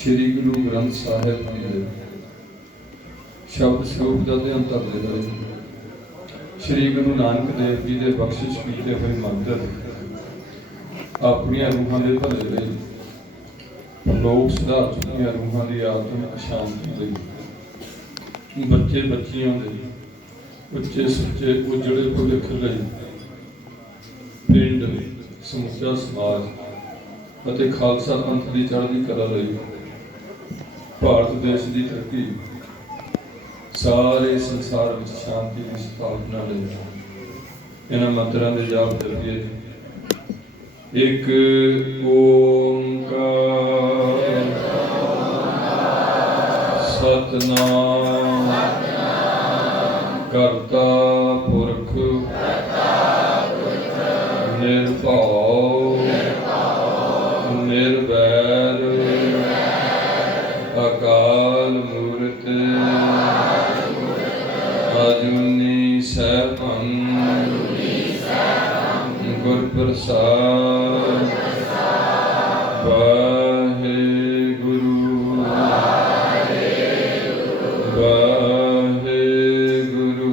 श्री गुरु ग्रंथ साहिब जी दे शब्द स्वरूप का अध्ययन करते हुए श्री गुरु नानक देव जी के बख्शिश किए हुए मंत्र अपनिया रूहां के भले लिए लोक सुधार चुकिया रूहां की आत्मिक शांति लिए बच्चे बच्चियों के उच्चे सुच्चे उजड़े भुलख लिए पिंड समूचा समाज ਅਤੇ खालसा पंथ की चढ़ती कला ਲਈ भारत देश की तरक्की सारे संसार में शांति की स्थापना ਲਈ इन्हां मंत्रों के जाप जपिए। एक ओंकार सतनाम करता पुरख निर्भव निर्वैर अकाल मूर्त अजूनी सैभं गुर प्रसाद वाहेगुरु वाहेगुरु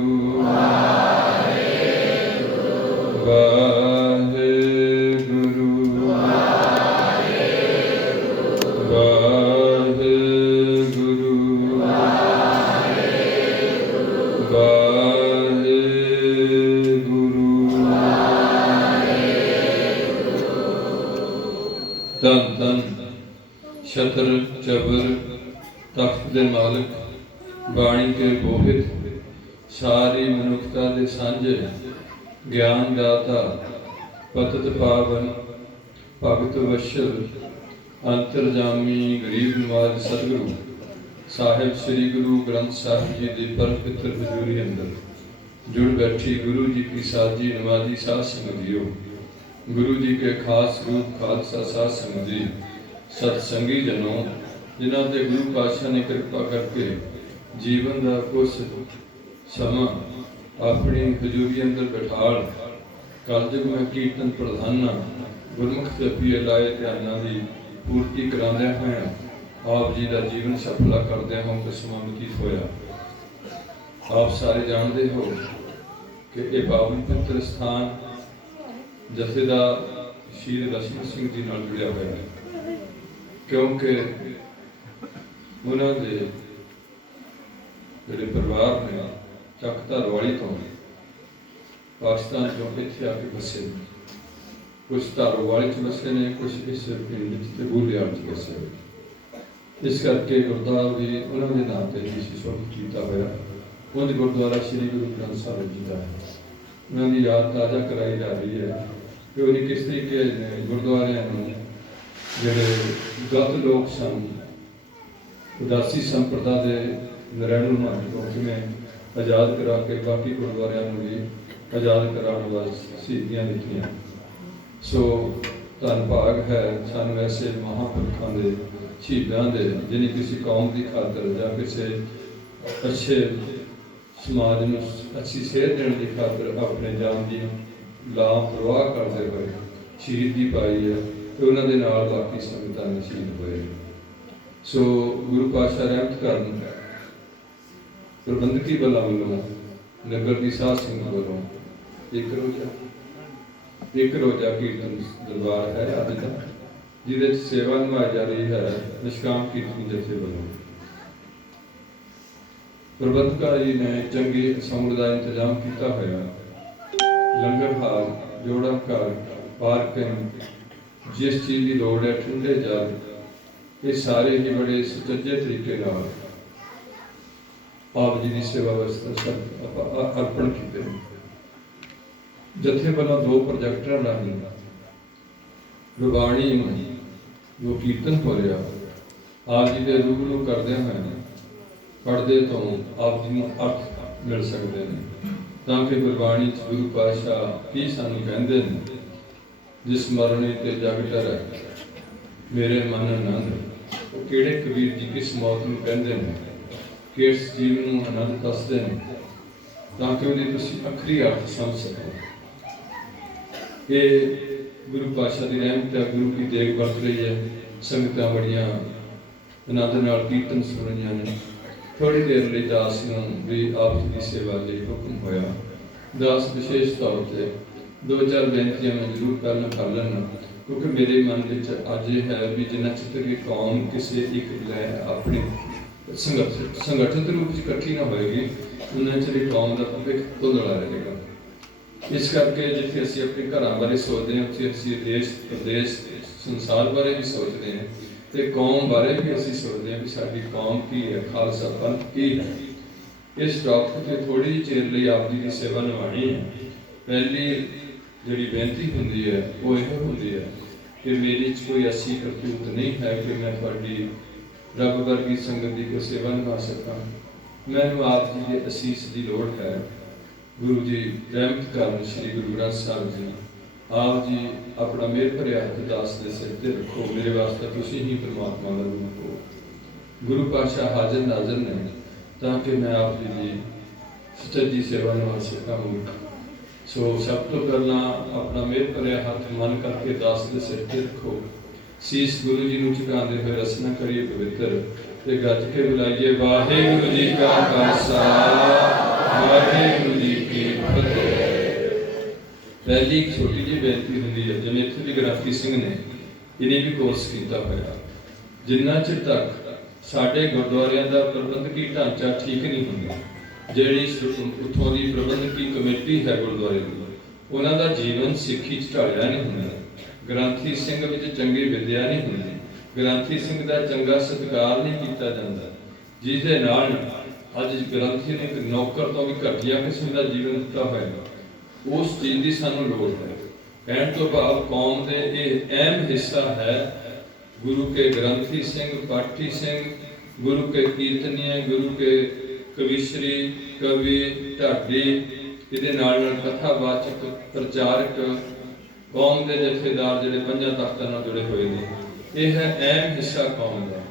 वाहेगुरु धन धन छतर चबर तख्त दे मालिक बाणी के बोहित सारी मनुखता दे सांझे ज्ञान दाता पतत पावन भगत वशल अंतरजामी गरीब नवाज सतगुरु साहिब श्री गुरु ग्रंथ साहिब जी की परम पितर हजूरी अंदर जुड़ बैठी गुरु जी की साजी नवाजी साध संगतियों गुरु जी के खास रूप खालसा साध संगत जी सत्संगी जनों जिन्हों के गुरु पातशाह ने कृपा करके जीवन का कुछ समा अपनी हजूरी अंदर बैठाल कलयुग में कीर्तन प्रधाना गुरमुख जपिए लाए ध्याना की पूर्ति करांदे हैं आप जी का जीवन सफला करदे हों तो समा बतीत होया। आप सारे जानते हो कि यह पावन पवित्र स्थान जथेदार श्री लक्ष्मण सिंह जी नाल जुड़िया हुआ है क्योंकि उन्होंने जिहड़े परिवार ने चक धरवाली तो पाकिस्तान चों इत्थे आके बसे कुछ धरवाली च बसे ने कुछ इस पिंड ते बूलियाल च बसे इस करके गुरुद्वारा भी उन्होंने नाम से ही सुशोभित किया हुआ उन्ज गुरुद्वारा श्री गुरु ग्रंथ साहिब जी का है उन्होंने याद ताज़ा कराई जा रही है कि उन्हें किस तरीके गुरुद्वारे जोड़े गत लोग सन उदासी संप्रदा के नरैणु को किमें आज़ाद करा के बाकी गुरुद्वारों भी आज़ाद कराने वास्ते शहीदियाँ दित्तियां। सो धन भाग है सानू ऐसे महापुरखों के शहीदों के जिन्हें किसी कौम की खातर या किसी अच्छे समाज में अच्छी सेहत देने की खातर अपने जान की लापरवाह करते हुए शहीदी पाई है तो उन्होंने बाकी संगतां ने शहीद हुए। सो गुरु पातशाह रहमत करन प्रबंधकी बलों वालों नगर की साध संगत वालों एक रोजा कीर्तन दरबार है अज का जिहदे सेवा निभाई जा रही है निष्काम कीर्तन जथे वालों प्रबंधक जी ने चंगे समूह का इंतजाम किया होया लंगर हाल जोड़ा घर पार्किंग जिस चीज़ की लोड़ है ठंडे जल ये सारे ही बड़े सुचजे तरीके आप जी की सेवा वास्ते सब अर्पण किए जथे वालों 2 प्रोजेक्टर राही गुरबाणी जो कीर्तन हो रहा आप जी के रूबरू करदे हैं पढ़ते तो आप जी को अर्थ मिल सकते हैं ताकि गुरबाणी गुरु पातशाह की सानू कहते हैं जिस मरने ते जग डरै मेरे मन आनंद किहड़े कबीर जी किस मौत नूं कहते हैं किस जीव नूं आनंद दसदे हैं ताकि उहदी तुसीं अखरी अर्थ समझ सको। ये गुरु पातशाह की रहमत है, गुरु की देख बरत रही है। संगतां बड़ियां आनंद नाल कीर्तन सुनिया ने। थोड़ी देर लिए दास नूं भी आप जी की सेवा लिए हुक्म होया। दास विशेष तौर पर 2-4 बेनतियां मैं जरूर पहले कर लेना, क्योंकि मेरे मन में अज है भी जिन्ना चित्र की कौम किसी एक अपनी संगठित रूप से इकट्ठी ना होएगी, उन्ना चिर कौम का भविख धुंधला रहेगा। इस करके जिथे असीं अपने घर बारे सोचते हैं, उत्थे असीं देश प्रदेश संसार बारे भी सोचते हैं, तो कौम बारे भी असीं सोचते हैं कि साडी कौम की है, खालसा पंथ की है। इस टॉपिक पर थोड़ी जी चेर लिए आप जी की सेवा निभानी है। पहली जिहड़ी बेनती हुंदी है वो यह हुंदी है कि मेरी कोई ऐसी करतूत नहीं है कि मैं तुहाडी रब वर्गी संगत की कोई सेवा निभा सकां। मैनूं आप जी की असीस की लोड़ है। गुरु जी रहमत करन, श्री गुरु ग्रंथ साहिब जी आप जी अपना मेहर भरिया हथ दास के सिर पर रखो। मेरे वास्ते तुसीं ही परमात्मा का रूप हो। गुरु पातशाह हाजिर नाजर ने ताकि मैं आप जी की सच्ची सेवा निभा सकां। सो सब तो पहला अपना मेहर भरिया हाथ मन करके दास के सिर पर रखो। शीश गुरु जी नूं झुकाते हुए रसना करिए पवित्र ते गज के बुलाइए वाहिगुरु जी का खालसा वाहिगुरु जी की फतेह। पहली एक छोटी जी बेनती होंगी है, जिवें इत्थे भी ग्राफी सिंह ने इन्हें भी कोर्स किया होया। जिन्ना चिर तक साडे गुरुद्वारियां दा प्रबंधकी ढांचा ठीक नहीं होंदा, जिहड़ी उत्थों की प्रबंधकी कमेटी है गुरुद्वारे की, उन्हां दा जीवन सिੱਖੀ च ढालिया नहीं होंदा। ग्रंथी सिंह विच चंगी विद्या नहीं होंदी, ग्रंथी सिंह दा चंगा सत्कार नहीं किया जाता, जिसदे नाल अज ग्रंथी ने एक नौकर तो भी घटिया किस्म का जीवन दिता होया। उस चीज़ की सानूं लोड़ है। कहण तो भाव कौम के ये अहम हिस्सा है गुरु के ग्रंथी सिंह, पाठी सिंह, गुरु के कीर्तनीय, गुरु के कविश्री, कवि, ढाडी, इहदे नाल कथावाचक, प्रचारक, कौम के जथेदार जिहड़े पंजां तख्तां नाल जुड़े हुए हैं। यह है अहम हिस्सा कौम का,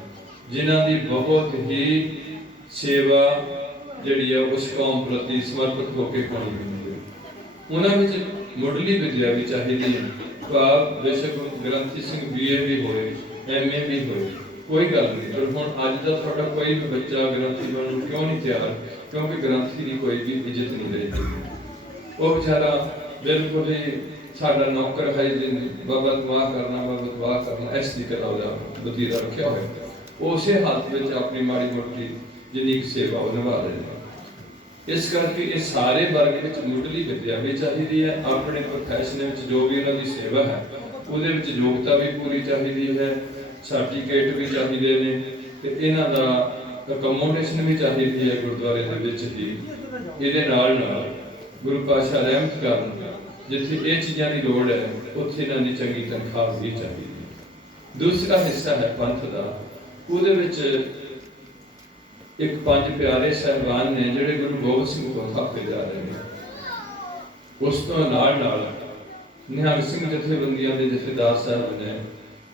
जिन्हां दी बहुत ही सेवा जिहड़ी है उस कौम प्रति समर्पित होकर होनी है। उन्हां विच मुढ़ली विद्या भी चाहिए। भाव बेशक ग्रंथी सिंह BA भी होए, MA भी होए, कोई गल नहीं, पर हुण अज दा तुहाडा कोई भी बच्चा ग्रंथी बनन क्यों नहीं तैयार, क्योंकि ग्रंथी की कोई भी इज्जत नहीं रही। वो बेचारा बिल्कुल ही साडा नौकर है, बाबा दुआ करना इस तरीके का वतीरा रखा हुआ, उस हाथ में अपनी माड़ी मोटी जिन्नी सेवा निभा रहे हैं। इस करके ये सारे वर्ग में मुढ़ली विद्या भी चाहिए है। अपने प्रोफैशन जो भी उन्होंने सेवा है वो योग्यता भी पूरी चाहिए है, सर्टिफिकेट भी चाहिए ने, इन्हां दा अकोमोडेशन भी चाहिए है गुरुद्वारे ही। ये गुरु पातशाह रहमत करन, जिथे ये चीज़ों की लोड़ है उत्थे इन्हां दी चंगी तनख्वाह भी चाहिए। दूसरा हिस्सा है पंथ का, वो एक 5 प्यारे साहिबान ने जिहड़े गुरु गोबिंद सिंह को थापे जा रहे हैं। उस तो नाल निहंग सिंह जथेबंदियां दे जथेदार साहब ने,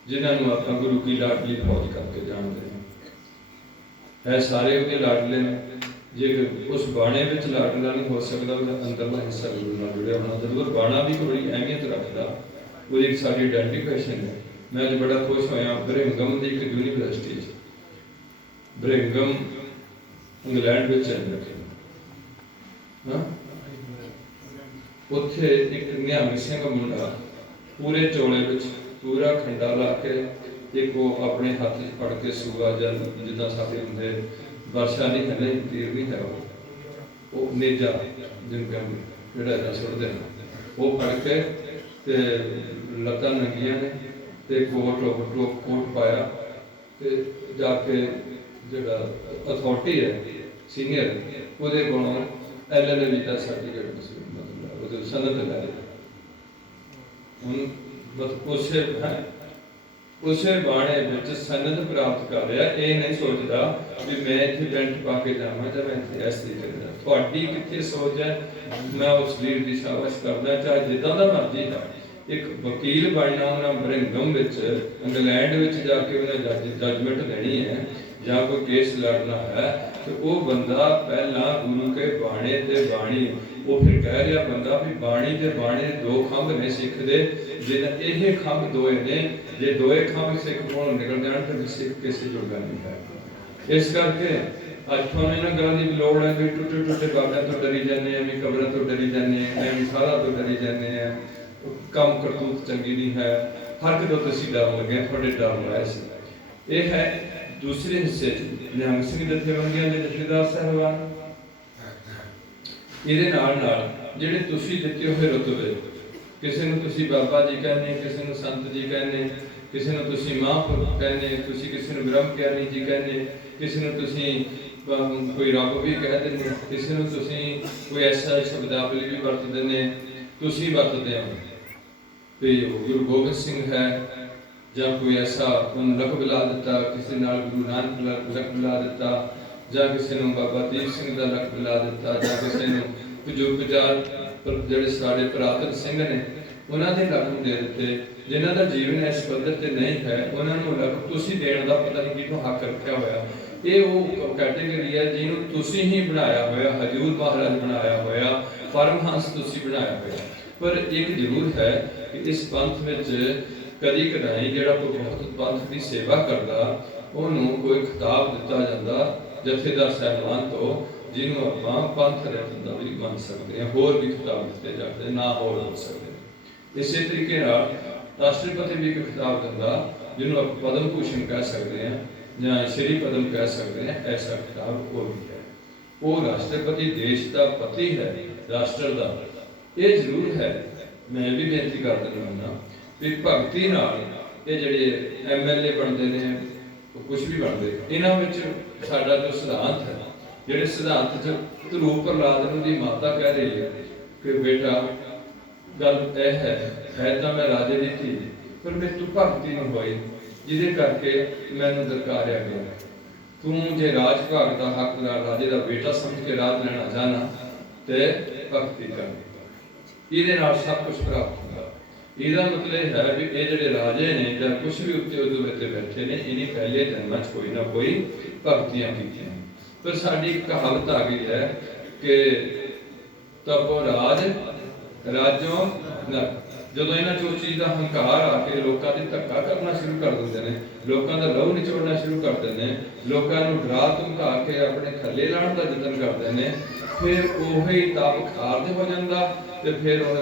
जिन्होंने आप गुरु की लाडली फौज करके जानते हैं, है सारे उसके लाडले ने। जे उस बाणे में लाडला नहीं हो सकता, अंदरला हिस्सा गुरु नाल जुड़िया होना जरूर। बाणा भी बड़ी अहमियत रखता, वो एक सारी आइडेंटिफिकेशन है। मैं अज बड़ा खुश होया, ब्रिंघम की एक यूनीवर्सिटी ब्रिंघम इंग्लैंड में उत्थे एक निहंग सिंह मुंडा पूरे चोले विच पूरा खंडा ला के एक वो अपने हाथ च फड़ के सूआ जल जिदा साडे हुंदे वर्षा नहीं है, नहीं तीर नहीं है, वो नेजा जिनका जिहड़ा सुटदे वो फड़ के ते लत्तां नंगियां ने ते कोट पाया ते जाके जिहड़ा अथॉरिटी है सीनियर वो LLB का सर्टिफिकेट मतलब सनद लै उस बाणे में सनद प्राप्त कर रहा। ये नहीं सोचता भी मैं इतने पेंट पा के जावा या मैं इतने इस तरीके थोड़ी कितनी सोच है। मैं उस वीर की शाबाश करना, चाहे जिदा का मर्जी है। एक वकील बनना उन्हें ब्रिंघम इंग्लैंड जाके उन्हें जजमेंट देनी है ਜਾਂ ਕੋਈ ਕੇਸ ਲੜਨਾ ਹੈ ਤੇ ਉਹ ਬੰਦਾ ਪਹਿਲਾਂ ਗੁਰੂ ਕੇ ਬਾਣੇ ਤੇ ਬਾਣੀ, ਉਹ ਫਿਰ ਕਹਿ ਰਿਹਾ ਬੰਦਾ ਵੀ ਬਾਣੀ ਤੇ ਬਾਣੇ ਦੋ ਖੰਭ ਨੇ ਸਿੱਖ ਦੇ, ਜੇ ਇਹ ਖੰਭ ਦੋਏ ਨੇ, ਜੇ ਦੋਏ ਖੰਭ ਸਿੱਖ ਕੋਲੋਂ ਨਿਕਲ ਜਾਣ ਤੇ ਸਿੱਖ ਕਿਸੇ ਜੋਗਾ ਨਹੀਂ ਹੈ। ਇਸ ਕਰਕੇ ਅੱਜ ਤੁਹਾਨੂੰ ਇਹਨਾਂ ਗੱਲਾਂ ਦੀ ਲੋੜ ਹੈ ਵੀ ਟੁੱਟੇ ਟੁੱਟੇ ਬਾਬਿਆਂ ਤੋਂ ਡਰੀ ਜਾਂਦੇ ਆ, ਵੀ ਕਬਰਾਂ ਤੋਂ ਡਰੀ ਜਾਂਦੇ ਆ, ਐਵੇਂ ਸਾਰਾ ਤੋਂ ਡਰੀ ਜਾਂਦੇ ਆ, ਕੰਮ ਕਰਤੂਤ ਚੰਗੀ ਨਹੀਂ ਹੈ, ਹਰ ਕਿਤੋਂ ਤੁਸੀਂ ਡਰਨ ਲੱਗੇ, ਤੁਹਾਡੇ ਡਰ ਲਾਇਆ ਸੀ। ਇਹ ਹੈ ਦੂਸਰੇ ਹਿੱਸੇ 'ਚ ਨਿਹੰਗ ਸਿੰਘ ਜਥੇਬੰਦੀਆਂ ਦੇ ਜਥੇਦਾਰ ਸਾਹਿਬਾਨ। ਇਹਦੇ ਨਾਲ ਨਾਲ ਜਿਹੜੇ ਤੁਸੀਂ ਦਿੱਤੇ ਹੋਏ ਰੁਤਬੇ, ਕਿਸੇ ਨੂੰ ਤੁਸੀਂ ਬਾਬਾ ਜੀ ਕਹਿੰਦੇ, ਕਿਸੇ ਨੂੰ ਸੰਤ ਜੀ ਕਹਿੰਦੇ, ਕਿਸੇ ਨੂੰ ਤੁਸੀਂ ਮਹਾਂਪੁਰਖ ਕਹਿੰਦੇ, ਤੁਸੀਂ ਕਿਸੇ ਨੂੰ ਬ੍ਰਹਮ ਗਿਆਨੀ ਜੀ ਕਹਿੰਦੇ, ਕਿਸੇ ਨੂੰ ਤੁਸੀਂ ਕੋਈ ਰੱਬ ਵੀ ਕਹਿ ਦਿੰਦੇ, ਕਿਸੇ ਨੂੰ ਤੁਸੀਂ ਕੋਈ ਐਸਾ ਸ਼ਬਦਾਵਲੀ ਵੀ ਵਰਤ ਦਿੰਦੇ, ਤੁਸੀਂ ਵਰਤਦੇ ਹੋ ਵੀ ਗੁਰੂ ਗੋਬਿੰਦ ਸਿੰਘ ਹੈ, ਜਾਂ ਕੋਈ ਐਸਾ ਉਹਨੂੰ ਲਕਬ ਲਾ ਦਿੱਤਾ, ਕਿਸੇ ਨਾਲ ਗੁਰੂ ਨਾਨਕ ਲਕਬ ਲਾ ਦਿੱਤਾ, ਜਾਂ ਕਿਸੇ ਨੂੰ ਬਾਬਾ ਦੀਪ ਸਿੰਘ ਦਾ ਲਕਬ ਲਾ ਦਿੱਤਾ, ਜਾਂ ਕਿਸੇ ਨੂੰ ਜੋ ਜਿਹੜੇ ਸਾਡੇ ਪੁਰਾਤਨ ਸਿੰਘ ਨੇ ਉਹਨਾਂ ਦੇ ਲਕਬ ਦੇ ਦਿੱਤੇ। ਜਿਨ੍ਹਾਂ ਦਾ ਜੀਵਨ ਇਸ ਪੱਧਰ ਤੇ ਨਹੀਂ ਹੈ ਉਹਨਾਂ ਨੂੰ ਲਕਬ ਤੁਸੀਂ ਦੇਣ ਦਾ ਪਤਾ ਨਹੀਂ ਕਿਹਨੂੰ ਹੱਕ ਰੱਖਿਆ ਹੋਇਆ। ਇਹ ਉਹ ਕੈਟੇਗਰੀ ਹੈ ਜਿਹਨੂੰ ਤੁਸੀਂ ਹੀ ਬਣਾਇਆ ਹੋਇਆ, ਹਜੂਰ ਮਹਾਰਾਜ ਬਣਾਇਆ ਹੋਇਆ, ਪਰਮਹੰਸ ਤੁਸੀਂ ਬਣਾਇਆ ਹੋਇਆ। ਪਰ ਇੱਕ ਜ਼ਰੂਰ ਹੈ ਕਿ ਇਸ ਪੰਥ ਵਿੱਚ ਕਦੀ ਕਦਾਈ ਜਿਹੜਾ ਕੋਈ ਬਹੁਤ ਪੰਥ ਦੀ ਸੇਵਾ ਕਰਦਾ ਉਹਨੂੰ ਕੋਈ ਖਿਤਾਬ ਦਿੱਤਾ ਜਾਂਦਾ ਜਥੇਦਾਰ ਸਾਹਿਬਾਨ ਤੋਂ, ਜਿਹਨੂੰ ਆਪਾਂ ਪੰਥ ਰਤਨ ਦਾ ਵੀ ਮੰਨ ਸਕਦੇ ਹਾਂ, ਹੋਰ ਵੀ ਖਿਤਾਬ ਦਿੱਤੇ ਜਾਂਦੇ, ਨਾ ਹੋਰ ਹੋ ਸਕਦੇ। ਇਸੇ ਤਰੀਕੇ ਨਾਲ ਰਾਸ਼ਟਰਪਤੀ ਵੀ ਇੱਕ ਖਿਤਾਬ ਦਿੰਦਾ ਜਿਹਨੂੰ ਆਪਾਂ ਪਦਮ ਭੂਸ਼ਣ ਕਹਿ ਸਕਦੇ ਹਾਂ ਜਾਂ ਸ਼੍ਰੀ ਪਦਮ ਕਹਿ ਸਕਦੇ ਹਾਂ, ਐਸਾ ਖਿਤਾਬ ਉਹ ਵੀ ਹੈ। ਉਹ ਰਾਸ਼ਟਰਪਤੀ ਦੇਸ਼ ਦਾ ਪਤੀ ਹੈ, ਰਾਸ਼ਟਰ ਦਾ। ਇਹ ਜ਼ਰੂਰ ਹੈ, ਮੈਂ ਵੀ ਬੇਨਤੀ ਕਰ ਦਿੰਦਾ ਹਾਂ ਵੀ ਭਗਤੀ ਨਾਲ ਇਹ ਜਿਹੜੇ MLA ਬਣਦੇ ਨੇ, ਕੁਝ ਵੀ ਬਣਦੇ, ਇਹਨਾਂ ਵਿੱਚ ਸਾਡਾ ਜੋ ਸਿਧਾਂਤ ਹੈ, ਜਿਹੜੇ ਸਿਧਾਂਤ 'ਚ ਧਰੂਪ ਪ੍ਰਹਲਾਦ ਨੂੰ ਦੀ ਮਾਤਾ ਕਹਿ ਰਹੀ ਹੈ ਕਿ ਬੇਟਾ ਗੱਲ ਇਹ ਹੈ ਤਾਂ ਮੈਂ ਰਾਜੇ ਦੀ ਧੀ, ਪਰ ਮੇਰੇ ਤੋਂ ਭਗਤੀ ਨਹੀਂ ਹੋਈ, ਜਿਹਦੇ ਕਰਕੇ ਮੈਨੂੰ ਦਰਕਾਰਿਆ ਗਿਆ। ਤੂੰ ਜੇ ਰਾਜ ਭਾਗ ਦਾ ਹੱਕਦਾਰ ਰਾਜੇ ਦਾ ਬੇਟਾ ਸਮਝ ਕੇ ਰਾਜ ਲੈਣਾ ਚਾਹਨਾ ਤੇ ਭਗਤੀ ਕਰ, ਇਹਦੇ ਨਾਲ ਸਭ ਕੁਝ ਪ੍ਰਾਪਤ ਹੁੰਦਾ। ਇਹਦਾ ਮਤਲਬ ਹੈ ਵੀ ਇਹ ਜਿਹੜੇ ਰਾਜੇ ਨੇ ਜਾਂ ਕੁਝ ਵੀ ਉੱਤੇ ਉਹਦੇ ਤੇ ਬੈਠੇ ਨੇ, ਇਹਨੇ ਪਹਿਲੇ ਜਨਮਾਂ 'ਚ ਕੋਈ ਨਾ ਕੋਈ ਭਗਤੀਆਂ ਕੀਤੀਆਂ। ਪਰ ਸਾਡੀ ਇੱਕ ਕਹਾਵਤ ਆ ਗਈ ਹੈ ਕਿ ਤਪੋ ਰਾਜ ਰਾਜੋਂ ਨਰ। ਜਦੋਂ ਇਹਨਾਂ ਚੋਂ ਚੀਜ਼ ਦਾ ਹੰਕਾਰ ਆ ਕੇ ਲੋਕਾਂ ਦੀ ਧੱਕਾ ਕਰਨਾ ਸ਼ੁਰੂ ਕਰ ਦਿੰਦੇ ਨੇ, ਲੋਕਾਂ ਦਾ ਲਹੂ ਨਿਚੋੜਨਾ ਸ਼ੁਰੂ ਕਰ ਦਿੰਦੇ ਨੇ, ਲੋਕਾਂ ਨੂੰ ਡਰਾ ਧਮਕਾ ਕੇ ਆਪਣੇ ਥੱਲੇ ਲਾਉਣ ਦਾ ਯਤਨ ਕਰਦੇ ਨੇ, ਫਿਰ ਉਹੀ ਤਪ ਖਾਰਜ ਹੋ ਜਾਂਦਾ ਤੇ ਫਿਰ ਉਹ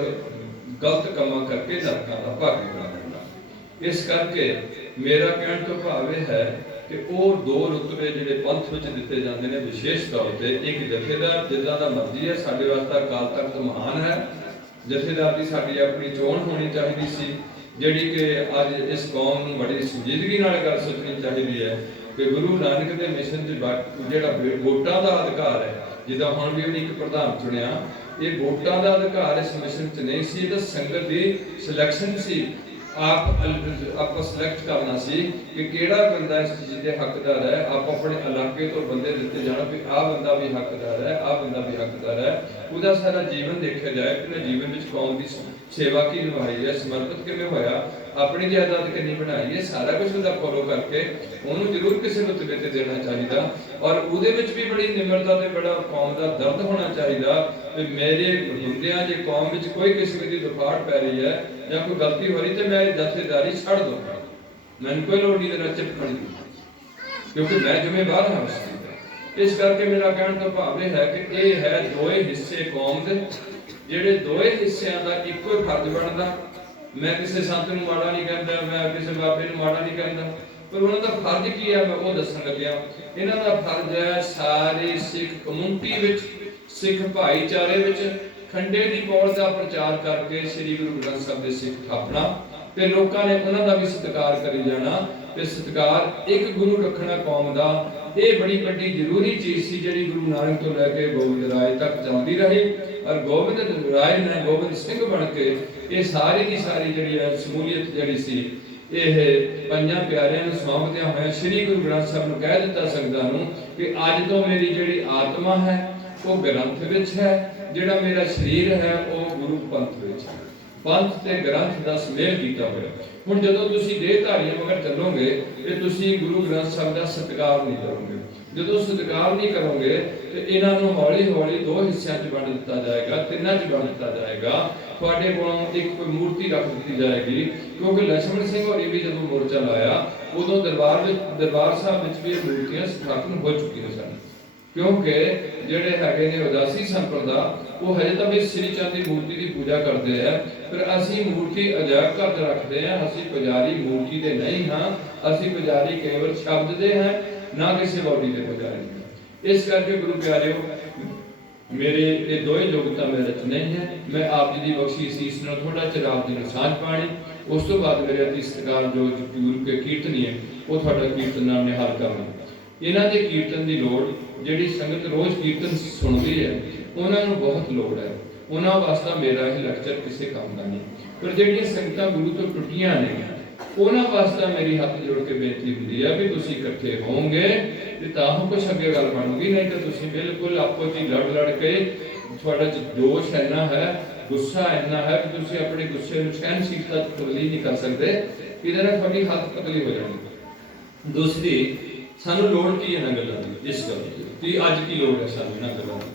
ਗਲਤ ਕੰਮਾਂ ਕਰਕੇ ਨਰਕਾਂ ਦਾ ਭਾਗੀ ਬਣਾ ਦਿੰਦਾ। ਇਸ ਕਰਕੇ ਮੇਰਾ ਕਹਿਣ ਤੋਂ ਭਾਵ ਇਹ ਹੈ ਕਿ ਉਹ ਦੋ ਰੁਤਬੇ ਜਿਹੜੇ ਪੰਥ ਵਿੱਚ ਦਿੱਤੇ ਜਾਂਦੇ ਨੇ ਵਿਸ਼ੇਸ਼ ਤੌਰ ਤੇ, ਇੱਕ ਜਥੇਦਾਰ ਜਿੱਦਾਂ ਦਾ ਮਰਜ਼ੀ ਹੈ, ਸਾਡੇ ਵਾਸਤੇ ਅਕਾਲ ਤਖਤ ਮਹਾਨ ਹੈ, ਜਥੇਦਾਰ ਦੀ ਸਾਡੀ ਆਪਣੀ ਚੋਣ ਹੋਣੀ ਚਾਹੀਦੀ ਸੀ, ਜਿਹੜੀ ਕਿ ਅੱਜ ਇਸ ਕੌਮ ਨੂੰ ਬੜੀ ਸੰਜੀਦਗੀ ਨਾਲ ਗੱਲ ਸੋਚਣੀ ਚਾਹੀਦੀ ਹੈ ਕਿ ਗੁਰੂ ਨਾਨਕ ਦੇ ਮਿਸ਼ਨ 'ਚ ਜਿਹੜਾ ਵੋਟਾਂ ਦਾ ਅਧਿਕਾਰ ਹੈ, ਜਿੱਦਾਂ ਹੁਣ ਵੀ ਉਹਨੇ ਇੱਕ ਪ੍ਰਧਾਨ ਚੁਣਿਆ, ਇਹ ਵੋਟਾਂ ਦਾ ਅਧਿਕਾਰ ਇਸ ਮਿਸ਼ਨ 'ਚ ਨਹੀਂ ਸੀ, ਇਹ ਤਾਂ ਸੰਗਤ ਦੀ ਸਿਲੈਕਸ਼ਨ ਸੀ। ਆਪਾਂ ਸਿਲੈਕਟ ਕਰਨਾ ਸੀ ਕਿ ਕਿਹੜਾ ਬੰਦਾ ਇਸ ਚੀਜ਼ ਦੇ ਹੱਕਦਾਰ ਹੈ। ਆਪਾਂ ਆਪਣੇ ਇਲਾਕੇ ਤੋਂ ਬੰਦੇ ਦਿੱਤੇ ਜਾਣ ਵੀ ਆਹ ਬੰਦਾ ਵੀ ਹੱਕਦਾਰ ਹੈ, ਆਹ ਬੰਦਾ ਵੀ ਹੱਕਦਾਰ ਹੈ, ਉਹਦਾ ਸਾਰਾ ਜੀਵਨ ਦੇਖਿਆ ਜਾਏ ਕਿ ਉਹਨੇ ਜੀਵਨ ਵਿੱਚ ਕੌਮ ਦੀ ਸੇਵਾ ਕੀ ਨਿਭਾਈ ਹੈ, ਸਮਰਪਿਤ ਕਿਵੇਂ ਹੋਇਆ, ਆਪਣੀ ਜਾਇਦਾਦ ਕਿੰਨੀ ਬਣਾਈ ਹੈ, ਸਾਰਾ ਕੁਝ ਉਹਦਾ ਫੋਲੋ ਕਰਕੇ ਉਹਨੂੰ ਜ਼ਰੂਰ ਕਿਸੇ ਰੁਤਬੇ ਤੇ ਦੇਣਾ ਚਾਹੀਦਾ। ਔਰ ਉਹਦੇ ਵਿੱਚ ਵੀ ਬੜੀ ਨਿਮਰਤਾ ਤੇ ਬੜਾ ਕੌਮ ਦਾ ਦਰਦ ਹੋਣਾ ਚਾਹੀਦਾ ਕਿ ਮੇਰੇ ਹੁੰਦਿਆਂ ਜੇ ਕੌਮ ਵਿੱਚ ਕੋਈ ਕਿਸਮ ਦੀ ਰੁਕਾਵਟ ਪੈ ਰਹੀ ਹੈ ਜਾਂ ਕੋਈ ਗਲਤੀ ਹੋ ਰਹੀ ਤੇ ਮੈਂ ਜਥੇਦਾਰੀ ਛੱਡ ਦੂੰਗਾ, ਮੈਨੂੰ ਕੋਈ ਲੋੜ ਨਹੀਂ ਦੇਣਾ ਚਿਪਕਣ ਦੀ, ਕਿਉਂਕਿ ਮੈਂ ਜ਼ਿੰਮੇਵਾਰ ਹਾਂ ਉਸ ਦੀ। ਇਸ ਕਰਕੇ ਮੇਰਾ ਕਹਿਣ ਦਾ ਭਾਵ ਇਹ ਹੈ ਕਿ ਇਹ ਹੈ ਦੋਏ ਹਿੱਸੇ ਕੌਮ ਦੇ, ਜਿਹੜੇ ਦੋਏ ਹਿੱਸਿਆਂ ਦਾ ਇੱਕੋ ਹੀ ਫਰਜ਼ ਬਣਦਾ। ਮੈਂ ਕਿਸੇ ਸੰਤ ਨੂੰ ਮਾੜਾ ਨਹੀਂ ਕਹਿੰਦਾ, ਮੈਂ ਕਿਸੇ ਬਾਬੇ ਨੂੰ ਮਾੜਾ ਨਹੀਂ ਕਹਿੰਦਾ, ਪਰ ਉਹਨਾਂ ਦਾ ਫਰਜ਼ ਕੀ ਹੈ ਮੈਂ ਉਹ ਦੱਸਣ ਲੱਗਿਆ। ਇਹਨਾਂ ਦਾ ਫਰਜ਼ ਹੈ ਸਾਰੀ ਸਿੱਖ ਕਮਿਊਨਿਟੀ ਵਿੱਚ, ਸਿੱਖ ਭਾਈਚਾਰੇ ਵਿੱਚ ਖੰਡੇ ਦੀ ਪੌੜ ਦਾ ਪ੍ਰਚਾਰ ਕਰਕੇ ਸ੍ਰੀ ਗੁਰੂ ਗ੍ਰੰਥ ਸਾਹਿਬ ਦੇ ਸਿੱਖ ਥਾਪਣਾ ਤੇ ਲੋਕਾਂ ਨੇ ਉਹਨਾਂ ਦਾ ਵੀ ਸਤਿਕਾਰ ਕਰੀ ਜਾਣਾ ਤੇ ਸਤਿਕਾਰ ਇੱਕ ਗੁਰੂ ਰੱਖਣਾ ਕੌਮ ਦਾ। ਇਹ ਬੜੀ ਵੱਡੀ ਜ਼ਰੂਰੀ ਚੀਜ਼ ਸੀ ਜਿਹੜੀ ਗੁਰੂ ਨਾਨਕ ਤੋਂ ਲੈ ਕੇ ਗੋਬਿੰਦ ਰਾਏ ਤੱਕ ਚੱਲਦੀ ਰਹੀ। ਔਰ ਗੋਬਿੰਦ ਰਾਏ ਨੇ ਗੋਬਿੰਦ ਸਿੰਘ ਬਣ ਕੇ ਇਹ ਸਾਰੀ ਦੀ ਸਾਰੀ ਜਿਹੜੀ ਹੈ ਸਮੂਲੀਅਤ ਜਿਹੜੀ ਸੀ ਇਹ ਪੰਜਾਂ ਪਿਆਰਿਆਂ ਨੂੰ ਸੌਂਪਦਿਆਂ ਹੋਇਆ ਸ੍ਰੀ ਗੁਰੂ ਗ੍ਰੰਥ ਸਾਹਿਬ ਨੂੰ ਕਹਿ ਦਿੱਤਾ ਸੰਗਤਾਂ ਨੂੰ ਕਿ ਅੱਜ ਤੋਂ ਮੇਰੀ ਜਿਹੜੀ ਆਤਮਾ ਹੈ ਉਹ ਗ੍ਰੰਥ ਵਿੱਚ ਹੈ, ਜਿਹੜਾ ਮੇਰਾ ਸਰੀਰ ਹੈ ਉਹ ਗੁਰੂ ਪੰਥ ਵਿੱਚ ਹੈ। ਪੰਥ ਤੇ ਗ੍ਰੰਥ ਦਾ ਸੁਮੇਲ ਕੀਤਾ ਹੋਇਆ। ਹੁਣ ਜਦੋਂ ਤੁਸੀਂ ਦੇਹਧਾਰੀਆਂ ਮਗਰ ਚੱਲੋਗੇ ਤੇ ਤੁਸੀਂ ਗੁਰੂ ਗ੍ਰੰਥ ਸਾਹਿਬ ਦਾ ਸਤਿਕਾਰ ਨਹੀਂ ਕਰੋਗੇ। ਜਦੋਂ ਸਤਿਕਾਰ ਨਹੀਂ ਕਰੋਗੇ ਤੇ ਇਹਨਾਂ ਨੂੰ ਹੌਲੀ ਹੌਲੀ ਦੋ ਹਿੱਸਿਆਂ 'ਚ ਵੰਡ ਦਿੱਤਾ ਜਾਏਗਾ, ਤਿੰਨਾਂ 'ਚ ਵੰਡ ਦਿੱਤਾ ਜਾਏਗਾ। ਤੁਹਾਡੇ ਕੋਲੋਂ ਇੱਕ ਕੋਈ ਮੂਰਤੀ ਰੱਖ ਦਿੱਤੀ ਜਾਏਗੀ, ਕਿਉਂਕਿ ਲਛਮਣ ਸਿੰਘ ਹੋਰੀ ਵੀ ਜਦੋਂ ਮੋਰਚਾ ਲਾਇਆ ਉਦੋਂ ਦਰਬਾਰ ਸਾਹਿਬ ਵਿੱਚ ਵੀ ਮੂਰਤੀਆਂ ਸਥਾਪਨ ਹੋ ਚੁੱਕੀਆਂ ਸਨ, ਕਿਉਂਕਿ ਜਿਹੜੇ ਹੈਗੇ ਨੇ ਉਦਾਸੀ ਸੰਪਰਦਾ ਉਹ ਹਜੇ ਤਾਂ ਵੀ ਸ੍ਰੀ ਚੰਦ ਦੀ ਮੂਰਤੀ ਦੀ ਪੂਜਾ ਕਰਦੇ ਆ, ਪਰ ਅਸੀਂ ਮੂਰਤੀ ਅਜਾਇਬ ਘਰ 'ਚ ਰੱਖਦੇ ਹਾਂ। ਅਸੀਂ ਪੁਜਾਰੀ ਮੂਰਤੀ ਦੇ ਨਹੀਂ ਹਾਂ, ਅਸੀਂ ਪੁਜਾਰੀ ਕੇਵਲ ਸ਼ਬਦ ਦੇ ਹਾਂ, ਨਾ ਕਿਸੇ ਬੋਡੀ ਦੇ ਪੁਜਾਰੀ ਹਾਂ। ਇਸ ਕਰਕੇ ਗੁਰੂ ਪਿਆਰਿਓ, ਮੇਰੇ ਇਹ ਦੋਏ ਯੋਗਤਾ ਮੇਰੇ ਵਿੱਚ ਨਹੀਂ ਹੈ। ਮੈਂ ਆਪ ਜੀ ਦੀ ਬਖਸ਼ੀ ਸੀਸ ਨਾਲ ਥੋੜਾ ਚਿਰ ਆਪ ਜੀ ਨੂੰ ਸਾਂਝ ਪਾਣੀ, ਉਸ ਤੋਂ ਬਾਅਦ ਮੇਰੇ ਅਤੀ ਸਤਿਕਾਰਯੋਗ ਪੂਰਬ ਕੇ ਕੀਰਤਨੀ ਹੈ ਉਹ ਤੁਹਾਡਾ ਕੀਰਤਨ ਨਾਲ ਨਿਹਾਲ ਕਰਨਾ। ਇਹਨਾਂ ਦੇ ਕੀਰਤਨ ਦੀ ਲੋੜ ਜਿਹੜੀ ਸੰਗਤ ਰੋਜ਼ ਕੀਰਤਨ ਸੁਣਦੀ ਹੈ ਉਹਨਾਂ ਨੂੰ ਬਹੁਤ ਲੋੜ ਹੈ। ਉਹਨਾਂ ਵਾਸਤੇ ਮੇਰਾ ਇਹ ਲੈਕਚਰ ਕਿਸੇ ਕੰਮ ਦਾ ਨਹੀਂ, ਪਰ ਜਿਹੜੀਆਂ ਸੰਗਤਾਂ ਗੁਰੂ ਤੋਂ ਟੁੱਟੀਆਂ ਨੇ ਉਹਨਾਂ ਵਾਸਤੇ ਮੇਰੀ ਹੱਥ ਜੋੜ ਕੇ ਬੇਨਤੀ ਹੁੰਦੀ ਹੈ ਵੀ ਤੁਸੀਂ ਇਕੱਠੇ ਹੋਵੋਗੇ ਤੇ ਤਾਂ ਕੁਝ ਅੱਗੇ ਗੱਲ ਬਣੂਗੀ, ਨਹੀਂ ਤਾਂ ਤੁਸੀਂ ਬਿਲਕੁਲ ਆਪੋ ਜੀ ਲੜ ਕੇ ਤੁਹਾਡਾ ਜੋਸ਼ ਇੰਨਾ ਹੈ, ਗੁੱਸਾ ਇੰਨਾ ਹੈ ਕਿ ਤੁਸੀਂ ਆਪਣੇ ਗੁੱਸੇ ਨੂੰ ਸਹਿਨਸ਼ੀਲਤਾ ਤਬਦੀਲ ਨਹੀਂ ਕਰ ਸਕਦੇ, ਇਹਦੇ ਨਾਲ ਤੁਹਾਡੀ ਹਾਲਤ ਪਤਲੀ ਹੋ ਜਾਣੀ। ਦੂਸਰੀ, ਸਾਨੂੰ ਲੋੜ ਕੀ ਹੈ ਇਹਨਾਂ ਗੱਲਾਂ ਦੀ, ਇਸ ਗੱਲ ਦੀ ਕਿ ਅੱਜ ਕੀ ਲੋੜ ਹੈ ਸਾਨੂੰ ਇਹਨਾਂ ਗੱਲਾਂ ਦੀ,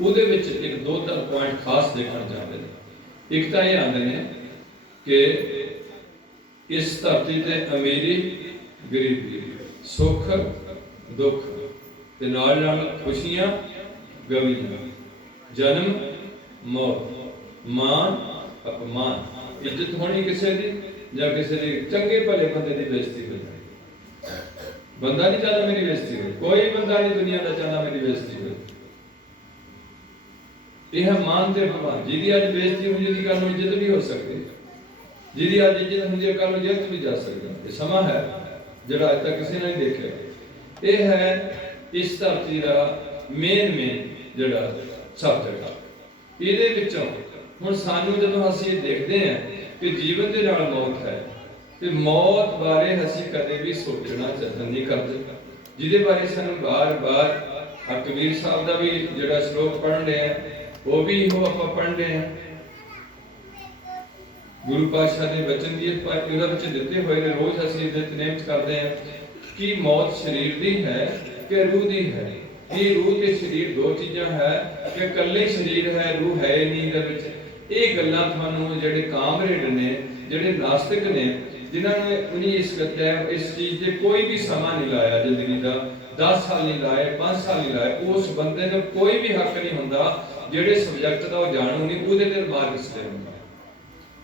ਉਹਦੇ ਵਿੱਚ ਇੱਕ ਦੋ ਤਿੰਨ ਪੁਆਇੰਟ ਖਾਸ ਦੇਖਣ ਚਾਹੁੰਦੇ ਨੇ। ਇੱਕ ਤਾਂ ਇਹ ਆਉਂਦੇ ਨੇ ਕਿ ਇਸ ਧਰਤੀ ਤੇ ਅਮੀਰੀ ਗਰੀਬੀ, ਸੁੱਖ ਦੁੱਖ ਤੇ ਨਾਲ ਨਾਲ ਖੁਸ਼ੀਆਂ ਗਮੀਆਂ, ਜਨਮ ਮੌਤ, ਮਾਨ ਅਪਮਾਨ, ਇੱਜ਼ਤ ਹੋਣੀ ਕਿਸੇ ਦੀ ਜਾਂ ਕਿਸੇ ਦੀ ਚੰਗੇ ਭਲੇ ਬੰਦੇ ਦੀ ਬੇਇੱਜ਼ਤੀ ਹੋ ਜਾਣੀ। ਬੰਦਾ ਨਹੀਂ ਚਾਹਦਾ ਮੇਰੀ ਬੇਇੱਜ਼ਤੀ ਹੋਵੇ, ਕੋਈ ਬੰਦਾ ਨਹੀਂ ਦੁਨੀਆ ਦਾ ਚਾਹਦਾ ਮੇਰੀ ਬੇਇੱਜ਼ਤੀ ਹੋਵੇ। ਇਹ ਮਾਨ ਤੇ ਅਪਮਾਨ, ਜਿਹਦੀ ਅੱਜ ਬੇਇੱਜ਼ਤੀ ਹੁੰਦੀ ਉਹਦੀ ਕੱਲ ਨੂੰ ਇੱਜ਼ਤ ਵੀ ਹੋ ਸਕਦੀ ਹੈ, ਜਿਹਦੀ ਅੱਜ ਇੱਜ਼ਤ ਹੁੰਦੀ ਹੈ ਕੱਲ ਨੂੰ ਜੇਲ੍ਹ ਵੀ ਜਾ ਸਕਦਾ। ਇਹ ਸਮਾਂ ਹੈ ਜਿਹੜਾ ਅੱਜ ਤੱਕ ਕਿਸੇ ਨੇ ਨਹੀਂ ਦੇਖਿਆ। ਇਹ ਹੈ ਇਸ ਧਰਤੀ ਦਾ ਮੇਨ ਜਿਹੜਾ ਸਬਜੈਕਟ ਆ। ਇਹਦੇ ਵਿੱਚੋਂ ਹੁਣ ਸਾਨੂੰ ਜਦੋਂ ਅਸੀਂ ਇਹ ਦੇਖਦੇ ਹਾਂ ਕਿ ਜੀਵਨ ਦੇ ਨਾਲ ਮੌਤ ਹੈ ਤੇ ਮੌਤ ਬਾਰੇ ਅਸੀਂ ਕਦੇ ਵੀ ਸੋਚਣਾ ਯਤਨ ਨਹੀਂ ਕਰਦੇ, ਜਿਹਦੇ ਬਾਰੇ ਸਾਨੂੰ ਬਾਰ-ਬਾਰ ਕਬੀਰ ਸਾਹਿਬ ਦਾ ਵੀ ਜਿਹੜਾ ਸ਼ਲੋਕ ਪੜ੍ਹਦੇ ਆ ਉਹ ਵੀ ਇਹੋ ਆਪਾਂ ਪੜ੍ਹਦੇ ਆ। ਗੁਰੂ ਪਾਤਸ਼ਾਹ ਦੇ ਬਚਨ ਦੀ ਇਹਦਾ ਵਿੱਚ ਦਿੱਤੇ ਹੋਏ ਨੇ, ਰੋਜ਼ ਅਸੀਂ ਇਹਦੇ ਨਿਯਮ ਕਰਦੇ ਹਾਂ ਕਿ ਮੌਤ ਸਰੀਰ ਦੀ ਹੈ ਕਿ ਰੂਹ ਦੀ ਹੈ। ਇਹ ਰੂਹ ਤੇ ਸਰੀਰ ਦੋ ਚੀਜ਼ਾਂ ਹੈ ਕਿ ਇਕੱਲੇ ਸਰੀਰ ਹੈ, ਰੂਹ ਹੈ ਨਹੀਂ ਦੇ ਵਿੱਚ। ਇਹ ਗੱਲਾਂ ਤੁਹਾਨੂੰ ਜਿਹੜੇ ਕਾਮਰੇਡ ਨੇ, ਜਿਹੜੇ ਨਾਸਤਿਕ ਨੇ, ਜਿਨ੍ਹਾਂ ਨੇ ਉਨੀ ਇਸ ਚੀਜ਼ ਤੇ ਕੋਈ ਵੀ ਸਮਾਂ ਨਹੀਂ ਲਾਇਆ ਜ਼ਿੰਦਗੀ ਦਾ, 10 ਸਾਲ ਨਹੀਂ ਲਾਏ, 5 ਸਾਲ ਨਹੀਂ ਲਾਏ, ਉਸ ਬੰਦੇ ਨੂੰ ਕੋਈ ਵੀ ਹੱਕ ਨਹੀਂ ਹੁੰਦਾ ਜਿਹੜੇ ਸਬਜੈਕਟ ਦਾ ਉਹ ਜਾਣੂ ਨਹੀਂ ਉਹਦੇ ਤੇ ਮਾਰਕਸ ਦੇ ਹੁੰਦਾ।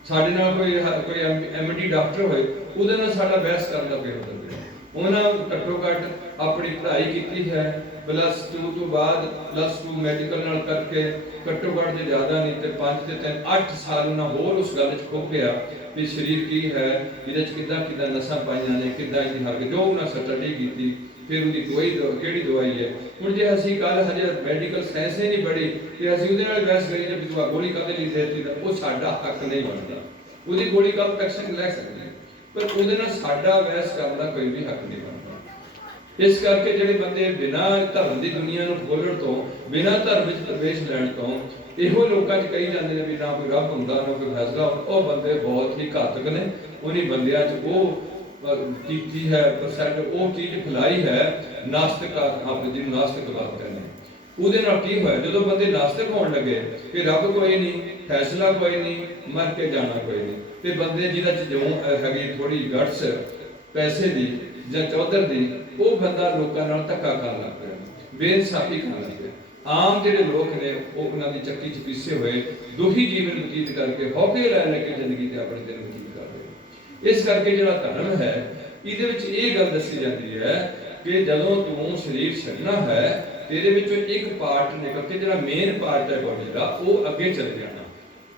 ਸਾਡੇ ਨਾਲ ਕੋਈ ਐਮਡੀ ਡਾਕਟਰ ਹੋਏ ਉਹਦੇ ਨਾਲ ਸਾਡਾ ਬਹਿਸ ਕਰਨ ਦਾ ਕੋਈ ਮਤਲਬ ਨਹੀਂ। ਉਹਨਾਂ ਘੱਟੋ ਘੱਟ ਆਪਣੀ ਪੜ੍ਹਾਈ ਕੀਤੀ ਹੈ, +2 ਤੋਂ ਬਾਅਦ +2 ਮੈਡੀਕਲ ਨਾਲ ਕਰਕੇ ਘੱਟੋ ਘੱਟ ਜੇ ਜ਼ਿਆਦਾ ਨਹੀਂ ਤੇ 5 ਤੇ 3 8 ਸਾਲ ਉਹਨਾਂ ਹੋਰ ਉਸ ਗੱਲ 'ਚ ਖੋਪਿਆ ਵੀ ਸਰੀਰ ਕੀ ਹੈ, ਇਹਦੇ 'ਚ ਕਿੱਦਾਂ ਨਸਾਂ ਪਾਈਆਂ ਨੇ, ਕਿੱਦਾਂ ਇਹਦੀ ਹਰਕਤ, ਜੋ ਉਹਨਾਂ ਸਟੱਡੀ ਕੀਤੀ, ਫਿਰ ਉਹਦੀ ਕਿਹੜੀ ਦਵਾਈ ਹੈ। ਹੁਣ ਜੇ ਅਸੀਂ ਕੱਲ ਹਜੇ ਮੈਡੀਕਲ ਸਾਇੰਸ ਹੀ ਨਹੀਂ ਪੜ੍ਹੀ ਤੇ ਅਸੀਂ ਉਹਦੇ ਨਾਲ ਬਹਿਸ ਕਰੀਏ ਵੀ ਤੂੰ ਗੋਲੀ ਕਾਹਦੇ ਲਈ ਦੇਤੀ, ਤਾਂ ਉਹ ਸਾਡਾ ਹੱਕ ਨਹੀਂ ਬਣਦਾ। ਉਹਦੀ ਗੋਲੀ ਕੱਲ ਐਕਸ਼ਨ ਲੈ ਸਕਦੇ ਪਰ ਉਹਦੇ ਨਾਲ ਸਾਡਾ ਬਹਿਸ ਕਰਨ ਦਾ ਕੋਈ ਵੀ ਹੱਕ ਨਹੀਂ ਬਣਦਾ। ਇਸ ਕਰਕੇ ਜਿਹੜੇ ਬੰਦੇ ਬਿਨਾਂ ਧਰਮ ਦੀ ਦੁਨੀਆ ਨੂੰ ਖੋਲਣ ਤੋਂ, ਬਿਨਾਂ ਧਰਮ ਵਿੱਚ ਪ੍ਰਵੇਸ਼ ਲੈਣ ਤੋਂ ਇਹੋ ਲੋਕਾਂ 'ਚ ਕਹੀ ਜਾਂਦੇ ਨੇ ਵੀ ਨਾ ਕੋਈ ਰੱਬ ਹੁੰਦਾ, ਨਾ ਕੋਈ ਫੈਸਲਾ, ਉਹ ਬੰਦੇ ਬਹੁਤ ਹੀ ਘਾਤਕ ਨੇ। ਉਹਨੀ ਬੰਦਿਆਂ 'ਚ ਉਹ ਕੀਤੀ ਹੈ ਪਰਸੈਂਟ, ਉਹ ਚੀਜ਼ ਫੈਲਾਈ ਹੈ ਨਾਸਤਿਕ ਆਪ ਜੀ ਨਾਸਤਿਕਵਾਦ ਕਹਿੰਦੇ। ਉਹਦੇ ਨਾਲ ਕੀ ਹੋਇਆ, ਜਦੋਂ ਬੰਦੇ ਨਾਸਤਿਕ ਹੋਣ ਲੱਗੇ ਕਿ ਰੱਬ ਕੋਈ ਨਹੀਂ, ਫੈਸਲਾ ਕੋਈ ਨਹੀਂ, ਮਰ ਕੇ ਜਾਣਾ ਕੋਈ ਨਹੀਂ, ਤੇ ਬੰਦੇ ਜਿਹਦਾ 'ਚ ਜੋ ਹੈਗੀ ਥੋੜੀ ਗਟਸ ਪੈਸੇ ਦੀ ਜਾਂ ਚੌਧਰ ਦੀ, ਉਹ ਬੰਦਾ ਲੋਕਾਂ ਨਾਲ ਧੱਕਾ ਕਰਨ ਲੱਗ ਪਿਆ, ਬੇਇਨਸਾਫੀ ਕਰਨ ਲੱਗ ਪਿਆ। ਆਮ ਜਿਹੜੇ ਲੋਕ ਨੇ ਉਹ ਉਹਨਾਂ ਦੀ ਚੱਕੀ 'ਚ ਪੀਸੇ ਹੋਏ ਦੁਖੀ ਜੀਵਨ ਬਤੀਤ ਕਰਕੇ ਹੌਕੇ ਲੈ ਕੇ ਜ਼ਿੰਦਗੀ ਤੇ ਆਪਣੇ ਦਿਨ ਬਤੀਤ ਕਰ ਰਹੇ। ਇਸ ਕਰਕੇ ਜਿਹੜਾ ਧਰਮ ਹੈ ਇਹਦੇ ਵਿੱਚ ਇਹ ਗੱਲ ਦੱਸੀ ਜਾਂਦੀ ਹੈ ਕਿ ਜਦੋਂ ਤੂੰ ਸਰੀਰ ਛੱਡਣਾ ਹੈ ਇਹਦੇ ਵਿੱਚੋਂ ਇੱਕ ਪਾਰਟ ਨਿਕਲ ਕੇ ਜਿਹੜਾ ਮੇਨ ਪਾਰਟ ਹੈ ਬੋਡੀ ਦਾ, ਉਹ ਅੱਗੇ ਚਲੇ ਜਾਣਾ,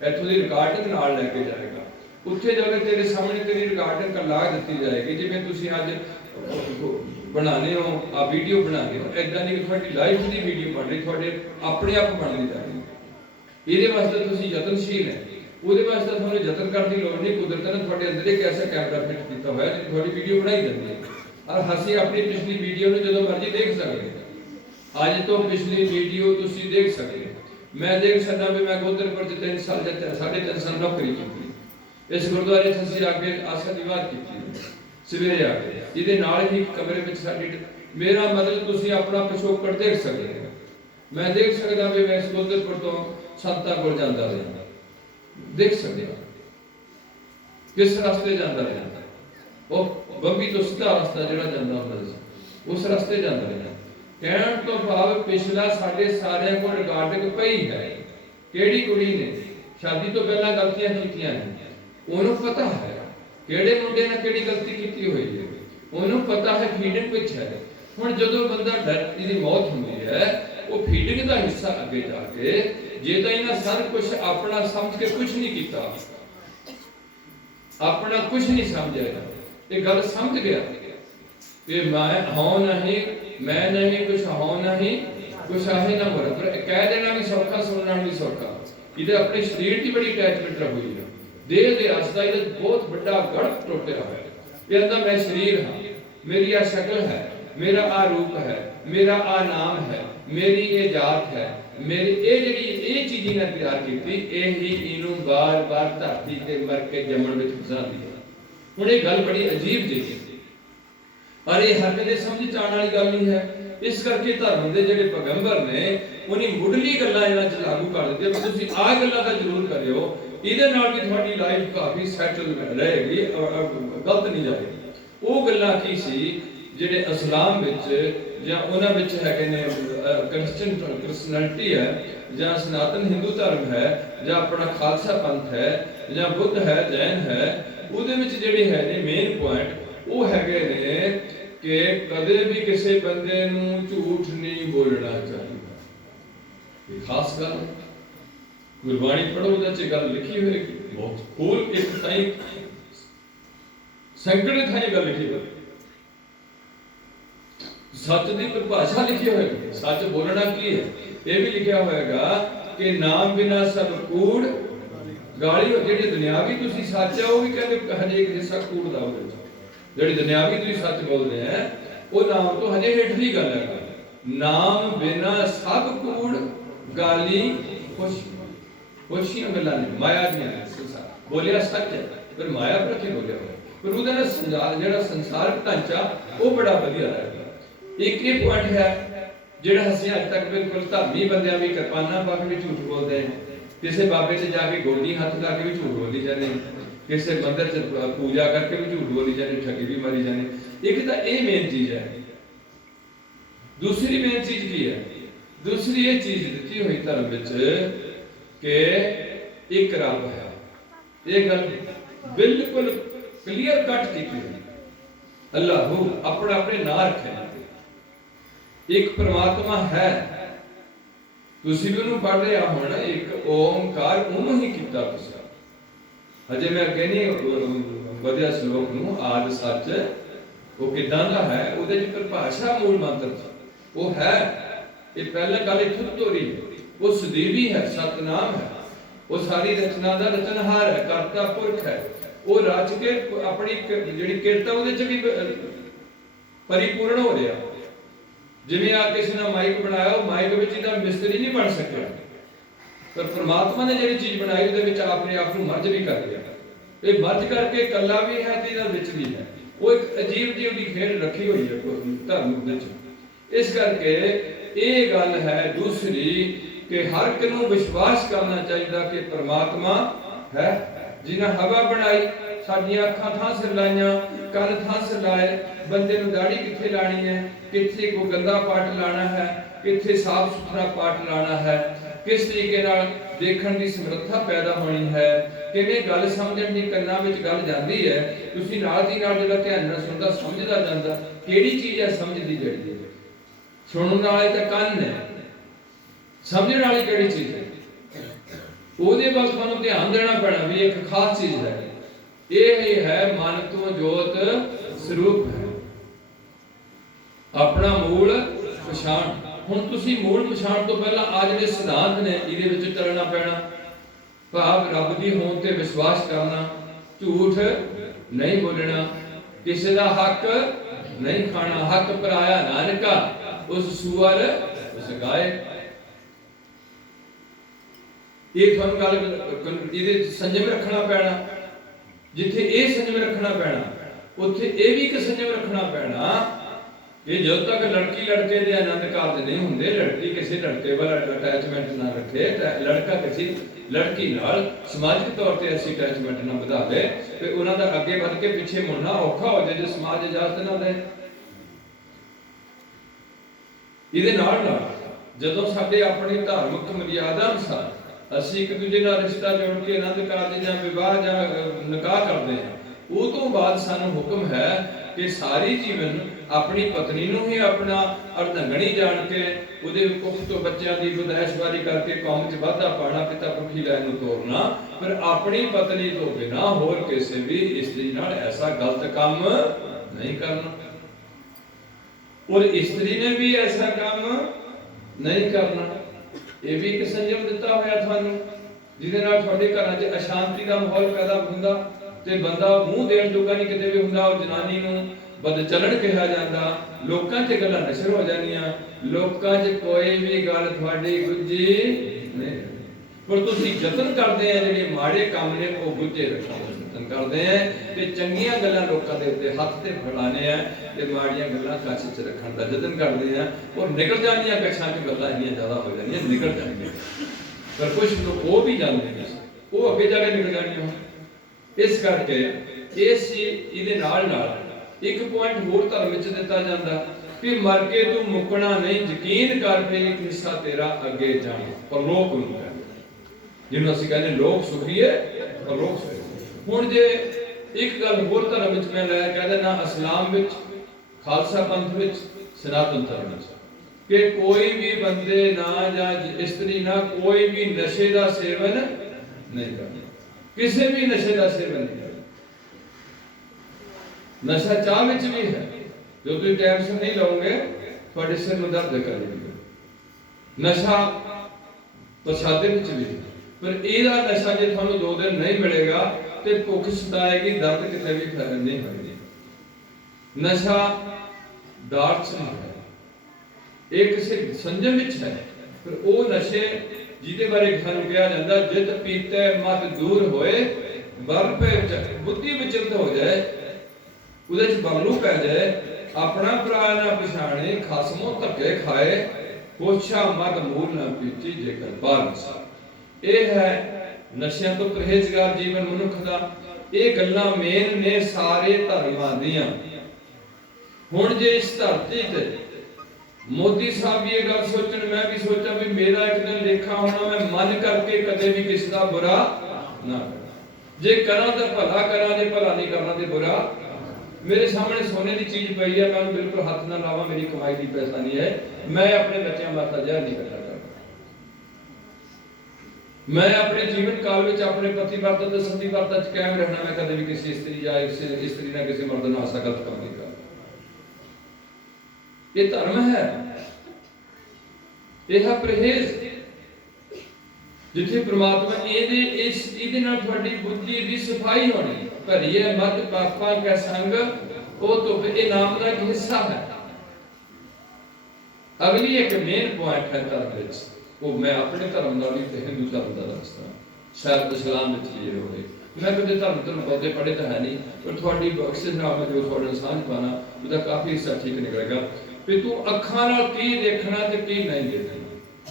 ਇੱਥੋਂ ਦੀ ਰਿਕਾਰਡਿੰਗ ਨਾਲ ਲੈ ਕੇ ਜਾਏਗਾ। ਉੱਥੇ ਜਾ ਕੇ ਤੇਰੇ ਸਾਹਮਣੇ ਤੇਰੀ ਰਿਕਾਰਡਿੰਗ ਲਾ ਦਿੱਤੀ ਜਾਏਗੀ। ਜਿਵੇਂ ਤੁਸੀਂ ਅੱਜ ਬਣਾਉਂਦੇ ਹੋ, ਆ ਵੀਡੀਓ ਬਣਾਉਂਦੇ ਹੋ, ਏਦਾਂ ਨਹੀਂ ਕਿ ਤੁਹਾਡੀ ਲਾਈਫ ਦੀ ਵੀਡੀਓ ਬਣ ਰਹੀ, ਤੁਹਾਡੇ ਆਪਣੇ ਆਪ ਬਣਦੀ ਜਾ ਰਹੀ। ਇਹਦੇ ਵਾਸਤੇ ਤੁਸੀਂ ਯਤਨਸ਼ੀਲ ਹੈ, ਉਹਦੇ ਵਾਸਤੇ ਤੁਹਾਨੂੰ ਯਤਨ ਕਰਨ ਦੀ ਲੋੜ ਨਹੀਂ। ਕੁਦਰਤ ਨੇ ਤੁਹਾਡੇ ਅੰਦਰ ਇੱਕ ਐਸਾ ਕੈਮਰਾ ਫਿੱਟ ਕੀਤਾ ਹੋਇਆ ਜਿਹਦੀ ਤੁਹਾਡੀ ਵੀਡੀਓ ਬਣਾਈ ਜਾਂਦੀ ਹੈ। ਔਰ ਅਸੀਂ ਆਪਣੀ ਪਿਛਲੀ ਵੀਡੀਓ ਨੂੰ ਜਦੋਂ ਮਰਜ਼ੀ ਦੇਖ ਸਕਦੇ ਹਾਂ। ਅੱਜ ਤੋਂ ਪਿਛਲੀ ਵੀਡੀਓ ਤੁਸੀਂ ਦੇਖ ਸਕਦੇ ਹੋ। मैं देख सकता भी मैं गोदरपुर 3 साल ਜਾਂ 3.5 साल नौकरी की, इस गुरुद्वारे 'ਚ ਅਸੀਂ आके आशा ਦੀ बात की सवेरे आके, ਇਹਦੇ ਨਾਲ ही कमरे ਵਿੱਚ ਸਾਡੀ मेरा मतलब ਤੁਸੀਂ ਆਪਣਾ ਪਿਛੋਕੜ देख सकते हो। मैं देख सकता भी मैं इस गोदरपुर तो संतां कोल ਜਾਂਦਾ ਰਿਹਾ, देख सकते हो किस रास्ते ਜਾਂਦਾ ਰਿਹਾ, ਉਹ ਬੰਬੀ ਤੋਂ ਸਿੱਧਾ ਰਸਤਾ ਜਿਹੜਾ ਜਾਂਦਾ ਹੁੰਦਾ ਸੀ ਉਸ ਰਸਤੇ ਜਾਂਦਾ ਰਿਹਾ। ਕਹਿਣ ਤੋਂ ਭਾਵ ਪਿਛਲਾ ਸਾਡੇ ਸਾਰਿਆਂ ਕੋਲ ਰਿਕਾਰਡਿੰਗ ਪਈ ਹੈ, ਕਿਹੜੀ ਕੁੜੀ ਨੇ ਸ਼ਾਦੀ ਤੋਂ ਪਹਿਲਾਂ ਗਲਤੀਆਂ ਕੀਤੀਆਂ ਨੇ, ਉਹਨੂੰ ਪਤਾ ਹੈ ਕਿਹੜੇ ਮੁੰਡੇ ਨੇ ਕਿਹੜੀ ਗਲਤੀ ਕੀਤੀ ਹੋਈ ਹੈ, ਉਹਨੂੰ ਪਤਾ ਹੈ ਫੀਡਿੰਗ ਵਿੱਚ ਹੈ। ਹੁਣ ਜਦੋਂ ਬੰਦਾ ਇਹਦੀ ਮੌਤ ਹੁੰਦੀ ਹੈ, ਉਹ ਫੀਡਿੰਗ ਦਾ ਹਿੱਸਾ ਅੱਗੇ ਜਾ ਕੇ ਜੇ ਤਾਂ ਇਹਨਾਂ ਸਭ ਕੁਝ ਆਪਣਾ ਸਮਝ ਕੇ ਕੁਝ ਨਹੀਂ ਕੀਤਾ, ਆਪਣਾ ਕੁਝ नहीं समझेगा, ये गल समझ गया कि मैं हूं नहीं, मैं नहीं कुछ हूं नहीं, कुछ आहे ना मोरा, पर कह देना भी सौखा, सुनना भी सौखा। इधर अपने शरीर की बड़ी अटैचमेंट हुई है, देह के रास्ता इधर बहुत बड़ा गढ़ टुटया हुआ है। ये अंदर मैं शरीर हाँ, मेरी आ शक्ल है, मेरा आ रूप है, मेरा आ नाम है, मेरी ये जात है, मेरी ये ਜਿਹੜੀ ਇਹ ਚੀਜ਼ ਨੇ ਤਿਆਰ ਕੀਤੀ, ਇਹ ਹੀ ਇਹਨੂੰ ਬਾਰ-ਬਾਰ ਧਰਤੀ ਤੇ ਮਰ ਕੇ ਜੰਮਣ ਵਿੱਚ ਫਸਾਉਂਦੀ ਹੈ। ਹੁਣ ਇਹ ਗੱਲ ਬੜੀ ਅਜੀਬ ਜਿਹੀ ਹੈ, ਪਰ ਇਹ ਹਰ ਕਦੇ ਸਮਝ ਚ ਆਉਣ ਵਾਲੀ ਗੱਲ ਨਹੀਂ ਹੈ। ਇਸ ਕਰਕੇ ਧਰਮ ਦੇ ਜਿਹੜੇ ਪੈਗੰਬਰ ਨੇ ਉਹਨੇ ਮੁੱਢਲੀ ਗੱਲਾਂ ਇਹਨਾਂ 'ਚ ਲਾਗੂ ਕਰ ਦਿੱਤੀਆਂ ਵੀ ਤੁਸੀਂ ਆਹ ਗੱਲਾਂ ਤਾਂ ਜ਼ਰੂਰ ਕਰਿਓ, ਇਹਦੇ ਨਾਲ ਵੀ ਤੁਹਾਡੀ ਲਾਈਫ ਕਾਫੀ ਸੈਟਲ ਰਹੇਗੀ, ਗਲਤ ਨਹੀਂ ਜਾਏਗੀ। ਉਹ ਗੱਲਾਂ ਕੀ ਸੀ ਜਿਹੜੇ ਇਸਲਾਮ ਵਿੱਚ ਜਾਂ ਉਹਨਾਂ ਵਿੱਚ ਹੈਗੇ ਨੇ, ਕ੍ਰਿਸਚਨੈਲਿਟੀ ਹੈ ਜਾਂ ਸਨਾਤਨ ਹਿੰਦੂ ਧਰਮ ਹੈ ਜਾਂ ਆਪਣਾ ਖਾਲਸਾ ਪੰਥ ਹੈ ਜਾਂ ਬੁੱਧ ਹੈ, ਜੈਨ ਹੈ, ਉਹਦੇ ਵਿੱਚ ਜਿਹੜੇ ਹੈ ਨੇ ਮੇਨ ਪੁਆਇੰਟ ਉਹ ਹੈਗੇ ਨੇ ਕਿ ਕਦੇ ਵੀ ਕਿਸੇ ਬੰਦੇ ਨੂੰ ਝੂਠ ਨਹੀਂ ਬੋਲਣਾ ਚਾਹੀਦਾ। ਇਹ ਖਾਸ ਗੱਲ ਹੈ, ਗੁਰਬਾਣੀ ਪੜ੍ਹੋ ਉਹਦੇ 'ਚ ਗੱਲ ਲਿਖੀ ਹੋਏਗੀ ਬਹੁਤ ਖੋਲ ਕੇ, ਤਾਈ ਸੰਕੜੇ ਥਾਈ ਗੱਲ ਲਿਖੀ ਹੋਈ, सच की परिभाषा लिखी होगी, सच बोलना की है ये भी लिखा होगा कि नाम बिना सब कूड़ गाली। जी दुनियावी तुसी सच है वो भी कहते हजे एक हिस्सा कूड़ का, जी दुनियावी तुसी सच बोलते हैं वो नाम तो हजे हेठली गल है। नाम बिना सब कूड़ गाली खुशियां गल्लां ने माया दी संसार बोलिया सच है, पर माया प्रति बोलिया पर वो संसारक ढांचा वो बड़ा वधिया है। एक ये पॉइंट है ਜਿਹੜਾ ਅਸੀਂ ਅੱਜ ਤੱਕ ਬਿਲਕੁਲ ਧਰਮੀ ਬੰਦਿਆਂ ਵੀ ਕਿਰਪਾਨਾਂ ਪਾ ਕੇ ਵੀ ਝੂਠ ਬੋਲਦੇ ਹਾਂ, ਕਿਸੇ ਬਾਬੇ 'ਚ ਜਾ ਕੇ ਗੋਡੀ ਹੱਥ ਲਾ ਕੇ ਵੀ ਝੂਠ ਬੋਲੀ ਜਾਂਦੇ, ਕਿਸੇ ਮੰਦਿਰ 'ਚ ਪੂਜਾ ਕਰਕੇ ਵੀ ਝੂਠ ਬੋਲੀ ਜਾਂਦੇ, ਠੱਗੀ ਵੀ ਮਾਰੀ ਜਾਂਦੇ। ਇੱਕ ਤਾਂ ਇਹ ਮੇਨ ਚੀਜ਼ ਹੈ। ਦੂਸਰੀ ਮੇਨ ਚੀਜ਼ ਕੀ ਹੈ? ਦੂਸਰੀ ਇਹ ਚੀਜ਼ ਦਿੱਤੀ ਹੋਈ ਧਰਮ ਵਿੱਚ ਕਿ ਇੱਕ ਰੱਬ ਹੈ। ਇਹ ਗੱਲ ਬਿਲਕੁਲ ਕਲੀਅਰ ਕੱਟ ਕੀਤੀ ਹੋਈ, ਅੱਲਾਹੂ ਆਪਣਾ ਆਪਣੇ ਨਾਂ ਰੱਖਿਆ, एक परमात्मा है। तुसी भी उन्होंने पढ़ रहे हो ना, एक ओंकार उन्होंने ही किया तुसा। हजे मैं अगे नहीं बढ़िया श्लोक नूं आद सच वो किदां दा है, उहदे च परिभाषा मूल मंत्र वो है। ये पहले गल इत्थों तो रही, वो सदैवी है, सतनाम है, वो सारी रचना दा रचनहार है, करता पुरख है। वो रच के अपनी जिहड़ी किरत उहदे च भी परिपूर्ण हो रहा। जिवें आ किसी ने माइक बनाया, माइक विच इहदा मिस्त्री नहीं बन सकिया, पर परमात्मा ने जिहड़ी चीज बनाई उहदे विच अपने आप नूं मर्ज भी कर लिया। ये मर्ज करके कला भी है ते इहदा विच भी है। वो एक अजीब जी उहदी खेड रखी हुई है धर्म दे विच। इस करके ये गल है दूसरी कि हर एक नूं विश्वास करना चाहिए कि परमात्मा है, जिन्हें हवा बनाई, साडियां अखां थां सिर लाइयां, कन थां सिर लाए, बंदे नूं दाढ़ी कित्थे लानी है, कित्थे कोई गंदा पाठ लाना है, कित्थे साफ सुथरा पाठ लाना है, किस तरीके नाल देखण दी समर्था पैदा होनी है, किवें गल समझण दी कन्नां विच गल जांदी है, तुसीं नाल दी नाल जिहड़ा ध्यान नाल सुणदा समझदा जांदा। किहड़ी चीज़ है समझदी जड़ी सुणन वाले तां कंन है, समझण वाली किहड़ी चीज़ है ਉਹਦੇ ਵੱਲ ਤੁਹਾਨੂੰ ਧਿਆਨ ਦੇਣਾ ਪੈਣਾ ਵੀ ਇੱਕ ਖਾਸ ਚੀਜ਼ ਹੈ। ਇਹ ਹੀ ਹੈ ਮਨ ਤੋਂ ਜੋਤ ਸਰੂਪ ਹੈ, ਆਪਣਾ ਮੂਲ ਪਛਾਣ। ਹੁਣ ਤੁਸੀਂ ਮੂਲ ਪਛਾਣ ਤੋਂ ਪਹਿਲਾਂ ਆ ਜਿਹੜੇ ਸਿਧਾਂਤ ਨੇ ਇਹਦੇ ਵਿੱਚ ਚੱਲਣਾ ਪੈਣਾ। ਭਾਵ ਰੱਬ ਦੀ ਹੋਂਦ ਤੇ ਵਿਸ਼ਵਾਸ ਕਰਨਾ, ਝੂਠ ਨਹੀਂ ਬੋਲਣਾ, ਕਿਸੇ ਦਾ ਹੱਕ ਨਹੀਂ ਖਾਣਾ, ਹੱਕ ਪਰਾਇਆ ਨਾਨਕਾ ਉਸ ਸੂਅਰ ਉਸ ਗਾਏ। ਇਹ ਤੁਹਾਨੂੰ ਗੱਲ ਇਹਦੇ ਸੰਜਮ ਰੱਖਣਾ ਪੈਣਾ। ਜਿੱਥੇ ਇਹ ਸੰਜਮ ਰੱਖਣਾ ਪੈਣਾ ਉੱਥੇ ਇਹ ਵੀ ਇੱਕ ਸੰਜਮ ਰੱਖਣਾ ਪੈਣਾ ਕਿ ਜਦੋਂ ਤੱਕ ਲੜਕੀ ਲੜਕੇ ਦੇ ਆਨੰਦ ਕਾਰਜ ਨਹੀਂ ਹੁੰਦੇ, ਲੜਕੀ ਕਿਸੇ ਲੜਕੇ ਵੱਲ ਅਟੈਚਮੈਂਟ ਨਾ ਰੱਖੇ, ਲੜਕਾ ਕਿਸੇ ਲੜਕੀ ਨਾਲ ਸਮਾਜਿਕ ਤੌਰ ਤੇ ਐਸੀ ਅਟੈਚਮੈਂਟ ਨਾ ਵਧਾਵੇ ਕਿ ਉਹਨਾਂ ਦਾ ਅੱਗੇ ਵੱਧ ਕੇ ਪਿੱਛੇ ਮੁੜਨਾ ਔਖਾ ਹੋ ਜਾਏ ਜੇ ਸਮਾਜ ਇਜਾਜ਼ਤ ਨਾ ਦੇ। ਇਹਦੇ ਨਾਲ ਜਦੋਂ ਸਾਡੇ ਆਪਣੀ ਧਾਰਮਿਕ ਮਰਿਆਦਾ ਅਨੁਸਾਰ ਅਸੀਂ ਇੱਕ ਦੂਜੇ ਨਾਲ ਰਿਸ਼ਤਾ ਜੋੜ ਕੇ ਆਨੰਦ ਕਾਰਜ ਜਾਂ ਵਿਵਾਹ ਜਾਂ ਨਿਕਾਹ ਕਰਦੇ ਹਾਂ, ਉਹ ਤੋਂ ਬਾਅਦ ਸਾਨੂੰ ਹੁਕਮ ਹੈ ਕਿ ਸਾਰੀ ਜੀਵਨ ਆਪਣੀ ਪਤਨੀ ਨੂੰ ਹੀ ਆਪਣਾ ਅਰਧੰਗਣੀ ਜਾਣ ਕੇ ਉਹਦੇ ਕੁੱਖ ਤੋਂ ਬੱਚਿਆਂ ਦੀ ਵਿਦੈਸ਼ਵਾਰੀ ਕਰਕੇ ਕੌਮ 'ਚ ਵਾਧਾ ਪਾਣਾ, ਪਿਤਾ ਪੁਰਖੀ ਲੈਣ ਨੂੰ ਤੋਰਨਾ, ਪਰ ਆਪਣੀ ਪਤਨੀ ਤੋਂ ਬਿਨਾਂ ਹੋਰ ਕਿਸੇ ਵੀ ਇਸਤਰੀ ਨਾਲ ਐਸਾ ਗਲਤ ਕੰਮ ਨਹੀਂ ਕਰਨਾ। ਔਰ ਇਸਤਰੀ ਨੇ ਵੀ ਐਸਾ ਕੰਮ ਨਹੀਂ ਕਰਨਾ। ਇਹ ਵੀ ਇੱਕ ਸੰਜਮ ਦਿੱਤਾ ਹੋਇਆ ਤੁਹਾਨੂੰ, ਜਿਹਦੇ ਨਾਲ ਤੁਹਾਡੇ ਘਰਾਂ 'ਚ ਅਸ਼ਾਂਤੀ ਦਾ ਮਾਹੌਲ ਪੈਦਾ ਹੁੰਦਾ ਤੇ ਬੰਦਾ ਮੂੰਹ ਦੇਣ ਜੋਗਾ ਨਹੀਂ ਕਿਤੇ ਵੀ ਹੁੰਦਾ। ਉਹ ਜਨਾਨੀ ਨੂੰ ਬਦਚਲਣ ਕਿਹਾ ਜਾਂਦਾ, ਲੋਕਾਂ 'ਚ ਗੱਲਾਂ ਨਸ਼ਰ ਹੋ ਜਾਂਦੀਆਂ, ਲੋਕਾਂ 'ਚ ਕੋਈ ਵੀ ਗੱਲ ਤੁਹਾਡੀ ਗੁੱਝੀ ਨਹੀਂ। ਪਰ ਤੁਸੀਂ ਯਤਨ ਕਰਦੇ ਆ ਜਿਹੜੇ ਮਾੜੇ ਕੰਮ ਨੇ ਉਹ ਗੁੱਝੇ ਰੱਖਣ ਦਾ ਯਤਨ ਕਰਦੇ ਆ ਤੇ ਚੰਗੀਆਂ ਗੱਲਾਂ ਲੋਕਾਂ ਦੇ ਉੱਤੇ ਹੱਥ ਤੇ ਫੜਾਣੇ ਆ ਤੇ ਮਾੜੀਆਂ ਗੱਲਾਂ ਕੱਛ 'ਚ ਰੱਖਣ ਦਾ ਯਤਨ ਕਰਦੇ ਆ। ਔਰ ਨਿਕਲ ਜਾਂਦੀਆਂ ਕੱਛਾਂ 'ਚ ਗੱਲਾਂ ਇੰਨੀਆਂ ਜ਼ਿਆਦਾ ਹੋ ਜਾਂਦੀਆਂ, ਨਿਕਲ ਜਾਂਦੀਆਂ। ਪਰ ਕੁਝ ਲੋਕ ਉਹ ਵੀ ਜਾਂਦੇ ਨੇ, ਉਹ ਅੱਗੇ ਜਾ ਕੇ ਨਿਕਲ ਜਾਣੀਆਂ। ਇਸ ਕਰਕੇ ਇਹਦੇ ਨਾਲ ਇੱਕ ਪੁਆਇੰਟ ਹੋਰ ਧਰਮ ਵਿੱਚ ਦਿੱਤਾ ਜਾਂਦਾ ਕਿ ਮਰ ਕੇ ਤੂੰ ਮੁੱਕਣਾ ਨਹੀਂ, ਯਕੀਨ ਕਰ ਪਈ ਇੱਕ ਹਿੱਸਾ ਤੇਰਾ ਅੱਗੇ ਜਾਣਾ। ਪਰਲੋਕ ਨੂੰ ਕਹਿੰਦੇ, ਜਿਹਨੂੰ ਅਸੀਂ ਕਹਿੰਦੇ ਲੋਕ ਸੁਖੀ ਹੈ, ਪਰਲੋਕ ਸੁਖੀ। ਹੁਣ ਜੇ ਇੱਕ ਗੱਲ ਹੋਰ ਧਰਮ ਵਿੱਚ ਮੈਂ ਲੈ ਕਹਿੰਦਾ ਨਾ, ਇਸਲਾਮ ਵਿੱਚ, ਖਾਲਸਾ ਪੰਥ ਵਿੱਚ, ਸਨਾਤਨ ਧਰਮ ਵਿੱਚ, ਕਿ ਕੋਈ ਵੀ ਬੰਦੇ ਨਾ ਜਾਂ ਇਸਤਰੀ ਨਾ ਕੋਈ ਵੀ ਨਸ਼ੇ ਦਾ ਸੇਵਨ ਨਹੀਂ ਕਰਨਾ, ਕਿਸੇ ਵੀ ਨਸ਼ੇ ਦਾ ਸੇਵਨ ਨਹੀਂ ਕਰਨਾ। ਨਸ਼ਾ ਚਾਹ ਵਿੱਚ ਵੀ ਹੈ, ਜੋ ਤੁਸੀਂ ਟਾਈਮ ਸਿਰ ਨਹੀਂ ਲਓਗੇ ਤੁਹਾਡੇ ਸਿਰ ਨੂੰ ਦਰਦ ਕਰੇਗਾ। ਨਸ਼ਾ ਪ੍ਰਸ਼ਾਦੇ ਵਿੱਚ ਵੀ, ਪਰ ਇਹਦਾ ਨਸ਼ਾ ਜੇ ਤੁਹਾਨੂੰ 2 ਦਿਨ ਨਹੀਂ ਮਿਲੇਗਾ ਤੇ ਭੁੱਖ ਸਤਾਏਗੀ, ਦਰਦ ਕਿਤੇ ਵੀ ਨਹੀਂ ਹੋਏਗੀ। ਨਸ਼ਾ ਦਾੜ 'ਚ ਨਹੀਂ ਹੈ, ਇਹ ਕਿਸੇ ਸੰਜਮ ਵਿੱਚ ਹੈ। ਪਰ ਉਹ ਨਸ਼ੇ ਜਿਹਦੇ ਬਾਰੇ ਸਾਨੂੰ ਕਿਹਾ ਜਾਂਦਾ, ਜਿਤ ਪੀਤੇ ਮਤ ਦੂਰ ਹੋਏ, ਬਲ ਪੇ ਬੁੱਧੀ ਵਿਚਲਤ ਹੋ ਜਾਏ, ਉਹਦੇ 'ਚ ਬਗਲੂ ਪੈ ਜਾਏ, ਆਪਣਾ ਭਰਾ ਨਾ ਪਛਾਣੇ, ਖਸਮੋਂ ਧੱਕੇ ਖਾਏ, ਕੋਸ਼ਾ ਮਤ ਮੂਲ ਨਾ ਪੀਤੀ ਜੇਕਰ ਬਾਰਸ। ਇਹ ਹੈ ਨਸ਼ਿਆਂ ਤੋਂ ਪਰਹੇਜ਼ਗਾਰ ਜੀਵਨ ਮਨੁੱਖ ਦਾ। ਇਹ ਗੱਲਾਂ ਮੇਨ ਨੇ ਸਾਰੇ ਧਰਮਾਂ ਦੀਆਂ। ਹੁਣ ਜੇ ਇਸ ਧਰਤੀ ਤੇ ਮੋਦੀ ਸਾਹਿਬ ਵੀ ਇਹ ਗੱਲ ਸੋਚਣ, ਮੈਂ ਵੀ ਸੋਚਾਂ ਵੀ ਮੇਰਾ ਇੱਕ ਦਿਨ ਲੇਖਾ ਹੋਣਾ, ਮੈਂ ਮਨ ਕਰਕੇ ਕਦੇ ਵੀ ਕਿਸੇ ਦਾ ਬੁਰਾ ਨਾ ਕਰਾਂ। ਜੇ ਕਰਾਂ ਤਾਂ ਭਲਾ ਕਰਾਂ, ਜੇ ਭਲਾ ਨਹੀਂ ਕਰਨਾ ਤੇ ਬੁਰਾ। ਮੇਰੇ ਸਾਹਮਣੇ ਸੋਨੇ ਦੀ ਚੀਜ਼ ਪਈ ਹੈ, ਮੈਂ ਉਹਨੂੰ ਬਿਲਕੁਲ ਹੱਥ ਨਾ ਲਾਵਾਂ, ਮੇਰੀ ਕਮਾਈ ਦੀ ਪੈਸਾ ਨਹੀਂ ਹੈ। ਮੈਂ ਆਪਣੇ ਬੱਚਿਆਂ ਵਾਸਤੇ ਜ਼ਹਿਰ ਨਹੀਂ ਕਰਦਾ। ਮੈਂ ਆਪਣੇ ਜੀਵਨ ਕਾਲ ਵਿੱਚ ਆਪਣੇ ਪਤੀ ਵਰਤ ਤੇ ਸੰਧੀ ਵਰਤ 'ਚ ਕਾਇਮ ਰਹਿਣਾ। ਮੈਂ ਕਦੇ ਵੀ ਕਿਸੇ ਇਸਤਰੀ ਜਾਂ ਇਸਤਰੀ ਨਾਲ ਕਿਸੇ ਮਰਦ ਨਾਲ ਐਸਾ ਗਲਤ ਕੰਮ ਨਹੀਂ ਕਰਦਾ। ਇਹ ਧਰਮ ਹੈ, ਇਹ ਹੈ ਪਰਹੇਜ਼। ਜਿੱਥੇ ਪ੍ਰਮਾਤਮਾ ਇਹਦੇ ਨਾਲ ਤੁਹਾਡੀ ਬੁੱਧੀ ਦੀ ਸਫਾਈ ਹੋਣੀ। ਭਰੀਏ ਮਤ ਪਾਪਾਂ ਕੈ ਸੰਗ ਉਹ ਤੋਂ ਇਹ ਨਾਮ ਦਾ ਇੱਕ ਹਿੱਸਾ ਹੈ। ਅਗਲੀ ਇੱਕ ਮੇਨ ਪੁਆਇੰਟ ਹੈ ਧਰਮ ਵਿੱਚ, ਉਹ ਮੈਂ ਆਪਣੇ ਧਰਮ ਦਾ ਵੀ ਤੇ ਹਿੰਦੂ ਧਰਮ ਦਾ ਦੱਸਦਾ, ਸ਼ਾਇਦ ਇਸਲਾਮ ਵਿੱਚ ਵੀ ਇਹ ਹੋਵੇ। ਮੈਂ ਕਦੇ ਧਰਮ ਪੌਦੇ ਪੜ੍ਹੇ ਤਾਂ ਹੈ ਨਹੀਂ, ਪਰ ਤੁਹਾਡੀ ਬਖਸ਼ਿਸ਼ ਨਾਲ ਮੈਂ ਜੋ ਤੁਹਾਡੇ ਨਾਲ ਸਾਂਝ ਪਾਣਾ ਉਹਦਾ ਕਾਫੀ ਹਿੱਸਾ ਠੀਕ ਨਿਕਲੇਗਾ। ਵੀ ਤੂੰ ਅੱਖਾਂ ਨਾਲ ਕੀ ਦੇਖਣਾ ਤੇ ਕੀ ਨਹੀਂ ਦੇਖਣਾ।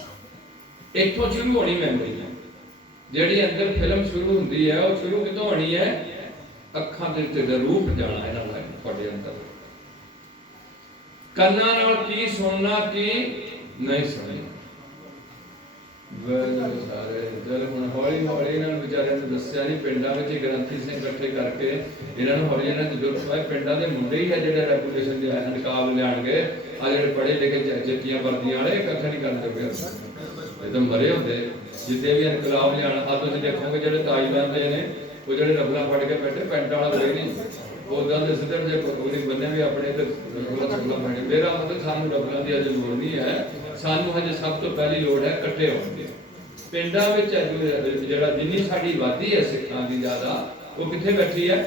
ਇੱਥੋਂ ਸ਼ੁਰੂ ਹੋਣੀ ਮੈਮਰੀ, ਜਿਹੜੀ ਅੰਦਰ ਫਿਲਮ ਸ਼ੁਰੂ ਹੁੰਦੀ ਹੈ ਉਹ ਸ਼ੁਰੂ ਕਿਤੋਂ ਹੋਣੀ ਹੈ? ਅੱਖਾਂ ਦੇ ਉੱਤੇ ਦਾ ਰੂਪ ਜਾਣਾ ਇਹਨਾਂ ਦਾ ਤੁਹਾਡੇ ਅੰਦਰ। ਕੰਨਾਂ ਨਾਲ ਕੀ ਸੁਣਨਾ ਕੀ ਨਹੀਂ ਸੁਣਨਾ। ਸਾਰੇ ਜਦ ਹੁਣ ਹੌਲੀ ਹੌਲੀ ਇਹਨਾਂ ਨੂੰ ਵਿਚਾਰਿਆਂ ਨੂੰ ਦੱਸਿਆ ਨਹੀਂ, ਪਿੰਡਾਂ ਵਿੱਚ ਗ੍ਰੰਥੀ ਸਿੰਘ ਇਕੱਠੇ ਕਰਕੇ ਇਹਨਾਂ ਨੂੰ ਹੌਲੀ ਇਹਨਾਂ ਨੂੰ ਜ਼ਰੂਰਤ ਹੈ। ਪਿੰਡਾਂ ਦੇ ਮੁੰਡੇ ਹੀ ਹੈ ਜਿਹੜੇ ਰੈਪੂਟੇਸ਼ਨ ਦੇ ਨਿਕਾਬ ਲਿਆਣਗੇ। ਆ ਜਿਹੜੇ ਪੜ੍ਹੇ ਲਿਖੇ ਚਿੱਟੀਆਂ ਵਰਦੀਆਂ ਵਾਲੇ ਇਕੱਠੇ ਨਹੀਂ ਕਰਨ ਜੋਗੇ, ਇਹ ਮਰੇ ਹੁੰਦੇ। ਜਿੱਦੇ ਵੀ ਇਨਕਲਾਬ ਲਿਆਣ, ਆ ਤੁਸੀਂ ਦੇਖੋਗੇ ਜਿਹੜੇ ਤਾਜਦਾਰ ਦੇ ਨੇ ਉਹ ਜਿਹੜੇ ਰਬਲਾਂ ਫੜ ਕੇ ਬੈਠੇ, ਪੈਂਟ ਵਾਲਾ ਕੋਈ ਨਹੀਂ, ਉਦਾਂ ਦੇ ਸਿੱਧੜ ਜੇ ਉਹਨੇ ਬੰਨੇ ਵੀ ਆਪਣੇ ਤੇ ਰਬਲਾਂ ਚੁਗਲਾ ਬਣੇ। ਮੇਰਾ ਮਤਲਬ ਸਾਨੂੰ ਰਬਲਾਂ ਦੀ ਅਜੇ ਲੋੜ ਨਹੀਂ ਹੈ, ਸਾਨੂੰ ਹਜੇ ਸਭ ਤੋਂ ਪਹਿਲੀ ਲੋੜ ਹੈ ਇਕੱਠੇ ਹੋਣ ਦੀ। ਪਿੰਡਾਂ ਵਿੱਚ ਜਿਹੜਾ ਜਿੰਨੀ ਸਾਡੀ ਆਬਾਦੀ ਹੈ ਸਿੱਖਾਂ ਦੀ ਜ਼ਿਆਦਾ, ਉਹ ਕਿੱਥੇ ਬੈਠੀ ਹੈ?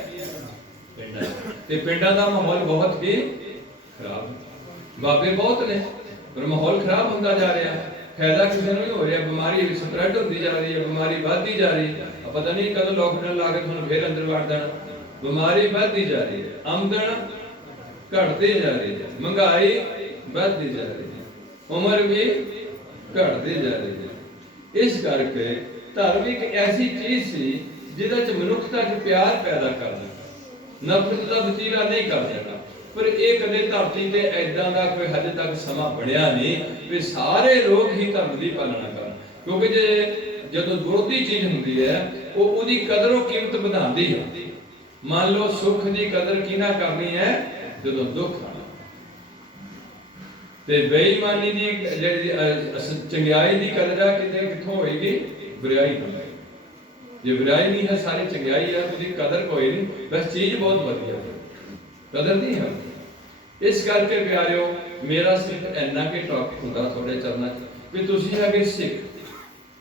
ਪਿੰਡਾਂ। ਤੇ ਪਿੰਡਾਂ ਦਾ ਮਾਹੌਲ ਬਹੁਤ ਹੀ ਖਰਾਬ, ਬਾਬੇ ਬਹੁਤ ਨੇ ਪਰ ਮਾਹੌਲ ਖਰਾਬ ਹੁੰਦਾ ਜਾ ਰਿਹਾ। फायदा किसी को नहीं हो रहा, बीमारी स्प्रैड होती जा रही है, बीमारी बढ़ती जा रही है। पता नहीं कदों लॉकडाउन ला के तुहानूं फिर अंदर वड़ देना, बीमारी बढ़ती जा रही है, आमदन घटती जा रही है, महंगाई बढ़ती जा रही है, उम्र भी घटती जा रही है। इस करके धर्म एक ऐसी चीज सी जिहदे च मनुखता च प्यार पैदा करना, नफरत का वतीरा नहीं कर देना। पर यह कदे धरती ते ऐदां दा कोई हजे तक समा बनया नहीं भी सारे लोग ही धर्म की पालना करन, क्योंकि जे जदों विरोधी चीज हुंदी है वो उहदी कदर कीमत बढ़ाती है। मान लो सुख की कदर किना करनी है जदों दुख आना, ते बेईमानी की चंगियाई की कदर किते कित्थों होएगी, बुराई तो जे बुराई नहीं है सारी चंगियाई है, उसकी कदर कोई नहीं, बस चीज बहुत बढ़िया कदर नहीं है। इस करके प्यारिओ मेरा सिर्फ इन्ना के टॉपिक होंदा थोड़े चरणा भी तुसीं हैगे सिख,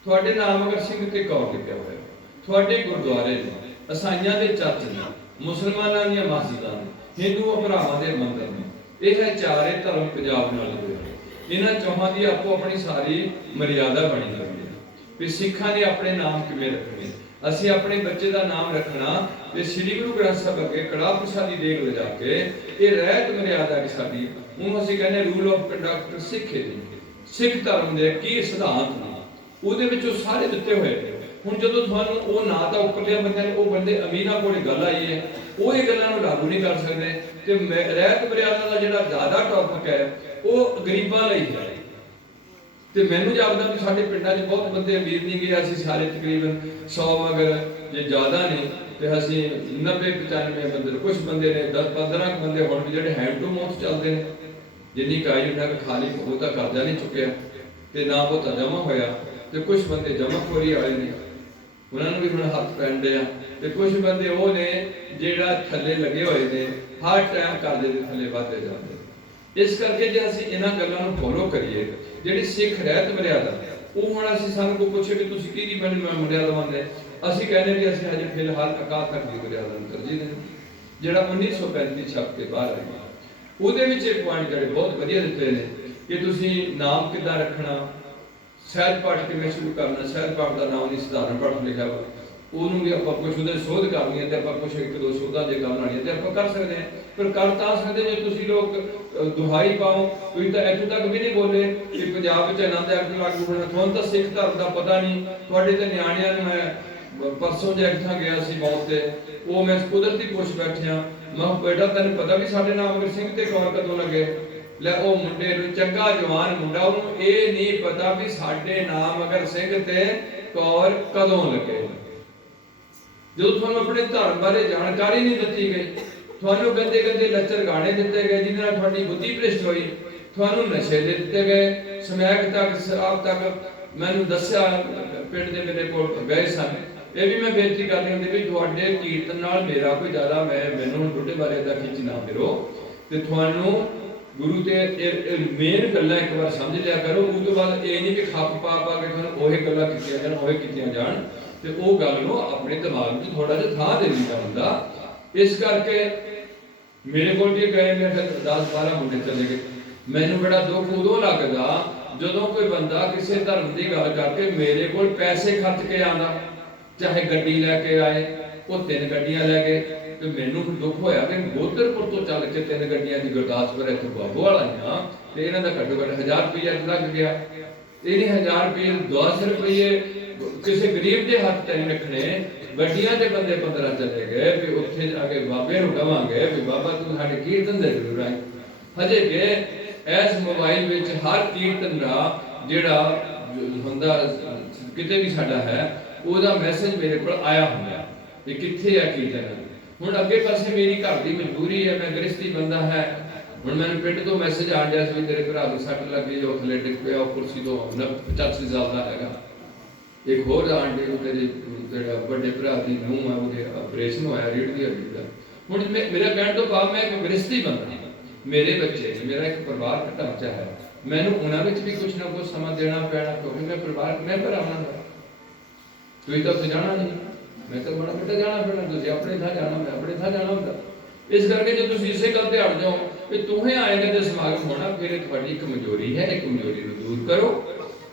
थोड़े नाम अगर सिंह ते कौर लिखिया होया, थोड़े गुरुद्वारे ने, ईसाइयां दे चर्च ने, मुसलमानां दी मस्जिदां ने, हिंदू भरावां दे मंदिर ने, यह है चारे धर्म पंजाब नाल जुड़े होए। इन्हां चौहां दी आपो अपनी सारी मर्यादा बनी हुई है भी सिखां ने अपने नाम किवें रखने। ਅਸੀਂ ਆਪਣੇ ਬੱਚੇ ਦਾ ਨਾਮ ਰੱਖਣਾ ਤੇ ਸ੍ਰੀ ਗੁਰੂ ਗ੍ਰੰਥ ਸਾਹਿਬ ਅੱਗੇ ਕੜਾ ਪ੍ਰਸ਼ਾਦੀ ਦੇਗ ਲਿਜਾ ਕੇ ਇਹ ਰਹਿਤ ਮਰਿਆਦਾ ਕਿ ਸਾਡੀ ਉਹਨੂੰ ਅਸੀਂ ਕਹਿੰਦੇ ਰੂਲ ਆਫ ਕੰਡਕਟ ਸਿੱਖ ਹੈ। ਸਿੱਖ ਧਰਮ ਦੇ ਕੀ ਸਿਧਾਂਤ ਨੇ ਉਹਦੇ ਵਿੱਚ ਉਹ ਸਾਰੇ ਦਿੱਤੇ ਹੋਏ ਨੇ। ਹੁਣ ਜਦੋਂ ਤੁਹਾਨੂੰ ਉਹ ਨਾ ਤਾਂ ਉੱਪਰਲੇ ਬੰਦੇ ਨੇ, ਉਹ ਬੰਦੇ ਅਮੀਰਾਂ ਕੋਲੇ ਗੱਲ ਆਈ ਹੈ, ਉਹ ਇਹ ਗੱਲਾਂ ਨੂੰ ਲਾਗੂ ਨਹੀਂ ਕਰ ਸਕਦੇ ਤੇ ਰਹਿਤ ਮਰਿਆਦਾ ਦਾ ਜਿਹੜਾ ਜ਼ਿਆਦਾ ਟੌਪਿਕ ਹੈ ਉਹ ਗਰੀਬਾਂ ਲਈ ਹੈ। ਤੇ ਮੈਨੂੰ ਜਾਪਦਾ ਵੀ ਸਾਡੇ ਪਿੰਡਾਂ 'ਚ ਬਹੁਤ ਬੰਦੇ ਅਮੀਰ ਨਹੀਂ ਗਏ, ਅਸੀਂ ਸਾਰੇ ਤਕਰੀਬਨ 100 ਮਗਰ ਜੇ ਜ਼ਿਆਦਾ ਨਹੀਂ ਤੇ ਅਸੀਂ 90-95 ਬੰਦੇ, ਕੁਝ ਬੰਦੇ ਨੇ 10-15 ਬੰਦੇ ਹੁਣ ਵੀ ਜਿਹੜੇ ਹੈਂਡ ਟੂ ਮਾਊਥ ਚੱਲਦੇ ਨੇ, ਜਿੰਨੀ ਕਾਈ ਉਹਨਾਂ ਦਾ ਖਾਲੀ ਉਹ ਤਾਂ ਕਰਜ਼ਾ ਨਹੀਂ ਚੁੱਕਿਆ ਤੇ ਨਾ ਬਹੁਤਾ ਜਮਾ ਹੋਇਆ, ਤੇ ਕੁਝ ਬੰਦੇ ਜਮਾਖੋਰੀ ਵਾਲੇ ਨੇ ਉਹਨਾਂ ਨੂੰ ਵੀ ਹੁਣ ਹੱਥ ਪੈਂਦੇ ਆ, ਤੇ ਕੁਝ ਬੰਦੇ ਉਹ ਨੇ ਜਿਹੜਾ ਥੱਲੇ ਲੱਗੇ ਹੋਏ ਨੇ ਹਰ ਟਾਈਮ ਕਰਜ਼ੇ ਦੇ ਥੱਲੇ ਵੱਧਦੇ ਜਾਂਦੇ। ਇਸ ਕਰਕੇ ਜੇ ਅਸੀਂ ਇਹਨਾਂ ਗੱਲਾਂ ਨੂੰ ਫੋਲੋ ਕਰੀਏ, ਜਿਹੜੀ ਸਿੱਖ ਰਹਿਤ ਮਰਿਆਦਾ ਉਹ ਹੁਣ ਅਸੀਂ ਸਾਨੂੰ ਕੋਈ ਪੁੱਛੇ ਕਿ ਤੁਸੀਂ ਕਿਹਦੀ ਮਰਿਆਦਾ ਮੰਨਦੇ, ਅਸੀਂ ਕਹਿੰਦੇ ਕਿ ਅਸੀਂ ਹਜੇ ਫਿਲਹਾਲ ਅਕਾਲ ਤਖਤ ਦੀ ਮਰਿਆਦਾ ਨੂੰ ਤਰਜੀਹ ਦਿੰਦੇ, ਜਿਹੜਾ 1935 ਛਪ ਕੇ ਬਾਹਰ ਆਇਆ। ਉਹਦੇ ਵਿੱਚ ਇਹ ਪੁਆਇੰਟ ਜਿਹੜੇ ਬਹੁਤ ਵਧੀਆ ਦਿੱਤੇ ਨੇ ਕਿ ਤੁਸੀਂ ਨਾਮ ਕਿੱਦਾਂ ਰੱਖਣਾ, ਸਹਿਜ ਪਾਠ ਕਿਵੇਂ ਸ਼ੁਰੂ ਕਰਨਾ। ਸਹਿਜ ਪਾਠ ਦਾ ਨਾਮ ਨਹੀਂ ਸਧਾਰਨ ਪਾਠ ਲਿਖਿਆ ਵਾ, ਉਹਨੂੰ ਵੀ ਆਪਾਂ ਕੁਝ ਉਹਦੇ ਸੋਧ ਕਰਨੀ ਹੈ ਤੇ ਆਪਾਂ ਕੁਝ ਇੱਕ ਦੋ ਸੋਧਾਂ ਜੇ ਕਰਨ ਵਾਲੀਆਂ ਤੇ ਆਪਾਂ ਕਰ ਸਕਦੇ ਹਾਂ। ਪਰ ਕਰ ਤਾਂ ਸਕਦੇ ਜੇ ਤੁਸੀਂ ਲੋਕ ਦੁਹਾਈ ਪਾਓ। ਤੁਸੀਂ ਤਾਂ ਇੱਥੋਂ ਤੱਕ ਵੀ ਨਹੀਂ ਬੋਲੇ ਕਿ ਪੰਜਾਬ ਵਿੱਚ ਆਨੰਦ ਐਕਟ ਲਾਗੂ ਹੋਣਾ, ਤੁਹਾਨੂੰ ਤਾਂ ਸਿੱਖ ਧਰਮ ਦਾ ਪਤਾ ਨਹੀਂ। ਤੁਹਾਡੇ ਤੇ ਨਿਆਣਿਆਂ ਨੂੰ ਮੈਂ ਪਰਸੋਂ ਜੇ ਇੱਥਾਂ ਗਿਆ ਸੀ ਮੌਤ ਤੇ, ਉਹ ਮੈਂ ਕੁਦਰਤੀ ਪੁੱਛ ਬੈਠਿਆ, ਮੈਂ ਬੇਟਾ ਤੈਨੂੰ ਪਤਾ ਵੀ ਸਾਡੇ ਨਾਮ ਅਗਰ ਸਿੰਘ ਤੇ ਕੌਰ ਕਦੋਂ ਲੱਗੇ? ਲੈ ਉਹ ਮੁੰਡੇ ਨੂੰ, ਚੰਗਾ ਜਵਾਨ ਮੁੰਡਾ, ਉਹਨੂੰ ਇਹ ਨਹੀਂ ਪਤਾ ਵੀ ਸਾਡੇ ਨਾਮ ਅਗਰ ਸਿੰਘ ਤੇ ਕੌਰ ਕਦੋਂ ਲੱਗੇ। ਜਦੋਂ ਤੁਹਾਨੂੰ ਆਪਣੇ ਧਰਮ ਬਾਰੇ ਜਾਣਕਾਰੀ ਨਹੀਂ ਦਿੱਤੀ ਗਈ, ਤੁਹਾਨੂੰ ਗੰਦੇ ਗੰਦੇ ਲੱਚਰ ਗਾਣੇ ਦਿੱਤੇ ਗਏ ਜਿਹਦੇ ਨਾਲ ਤੁਹਾਡੀ ਬੁੱਧੀ ਭ੍ਰਿਸ਼ਟ ਹੋਈ, ਤੁਹਾਨੂੰ ਨਸ਼ੇ ਦੇ ਦਿੱਤੇ ਗਏ, ਸਮੈਕ ਤੱਕ, ਸ਼ਰਾਬ ਤੱਕ। ਮੈਨੂੰ ਦੱਸਿਆ ਪਿੰਡ ਦੇ ਮੇਰੇ ਕੋਲ ਗਏ ਸਨ, ਇਹ ਵੀ ਮੈਂ ਬੇਨਤੀ ਕਰਨੀ ਹੁੰਦੀ ਵੀ ਤੁਹਾਡੇ ਕੀਰਤਨ ਨਾਲ ਮੇਰਾ ਕੋਈ ਜ਼ਿਆਦਾ ਮੈਨੂੰ ਬੁੱਢੇ ਬਾਰੇ ਦਾ ਖਿੱਚ ਨਾ ਫਿਰੋ, ਤੇ ਤੁਹਾਨੂੰ ਗੁਰੂ ਤੇ ਮੇਨ ਗੱਲਾਂ ਇੱਕ ਵਾਰ ਸਮਝ ਲਿਆ ਕਰੋ। ਉਸ ਤੋਂ ਬਾਅਦ ਇਹ ਨਹੀਂ ਕਿ ਖੱਪ ਪਾ ਕੇ ਤੁਹਾਨੂੰ ਉਹੀ ਗੱਲਾਂ ਕੀਤੀਆਂ ਜਾਣ, ਉਹੀ ਕੀਤੀਆਂ ਜਾਣ, ਤੇ ਉਹ ਗੱਲ ਨੂੰ ਆਪਣੇ ਦਿਮਾਗ ਵਿੱਚ ਥੋੜਾ ਜਿਹਾ ਥਾਂ ਦੇਣੀ ਚਾਹੁੰਦਾ। ਇਸ ਕਰਕੇ ਮੇਰੇ ਕੋਲ ਵੀ ਗਏ, ਮੈਂ ਫਿਰ 10-12 ਮੁੰਡੇ ਚਲੇ ਗਏ। ਮੈਨੂੰ ਬੜਾ ਦੁੱਖ ਉਦੋਂ ਲੱਗਦਾ ਜਦੋਂ ਕੋਈ ਬੰਦਾ ਕਿਸੇ ਧਰਮ ਦੀ ਗੱਲ ਕਰਕੇ ਮੇਰੇ ਕੋਲ ਪੈਸੇ ਖਰਚ ਕੇ ਆਉਂਦਾ, ਚਾਹੇ ਗੱਡੀ ਲੈ ਕੇ ਆਏ, ਉਹ 3 ਗੱਡੀਆਂ ਲੈ ਗਏ, ਤੇ ਮੈਨੂੰ ਦੁੱਖ ਹੋਇਆ ਕਿ ਗੋਦਰਪੁਰ ਤੋਂ ਚੱਲ ਕੇ 3 ਗੱਡੀਆਂ ਦੀ ਗੁਰਦਾਸਪੁਰ ਇੱਥੇ ਬਾਬੋਵਾਲ ਆਈਆਂ, ਤੇ ਇਹਨਾਂ ਦਾ ਘੱਟੋ ਘੱਟ 1000 ਰੁਪਇਆ ਲੱਗ ਗਿਆ। ਇਹਨੇ 1000 ਰੁਪਏ 10 ਰੁਪਏ ਕਿਸੇ ਗਰੀਬ ਦੇ ਹੱਥ ਤੇ ਨਹੀਂ ਰੱਖਣੇ। ਗੱਡੀਆਂ ਦੇ ਬੰਦੇ 15 ਚਲੇ ਗਏ ਵੀ ਉੱਥੇ ਜਾ ਕੇ ਬਾਬੇ ਨੂੰ ਕਹਾਂਗੇ ਵੀ ਬਾਬਾ ਤੂੰ ਸਾਡੇ ਕੀਰਤਨ ਦੇ ਜ਼ਰੂਰ ਆਈ। ਹਜੇ ਕਿ ਇਸ ਮੋਬਾਈਲ ਵਿੱਚ ਹਰ ਕੀਰਤਨ ਦਾ ਜਿਹੜਾ ਹੁੰਦਾ ਕਿਤੇ ਵੀ ਸਾਡਾ ਹੈ, ਉਹਦਾ ਮੈਸੇਜ ਮੇਰੇ ਕੋਲ ਆਇਆ ਹੁੰਦਾ ਵੀ ਕਿੱਥੇ ਆ ਕੀਰਤਨ। ਹੁਣ ਅੱਗੇ ਪਾਸੇ ਮੇਰੀ ਘਰ ਦੀ ਮਜਬੂਰੀ ਹੈ, ਮੈਂ ਗ੍ਰਸਤੀ ਬੰਦਾ ਹੈ। ਹੁਣ ਮੈਨੂੰ ਪਿੰਡ ਤੋਂ ਮੈਸੇਜ ਆ ਗਿਆ ਸੀ ਤੇਰੇ ਭਰਾ ਦੀ ਸੱਟ ਲੱਗੀ, ਉਹ ਥੱਲੇ ਡਿੱਗ ਪਿਆ, ਉਹ ਕੁਰਸੀ ਤੋਂ 85 ਸਾਲ ਦਾ ਹੈਗਾ। ਇੱਕ ਹੋਰ ਆਂਟੀ ਨੂੰ ਤੇਰੇ ਜਿਹੜਾ ਵੱਡੇ ਭਰਾ ਦੀ ਨੂੰਹ ਹੈ, ਉਹਦੇ ਆਪਰੇਸ਼ਨ ਹੋਇਆ ਰੀੜ ਦੀ ਹੱਡੀ ਦਾ। ਹੁਣ ਮੇਰਾ ਕਹਿਣ ਤੋਂ ਬਾਅਦ ਮੈਂ ਇੱਕ ਗ੍ਰਸਤੀ ਬੰਦਾ, ਮੇਰੇ ਬੱਚੇ, ਮੇਰਾ ਇੱਕ ਪਰਿਵਾਰ ਦਾ ਢਾਂਚਾ ਹੈ, ਮੈਨੂੰ ਉਹਨਾਂ ਵਿੱਚ ਵੀ ਕੁਝ ਨਾ ਕੁਝ ਸਮਾਂ ਦੇਣਾ ਪੈਣਾ, ਕਿਉਂਕਿ ਮੈਂ ਪਰਿਵਾਰ ਮੈਂ ਭਰਾਵਾਂ ਦਾ। ਤੁਸੀਂ ਤਾਂ ਉੱਥੇ ਜਾਣਾ ਨਹੀਂ, ਮੈਂ ਤਾਂ ਬੜਾ ਬੇਟਾ ਜਾਣਾ ਪੈਣਾ, ਤੁਸੀਂ ਆਪਣੇ ਥਾਂ ਜਾਣਾ, ਮੈਂ ਆਪਣੇ ਥਾਂ ਜਾਣਾ ਹੁੰਦਾ। ਇਸ ਕਰਕੇ ਜੇ ਤੁਸੀਂ ਇਸੇ ਗੱਲ ਤੇ ਹਟ ਜਾਓ ਵੀ ਤੂੰ ਆਏਗਾ ਤੇ ਸਮਾਗਮ ਹੋਣਾ, ਫਿਰ ਤੁਹਾਡੀ ਕਮਜ਼ੋਰੀ ਹੈ, ਇਹ ਕਮਜ਼ੋਰੀ ਨੂੰ ਦੂਰ ਕਰੋ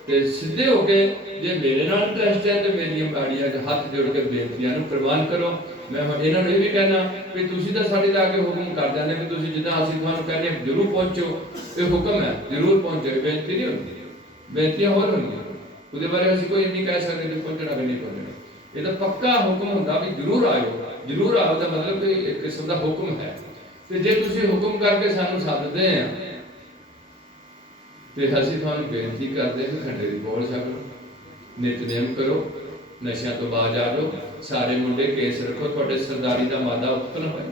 ਤੇ ਸਿੱਧੇ ਹੋ ਕੇ ਜੇ ਮੇਰੇ ਨਾਲ ਇੰਟਰਸਟ ਹੈ ਤੇ ਮੇਰੀਆਂ ਬਾੜੀਆਂ 'ਚ ਹੱਥ ਜੋੜ ਕੇ ਬੇਨਤੀਆਂ ਨੂੰ ਪ੍ਰਵਾਨ ਕਰੋ। ਮੈਂ ਇਹਨਾਂ ਨੂੰ ਇਹ ਵੀ ਕਹਿਣਾ ਵੀ ਤੁਸੀਂ ਤਾਂ ਸਾਡੇ ਲਾ ਕੇ ਹੁਕਮ ਕਰ ਜਾਂਦੇ ਵੀ ਤੁਸੀਂ ਜਿੱਦਾਂ ਅਸੀਂ ਤੁਹਾਨੂੰ ਕਹਿੰਦੇ ਜ਼ਰੂਰ ਪਹੁੰਚੋ, ਇਹ ਹੁਕਮ ਹੈ ਜ਼ਰੂਰ ਪਹੁੰਚੋ, ਬੇਨਤੀ ਨਹੀਂ ਹੁੰਦੀ, ਬੇਨਤੀਆਂ ਹੋਰ ਹੁੰਦੀਆਂ। ਉਹਦੇ ਬਾਰੇ ਅਸੀਂ ਕੋਈ ਨਹੀਂ ਕਹਿ ਸਕਦੇ ਕਿ ਪਹੁੰਚਣਾ ਕਿ ਨਹੀਂ ਪਹੁੰਚਣਾ। ਇਹ ਤਾਂ ਪੱਕਾ ਹੁਕਮ ਹੁੰਦਾ ਵੀ ਜ਼ਰੂਰ ਆਇਓ। ਜ਼ਰੂਰ ਆਓ ਦਾ ਮਤਲਬ ਕਿ ਇੱਕ ਕਿਸਮ ਦਾ ਹੁਕਮ ਹੈ। ਤੇ ਜੇ ਤੁਸੀਂ ਹੁਕਮ ਕਰਕੇ ਸਾਨੂੰ ਸੱਦਦੇ ਆ ਤੇ ਅਸੀਂ ਤੁਹਾਨੂੰ ਬੇਨਤੀ ਕਰਦੇ ਕਿ ਖੰਡੇ ਦੀ ਬੋਲ ਛਕੋ, ਨਿਤਨੇਮ ਕਰੋ, ਨਸ਼ਿਆਂ ਤੋਂ ਬਾਜ਼ ਆ ਜਾਓ, ਸਾਰੇ ਮੁੰਡੇ ਕੇਸ ਰੱਖੋ, ਤੁਹਾਡੇ ਸਰਦਾਰੀ ਦਾ ਮਾਦਾ ਉਤਪਨ ਹੋਏ।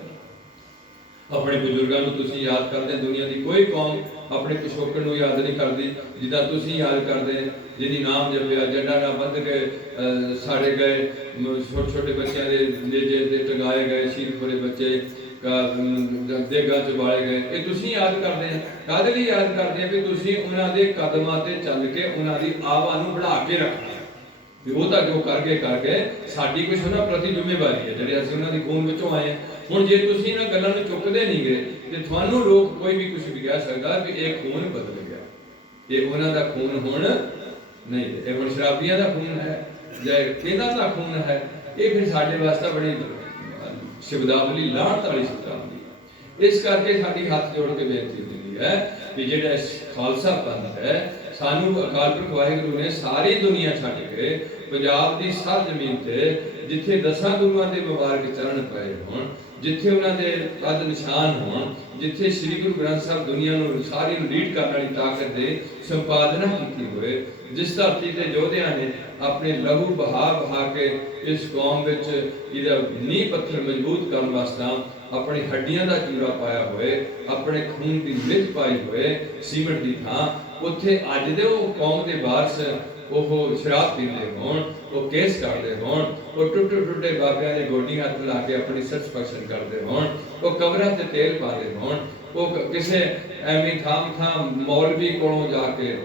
ਆਪਣੇ ਬਜ਼ੁਰਗਾਂ ਨੂੰ ਤੁਸੀਂ ਯਾਦ ਕਰਦੇ, ਦੁਨੀਆ ਦੀ ਕੋਈ ਕੌਮ ਆਪਣੇ ਪਿਛੋਕੜ ਨੂੰ ਯਾਦ ਨਹੀਂ ਕਰਦੀ ਜਿੱਦਾਂ ਤੁਸੀਂ ਯਾਦ ਕਰਦੇ। ਜਿਹਦੀ ਨਾਮ ਜਪਿਆ, ਜੱਡਾ ਨਾ ਬੰਦ ਕੇ ਸਾੜੇ ਗਏ, ਛੋਟੇ ਛੋਟੇ ਬੱਚਿਆਂ ਦੇ ਨੇਜੇ ਤੇ ਟੰਗਾਏ ਗਏ, ਸ਼ਹੀਦ ਹੋਏ ਬੱਚੇ ਦੇਗਾ ਚ ਬਾਲੇ ਗਏ, ਇਹ ਤੁਸੀਂ ਯਾਦ ਕਰਦੇ ਆ। ਕਾਹਦੇ ਲਈ ਯਾਦ ਕਰਦੇ ਆ? ਵੀ ਤੁਸੀਂ ਉਹਨਾਂ ਦੇ ਕਦਮਾਂ ਤੇ ਚੱਲ ਕੇ ਉਹਨਾਂ ਦੀ ਆਵਾ ਨੂੰ ਬਣਾ ਕੇ ਰੱਖਣਾ। ਵੀ ਉਹ ਤਾਂ ਜੋ ਕਰਕੇ ਸਾਡੀ ਕੁਛ ਉਹਨਾਂ ਪ੍ਰਤੀ ਜ਼ਿੰਮੇਵਾਰੀ ਹੈ, ਜਿਹੜੇ ਅਸੀਂ ਉਹਨਾਂ ਦੀ ਖੂਨ ਵਿੱਚੋਂ ਆਏ ਹਾਂ। ਹੁਣ ਜੇ ਤੁਸੀਂ ਇਹਨਾਂ ਗੱਲਾਂ ਨੂੰ ਚੁੱਕਦੇ ਨਹੀਂ ਗਏ ਤੇ ਤੁਹਾਨੂੰ ਲੋਕ ਕੋਈ ਵੀ ਕੁਝ ਵੀ ਕਹਿ ਸਕਦਾ ਵੀ ਇਹ ਖੂਨ ਬਦਲ ਗਿਆ, ਇਹ ਉਹਨਾਂ ਦਾ ਖੂਨ ਹੁਣ ਨਹੀਂ, ਇਹ ਹੁਣ ਸ਼ਰਾਬੀਆਂ ਦਾ ਖੂਨ ਹੈ ਜਾਂ ਕਿਹਨਾਂ ਦਾ ਖੂਨ ਹੈ। ਇਹ ਫਿਰ ਸਾਡੇ ਵਾਸਤੇ ਬੜੀ ਸ਼ਬਦਾਵਲੀ ਲਾਹਨਤ ਵਾਲੀ ਸ਼ਬਦਾਵਲੀ। ਇਸ ਕਰਕੇ ਸਾਡੀ ਹੱਥ ਜੋੜ ਕੇ ਬੇਨਤੀ ਹੁੰਦੀ ਹੈ ਕਿ ਜਿਹੜਾ ਖਾਲਸਾ ਪੰਥ ਹੈ, ਸਾਨੂੰ ਅਕਾਲ ਪੁਰਖ ਵਾਹਿਗੁਰੂ ਨੇ ਸਾਰੀ ਦੁਨੀਆ ਛੱਡ ਕੇ ਪੰਜਾਬ ਦੀ ਸਰ ਜ਼ਮੀਨ ਤੇ ਜਿੱਥੇ 10 ਗੁਰੂਆਂ ਦੇ ਮੁਬਾਰਕ ਚਰਨ ਪਏ ਹੋਣ, ਜਿੱਥੇ ਉਹਨਾਂ ਦੇ ਪਦ ਨਿਸ਼ਾਨ ਹੋਣ, ਜਿੱਥੇ ਸ੍ਰੀ ਗੁਰੂ ਗ੍ਰੰਥ ਸਾਹਿਬ ਦੁਨੀਆ ਨੂੰ ਸਾਰੀ ਨੂੰ ਲੀਡ ਕਰਨ ਵਾਲੀ ਤਾਕਤ ਦੇ ਸੰਪਾਦਨਾ ਕੀਤੀ ਹੋਏ, ਜਿਸ ਧਰਤੀ ਤੇ ਯੋਧਿਆਂ ਨੇ ਆਪਣੇ ਲਹੂ ਬਹਾ ਕੇ ਇਸ ਕੌਮ ਵਿੱਚ ਇਹਦਾ ਨੀਂਹ ਪੱਥਰ ਮਜ਼ਬੂਤ ਕਰਨ ਵਾਸਤੇ ਆਪਣੀ ਹੱਡੀਆਂ ਦਾ ਚੂਰਾ ਪਾਇਆ ਹੋਏ, ਆਪਣੇ ਖੂਨ ਦੀ ਮਿੱਝ ਪਾਈ ਹੋਏ ਸੀਮਟ ਦੀ ਥਾਂ, ਉੱਥੇ ਅੱਜ ਦੇ ਉਹ ਕੌਮ ਦੇ ਵਾਰਸ ਉਹ ਸ਼ਰਾਬ ਪੀਂਦੇ ਹੋਣ, ਉਹ ਕੇਸ ਕਰਦੇ ਹੋਣ, ਉਹ ਟੁੱਟੇ ਬਾਬਿਆਂ ਦੇ ਗੋਡੀਆਂ ਹੱਥ ਲਾ ਕੇ ਆਪਣੀ ਸੈਟੀਸਫੈਕਸ਼ਨ ਕਰਦੇ ਹੋਣ, ਉਹ ਕਬਰਾਂ ਤੇ ਤੇਲ ਪਾਉਂਦੇ ਹੋਣ, ਉਹ ਕਿਸੇ ਐਵੇਂ ਥਾਮ ਮੌਲਵੀ ਕੋਲੋਂ ਜਾ ਕੇ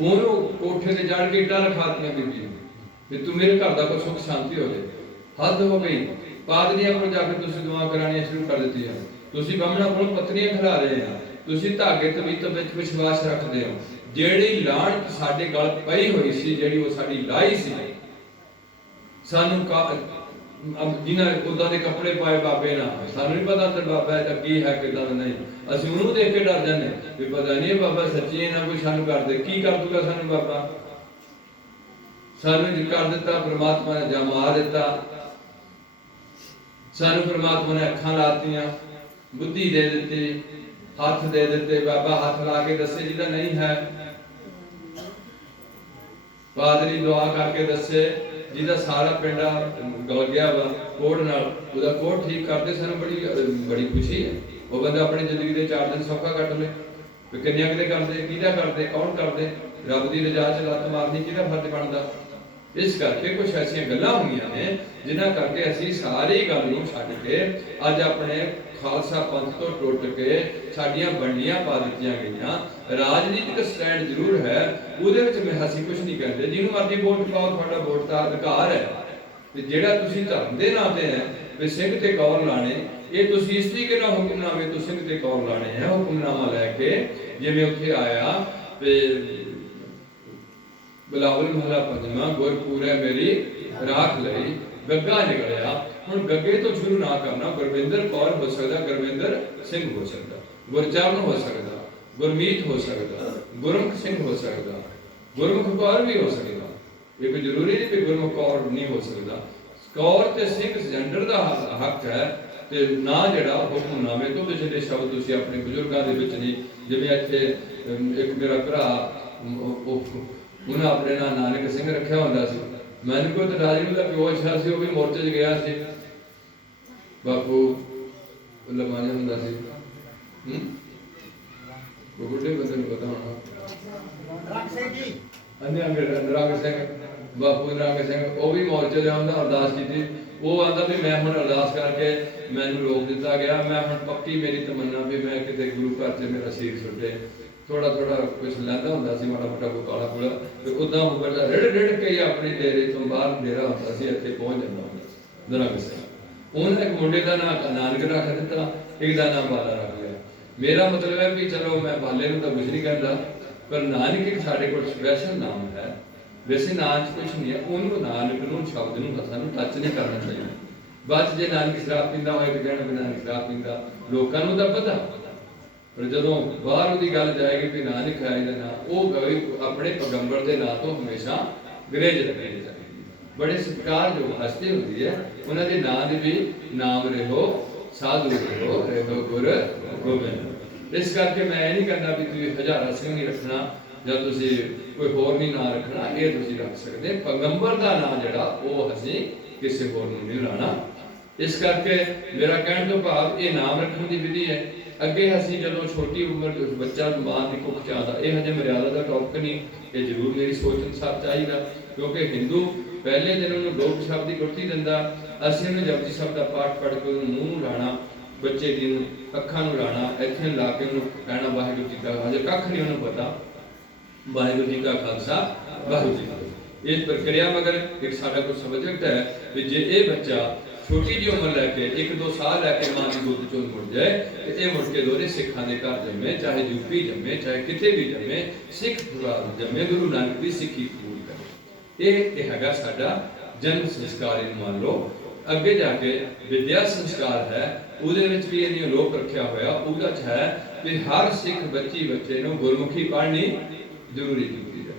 ਉਹਨੂੰ ਕੋਠੇ ਤੇ ਚੜ੍ਹ ਕੇ ਇੱਟਾਂ ਰਖਾਤੀਆਂ ਬੀਬੀ ਵੀ ਤੂੰ ਮੇਰੇ ਘਰ ਦਾ ਕੋਈ ਸੁੱਖ ਸ਼ਾਂਤੀ ਹੋ ਜਾਏ। ਹੱਦ ਹੋ ਗਈ। ਪਾਦਰੀਆਂ ਕੋਲ ਜਾ ਕੇ ਤੁਸੀਂ ਦੁਆ ਕਰਾਉਣੀਆਂ ਸ਼ੁਰੂ ਕਰ ਦਿੱਤੀਆਂ, ਤੁਸੀਂ ਬਾਹਮਣਾਂ ਕੋਲ ਪਤਨੀਆਂ ਖਿਲਾ ਰਹੇ ਆ, ਤੁਸੀਂ ਧਾਗੇ ਤਵੀਤ ਵਿੱਚ ਵਿਸ਼ਵਾਸ ਰੱਖਦੇ ਹੋ। ਜਿਹੜੀ ਲਾਹਨਤ ਸਾਡੇ ਗਲ ਪਈ ਹੋਈ ਸੀ, ਜਿਹੜੀ ਉਹ ਸਾਡੀ ਲਾਈ ਸੀ, ਸਾਨੂੰ ਜਿਨ੍ਹਾਂ ਉਦਾਂ ਦੇ ਕੱਪੜੇ ਪਾਏ ਬਾਬੇ ਨਾਲ, ਸਾਨੂੰ ਨਹੀਂ ਪਤਾ ਅੰਦਰ ਬਾਬਾ ਹੈ ਕੀ ਹੈ ਕਿਦਾਂ ਦਾ ਨਹੀਂ, ਅਸੀਂ ਉਹਨੂੰ ਦੇਖ ਕੇ ਡਰ ਜਾਂਦੇ ਵੀ ਪਤਾ ਨਹੀਂ ਬਾਬਾ ਸੱਚੀ ਨਾ ਕੋਈ ਸਾਨੂੰ ਕਰ ਦੇ, ਕੀ ਕਰ ਦੂਗਾ ਸਾਨੂੰ ਬਾਬਾ। ਸਾਨੂੰ ਕਰ ਦਿੱਤਾ ਪ੍ਰਮਾਤਮਾ ਨੇ, ਜਾਂ ਮਾਰ ਦਿੱਤਾ ਸਾਨੂੰ ਪ੍ਰਮਾਤਮਾ ਨੇ, ਅੱਖਾਂ ਲਾਤੀਆਂ, ਬੁੱਧੀ ਦੇ ਦਿੱਤੀ, ਹੱਥ ਦੇ ਦਿੱਤੇ। ਬਾਬਾ ਹੱਥ ਲਾ ਕੇ ਦੱਸੇ ਜਿਹਦਾ ਨਹੀਂ ਹੈ, ਪਾਦਰੀ ਦੁਆ ਕਰਕੇ ਦੱਸੇ ਜਿਹਦਾ ਸਾਰਾ ਪਿੰਡ ਗਲ ਗਿਆ ਵਾ ਕੋੜ ਨਾਲ, ਉਹਦਾ ਕੋੜ ਠੀਕ ਕਰਦੇ। ਸਾਨੂੰ ਬੜੀ ਖੁਸ਼ੀ ਹੈ। ਉਹ ਬੰਦਾ ਆਪਣੀ ਜ਼ਿੰਦਗੀ ਦੇ 4 ਦਿਨ ਸੌਖਾ ਕੱਟ ਲੇ। ਕਿੰਨਿਆਂ ਕਿਤੇ ਕਰਦੇ, ਕਿਹਦਾ ਕਰਦੇ, ਕੌਣ ਕਰਦੇ? ਰੱਬ ਦੀ ਰਜ਼ਾ ਚ ਲੱਤ ਮਾਰਨੀ ਕਿਹਦਾ ਫਰਜ਼ ਬਣਦਾ? ਇਸ ਕਰਕੇ ਕੁਝ ਐਸੀਆਂ ਗੱਲਾਂ ਹੋਈਆਂ ਨੇ ਜਿਨ੍ਹਾਂ ਕਰਕੇ ਅਸੀਂ ਸਾਰੀ ਗੱਲ ਨੂੰ ਛੱਡ ਕੇ ਅੱਜ ਆਪਣੇ ਖਾਲਸਾ ਪੰਥ ਤੋਂ ਟੁੱਟ ਕੇ ਸਾਡੀਆਂ ਵੰਡੀਆਂ ਪਾ ਦਿੱਤੀਆਂ ਗਈਆਂ। ਰਾਜਨੀਤਿਕ ਸਟੈਂਡ ਜ਼ਰੂਰ ਹੈ, ਉਹਦੇ ਵਿੱਚ ਮੈਂ ਅਸੀਂ ਕੁਝ ਨਹੀਂ ਕਹਿੰਦੇ। ਜਿਹਨੂੰ ਮਰਜ਼ੀ ਵੋਟ ਪਾਓ, ਤੁਹਾਡਾ ਵੋਟ ਦਾ ਅਧਿਕਾਰ ਹੈ। ਤੇ ਜਿਹੜਾ ਤੁਸੀਂ ਧਰਮ ਦੇ ਨਾਂ ਤੇ ਹੈ ਵੀ ਸਿੰਘ ਤੇ ਕੌਰ ਲਾਣੇ, ਇਹ ਤੁਸੀਂ ਇਸ ਤਰੀਕੇ ਨਾਲ ਹੁਕਮਨਾਮੇ ਤੋਂ ਸਿੰਘ ਤੇ ਕੌਰ ਲਾਣੇ ਹੈ। ਹੁਕਮਨਾਮਾ ਲੈ ਕੇ ਜਿਵੇਂ ਉੱਥੇ ਆਇਆ ਤੇ ਬਿਲਾਵਲ ਮਹਲਾ ਪੰਜਵਾਂ, ਗੁਰਪੂਰੈ ਮੇਰੀ ਰਾਖ ਲਈ, ਗੱਗਾ ਨਿਕਲਿਆ। ਹੁਣ ਗੱਗੇ ਤੋਂ ਸ਼ੁਰੂ ਨਾ ਕਰਨਾ। ਗੁਰਵਿੰਦਰ ਕੌਰ ਹੋ ਸਕਦਾ, ਗੁਰਵਿੰਦਰ ਸਿੰਘ ਹੋ ਸਕਦਾ, ਗੁਰਚਰਨ ਹੋ ਸਕਦਾ, ਗੁਰਮੀਤ ਹੋ ਸਕਦਾ, ਗੁਰਮੁਖ ਸਿੰਘ ਹੋ ਸਕਦਾ, ਗੁਰਮੁਖ ਕੌਰ ਵੀ ਹੋ ਸਕਦਾ। ਇਹ ਕੋਈ ਜ਼ਰੂਰੀ ਨਹੀਂ ਕਿ ਗੁਰਮੁਖ ਕੌਰ ਨਹੀਂ ਹੋ ਸਕਦਾ। ਕੌਰ ਤੇ ਸਿੰਘ ਜੈਂਡਰ ਦਾ ਹੱਕ ਹੈ। ਤੇ ਨਾ ਜਿਹੜਾ ਹੁਕਮਨਾਮੇ ਤੋਂ ਪਿਛਲੇ ਸ਼ਬਦ ਤੁਸੀਂ ਆਪਣੇ ਬਜ਼ੁਰਗਾਂ ਦੇ ਵਿੱਚ ਨਹੀਂ, ਜਿਵੇਂ ਇੱਥੇ ਇੱਕ ਮੇਰਾ ਭਰਾ ਉਹਨਾਂ ਆਪਣੇ ਨਾਲ ਨਾਨਕ ਸਿੰਘ ਰੱਖਿਆ ਹੁੰਦਾ ਸੀ। ਮੈਨੂੰ ਕੋਈ ਤਾਂ ਰਾਜੂ ਦਾ ਪਿਓ ਅੱਛਾ ਸੀ, ਉਹ ਵੀ ਮੋਰਚੇ 'ਚ ਗਿਆ ਸੀ। ਬਾਪੂ ਲਮਾਜਾ ਹੁੰਦਾ ਸੀ, ਉਹ ਬੁੱਢੇ ਬੰਦੇ ਨੂੰ ਪਤਾ ਹੋਣਾ। ਨਿਰੰਗ ਸਿੰਘ, ਬਾਪੂ ਨਿਰੰਗ ਸਿੰਘ, ਉਹ ਵੀ ਮੋਰਚੇ 'ਚ ਆਉਂਦਾ, ਅਰਦਾਸ ਕੀਤੀ। ਉਹ ਆਂਦਾ ਵੀ ਮੈਂ ਹੁਣ ਅਰਦਾਸ ਕਰਕੇ ਮੈਨੂੰ ਰੋਕ ਦਿੱਤਾ ਗਿਆ, ਮੈਂ ਹੁਣ ਪੱਕੀ ਮੇਰੀ ਤਮੰਨਾ ਵੀ ਮੈਂ ਕਿਤੇ ਗੁਰੂ ਘਰ 'ਚ ਮੇਰਾ ਸੀਰ ਸੁੱਟੇ। ਥੋੜਾ ਕੁਛ ਲੈਂਦਾ ਹੁੰਦਾ ਸੀ, ਮਾੜਾ ਮੋਟਾ ਕੋਈ ਕਾਲਾ ਕੂਲਾ, ਤੇ ਉਦਾਂ ਉਹ ਬੰਦਾ ਰਿੜ ਕੇ ਆਪਣੇ ਡੇਰੇ ਤੋਂ ਬਾਹਰ ਡੇਰਾ ਹੁੰਦਾ ਸੀ, ਇੱਥੇ ਪਹੁੰਚ ਜਾਂਦਾ ਹੁੰਦਾ ਨਿਰੰਗ ਸਿੰਘ। ਉਹਨੇ ਇੱਕ ਮੁੰਡੇ ਦਾ ਨਾਂ ਨਾਨਕ ਰੱਖ ਦਿੱਤਾ, ਇੱਕ ਦਾ ਨਾਮ ਬਾਲਾ ਰੱਖ ਲਿਆ। ਮੇਰਾ ਮਤਲਬ ਹੈ ਵੀ ਚਲੋ ਮੈਂ ਬਾਲੇ ਨੂੰ ਤਾਂ ਕੁਛ ਨਹੀਂ ਕਹਿੰਦਾ, ਪਰ ਨਾਨਕ ਇੱਕ ਸਾਡੇ ਕੋਲ ਸਪੈਸ਼ਲ ਨਾਮ ਹੈ। ਵੈਸੇ ਨਾਂ 'ਚ ਕੁਛ ਨਹੀਂ ਹੈ, ਉਹਨੂੰ ਨਾਨਕ ਨੂੰ ਸ਼ਬਦ ਨੂੰ ਹੱਥਾਂ ਨੂੰ ਟੱਚ ਨਹੀਂ ਕਰਨਾ ਚਾਹੀਦਾ। ਬਾਅਦ ਜੇ ਨਾਨਕ ਸ਼ਰਾਬ ਪੀਂਦਾ ਹੋਏ ਤੇ ਕਹਿਣਾ ਵੀ ਨਾਨਕ ਸ਼ਰਾਬ ਪੀਂਦਾ, ਲੋਕਾਂ ਨੂੰ ਤਾਂ ਪਤਾ, ਪਰ ਜਦੋਂ ਬਾਹਰ ਉਹਦੀ ਗੱਲ ਜਾਏਗੀ ਵੀ ਨਾਨਕ ਹੈ ਇਹਦਾ ਨਾਂ, ਉਹ ਆਪਣੇ ਪੈਗੰਬਰ ਦੇ ਨਾਂ ਤੋਂ ਹਮੇਸ਼ਾ ਗਰੇਜ ਰੱਖਣੀ ਚਾਹੀਦੀ। ਬੜੇ ਸਤਿਕਾਰਯੋਗ ਹਸਤੀ ਹੁੰਦੀ ਹੈ, ਉਹਨਾਂ ਦੇ ਨਾਂ ਦੇ ਵੀ ਨਾਮ ਰਹੋ ਸਾਧੂ ਰਹੋ ਗੁਰ ਗੋਬਿੰਦ। ਇਸ ਕਰਕੇ ਮੈਂ ਇਹ ਨਹੀਂ ਕਹਿੰਦਾ ਵੀ ਤੁਸੀਂ ਹਜ਼ਾਰਾ ਸਿੰਘ ਨਹੀਂ ਰੱਖਣਾ ਜਾਂ ਤੁਸੀਂ ਕੋਈ ਹੋਰ ਨਹੀਂ ਨਾਂ ਰੱਖਣਾ, ਇਹ ਤੁਸੀਂ ਰੱਖ ਸਕਦੇ। ਪੈਗੰਬਰ ਦਾ ਨਾਂ ਜਿਹੜਾ ਉਹ ਅਸੀਂ ਕਿਸੇ ਹੋਰ ਨੂੰ ਨਹੀਂ ਲਾਣਾ। ਇਸ ਕਰਕੇ ਮੇਰਾ ਕਹਿਣ ਤੋਂ ਭਾਵ ਇਹ ਨਾਮ ਰੱਖਣ ਦੀ ਵਿਧੀ ਹੈ। ਅੱਗੇ ਅਸੀਂ ਜਦੋਂ ਛੋਟੀ ਉਮਰ ਦੇ ਬੱਚਾ ਮਾਂ ਦੀ ਕੁੱਖ ਚ ਆਉਂਦਾ, ਇਹ ਹਜੇ ਮਰਿਆਦਾ ਦਾ ਟੌਪਿਕ ਨਹੀਂ, ਇਹ ਜ਼ਰੂਰ ਮੇਰੀ ਸੋਚ ਅਨੁਸਾਰ ਚਾਹੀਦਾ, ਕਿਉਂਕਿ ਹਿੰਦੂ ਪਹਿਲੇ ਦਿਨ ਉਹਨੂੰ ਲੋਕ ਸ਼ਬਦ ਦੀ ਗੁਰਤੀ ਦਿੰਦਾ। ਅਸੀਂ ਉਹਨੂੰ ਜਪਜੀ ਸਾਹਿਬ ਦਾ ਪਾਠ ਪੜ੍ਹ ਕੇ ਉਹਨੂੰ ਮੂੰਹ ਨੂੰ ਲਾਣਾ, ਬੱਚੇ ਦੀ ਨੂੰ ਅੱਖਾਂ ਨੂੰ ਲਾਣਾ, ਇੱਥੇ ਲਾ ਕੇ ਉਹਨੂੰ ਕਹਿਣਾ ਵਾਹਿਗੁਰੂ ਜੀ ਕਾ, ਹਜੇ ਕੱਖ ਨਹੀਂ ਉਹਨੂੰ ਪਤਾ, ਵਾਹਿਗੁਰੂ ਜੀ ਕਾ ਖਾਲਸਾ ਵਾਹਿਗੁਰੂ ਜੀ ਕੀ ਫਤਿਹ। ਇਸ ਪ੍ਰਕਿਰਿਆ ਮਗਰ ਇੱਕ ਸਾਡਾ ਕੋਈ ਸਬਜੈਕਟ ਹੈ ਵੀ ਜੇ ਇਹ ਬੱਚਾ ਛੋਟੀ ਜਿਹੀ ਉਮਰ ਲੈ ਕੇ 1-2 ਸਾਲ ਲੈ ਕੇ ਮਾਂ ਦੀ ਗੋਦ ਚੋਂ ਮੁੜ ਜਾਏ ਤੇ ਇਹ ਮੁੜ ਕੇ ਦੋਰੇ ਸਿੱਖਾਂ ਦੇ ਘਰ ਜੰਮੇ, ਚਾਹੇ ਯੂਪੀ ਜੰਮੇ, ਚਾਹੇ ਕਿਤੇ ਵੀ ਜੰਮੇ, ਸਿੱਖ ਪਰਿਵਾਰ ਜੰਮੇ, ਗੁਰੂ ਨਾਨਕ ਦੀ ਸਿੱਖੀ ਕਬੂਲ ਕਰੇ। ਇਹ ਹੈਗਾ ਸਾਡਾ ਜਨਮ ਸੰਸਕਾਰ। ਇਹਨੂੰ ਮੰਨ ਲਓ। ਅੱਗੇ ਜਾ ਕੇ ਵਿਦਿਆ ਸੰਸਕਾਰ ਹੈ, ਉਹਦੇ ਵਿੱਚ ਵੀ ਇਹਨੇ ਲੋਕ ਰੱਖਿਆ ਹੋਇਆ। ਉਹਦਾ ਚ ਹੈ ਕਿ ਹਰ ਸਿੱਖ ਬੱਚੇ ਨੂੰ ਗੁਰਮੁਖੀ ਪੜ੍ਹਨੀ ਜ਼ਰੂਰੀ ਹੈ।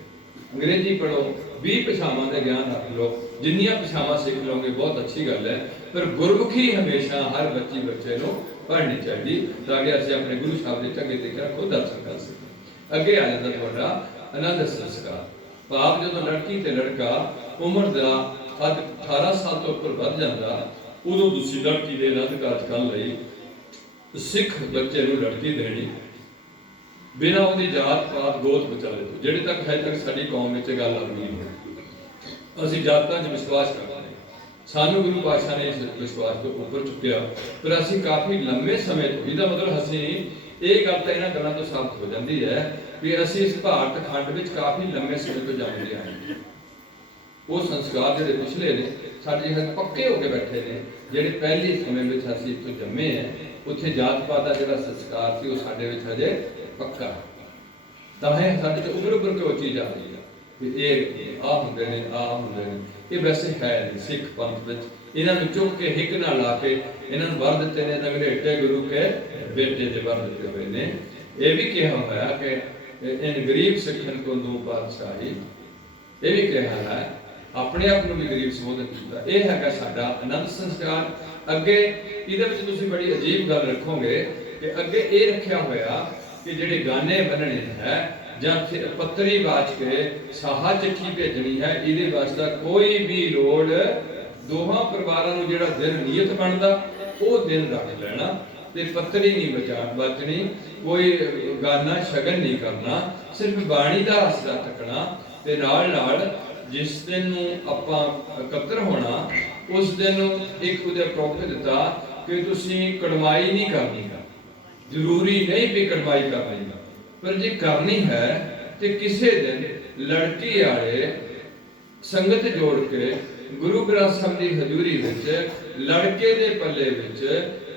ਅੰਗਰੇਜ਼ੀ ਪੜ੍ਹੋ, 20 ਭਾਸ਼ਾਵਾਂ ਦਾ ਗਿਆਨ ਰੱਖ ਲਓ, ਜਿੰਨੀਆਂ ਭਾਸ਼ਾਵਾਂ ਸਿੱਖ ਲਓਗੇ ਬਹੁਤ ਅੱਛੀ ਗੱਲ ਹੈ, ਪਰ ਗੁਰਮੁਖੀ ਹਮੇਸ਼ਾ ਹਰ ਬੱਚੇ ਨੂੰ ਪੜ੍ਹਨੀ ਚਾਹੀਦੀ, ਤਾਂ ਕਿ ਅਸੀਂ ਆਪਣੇ ਗੁਰੂ ਸਾਹਿਬ ਦੇ ਚੰਗੇ ਤਰੀਕੇ ਨਾਲ ਖੁਦ ਦਰਸ਼ਨ ਕਰ ਸਕੀਏ। ਅੱਗੇ ਆ ਜਾਂਦਾ ਤੁਹਾਡਾ ਆਨੰਦ ਸੰਸਕਾਰ। ਭਾਵ ਜਦੋਂ ਲੜਕੀ ਤੇ ਲੜਕਾ ਉਮਰ ਦਾ 18 ਸਾਲ ਤੋਂ ਉੱਪਰ ਵੱਧ ਜਾਂਦਾ, ਉਦੋਂ ਤੁਸੀਂ ਲੜਕੀ ਦੇ ਆਨੰਦ ਕਾਰਜ ਕਰਨ ਲਈ ਸਿੱਖ ਬੱਚੇ ਨੂੰ ਲੜਕੀ ਦੇਣੀ ਬਿਨਾਂ ਉਹਦੀ ਜਾਤ ਪਾਤ ਗੋਤ ਵਿਚਾਲੇ ਤੋਂ। ਜਿਹੜੇ ਤੱਕ ਹੈ ਤੱਕ ਸਾਡੀ ਕੌਮ ਵਿੱਚ ਗੱਲ ਆਉਂਦੀ ਹੈ, ਅਸੀਂ ਜਾਤਾਂ 'ਚ ਵਿਸ਼ਵਾਸ ਕਰਦੇ ਹਾਂ, ਸਾਨੂੰ ਗੁਰੂ ਪਾਤਸ਼ਾਹ ਨੇ ਇਸ ਵਿਸ਼ਵਾਸ ਤੋਂ ਉੱਪਰ ਚੁੱਕਿਆ, ਪਰ ਅਸੀਂ ਕਾਫੀ ਲੰਮੇ ਸਮੇਂ ਤੋਂ, ਇਹਦਾ ਮਤਲਬ ਅਸੀਂ ਇਹ ਗੱਲ ਤਾਂ ਇਹਨਾਂ ਗੱਲਾਂ ਤੋਂ ਸਾਬਤ ਹੋ ਜਾਂਦੀ ਹੈ ਵੀ ਅਸੀਂ ਇਸ ਭਾਰਤ ਖੰਡ ਵਿੱਚ ਕਾਫੀ ਲੰਮੇ ਸਮੇਂ ਤੋਂ ਜੰਮਦੇ ਹਾਂ। ਉਹ ਸੰਸਕਾਰ ਜਿਹੜੇ ਪਿਛਲੇ ਨੇ ਸਾਡੇ ਹੱਥ ਪੱਕੇ ਹੋ ਕੇ ਬੈਠੇ ਨੇ, ਜਿਹੜੇ ਪਹਿਲੇ ਸਮੇਂ ਵਿੱਚ ਅਸੀਂ ਇੱਥੋਂ ਜੰਮੇ ਹਾਂ, ਉੱਥੇ ਜਾਤ ਪਾਤ ਦਾ ਜਿਹੜਾ ਸੰਸਕਾਰ ਸੀ ਉਹ ਸਾਡੇ ਵਿੱਚ ਹਜੇ ਪੱਕਾ। ਤਾਂ ਹੈ ਸਾਡੇ ਚ ਉੱਭਰ ਕੇ ਉਹ ਚੀਜ਼ ਆ ਰਹੀ ਹੈ ਵੀ ਇਹ ਆਹ ਹੁੰਦੇ ਨੇ, ਆਹ ਹੁੰਦੇ ਨੇ। ਇਹ ਵੈਸੇ ਹੈ ਨਹੀਂ ਸਿੱਖ ਪੰਥ ਵਿੱਚ। ਇਹਨਾਂ ਨੂੰ ਚੁੱਕ ਕੇ ਹਿੱਕ ਨਾਲ ਲਾ ਕੇ ਇਹਨਾਂ ਨੂੰ ਵਰ ਦਿੱਤੇ ਨੇ, ਨਗਰੇਟੇ ਗੁਰੂ ਕੇ ਬੇਟੇ ਦੇ ਵਰ ਦਿੱਤੇ ਹੋਏ ਨੇ। ਇਹ ਵੀ ਕਿਹਾ ਹੋਇਆ ਕਿ ਇਨ ਗਰੀਬ ਸਿੱਖਣ ਕੋ ਦੂ ਪਾਤਸ਼ਾਹੀ, ਇਹ ਵੀ ਕਿਹਾ ਹੈ, ਆਪਣੇ ਆਪ ਨੂੰ ਵੀ ਗਰੀਬ ਸੰਬੋਧਨ ਕੀਤਾ। ਇਹ ਹੈਗਾ ਸਾਡਾ ਆਨੰਦ ਸੰਸਕਾਰ। ਅੱਗੇ ਇਹਦੇ ਵਿੱਚ ਤੁਸੀਂ ਬੜੀ ਅਜੀਬ ਗੱਲ ਰੱਖੋਗੇ ਕਿ ਅੱਗੇ ਇਹ ਰੱਖਿਆ ਹੋਇਆ ਕਿ ਜਿਹੜੇ ਗਾਨੇ ਬੰਨਣੇ ਹੈ ਜਾਂ ਪੱਤਰੀ ਬਾਚ ਕੇ ਸਾਹਾ ਚਿੱਠੀ ਭੇਜਣੀ ਹੈ, ਇਹਦੇ ਵਾਸਤੇ ਕੋਈ ਵੀ ਲੋੜ, ਦੋਹਾਂ ਪਰਿਵਾਰਾਂ ਨੂੰ ਜਿਹੜਾ ਦਿਨ ਨਿਯਤ ਬਣਦਾ ਉਹ ਦਿਨ ਰੱਖ ਲੈਣਾ ਤੇ ਪੱਤਰੀ ਨਹੀਂ ਬਚਣੀ, ਕੋਈ ਗਾਨਾ ਸ਼ਗਨ ਨਹੀਂ ਕਰਨਾ, ਸਿਰਫ ਬਾਣੀ ਦਾ ਆਸਰਾ ਤੱਕਣਾ ਤੇ ਨਾਲ ਜਿਸ ਦਿਨ ਨੂੰ ਆਪਾਂ ਇਕੱਤਰ ਹੋਣਾ ਉਸ ਦਿਨ ਇੱਕ ਉਹਦੇ ਪ੍ਰੋਫਿਟ ਦਿੱਤਾ ਕਿ ਤੁਸੀਂ ਕੜਮਾਈ ਨਹੀਂ ਕਰਨੀ। ਜ਼ਰੂਰੀ ਨਹੀਂ ਵੀ ਕੜਮਾਈ ਕਰਨੀ, ਪਰ ਜੇ ਕਰਨੀ ਹੈ ਤੇ ਕਿਸੇ ਦਿਨ ਲੜਕੀ ਵਾਲੇ ਸੰਗਤ ਜੋੜ ਕੇ ਗੁਰੂ ਗ੍ਰੰਥ ਸਾਹਿਬ ਦੀ ਹਜ਼ੂਰੀ ਵਿੱਚ ਲੜਕੇ ਦੇ ਪੱਲੇ ਵਿੱਚ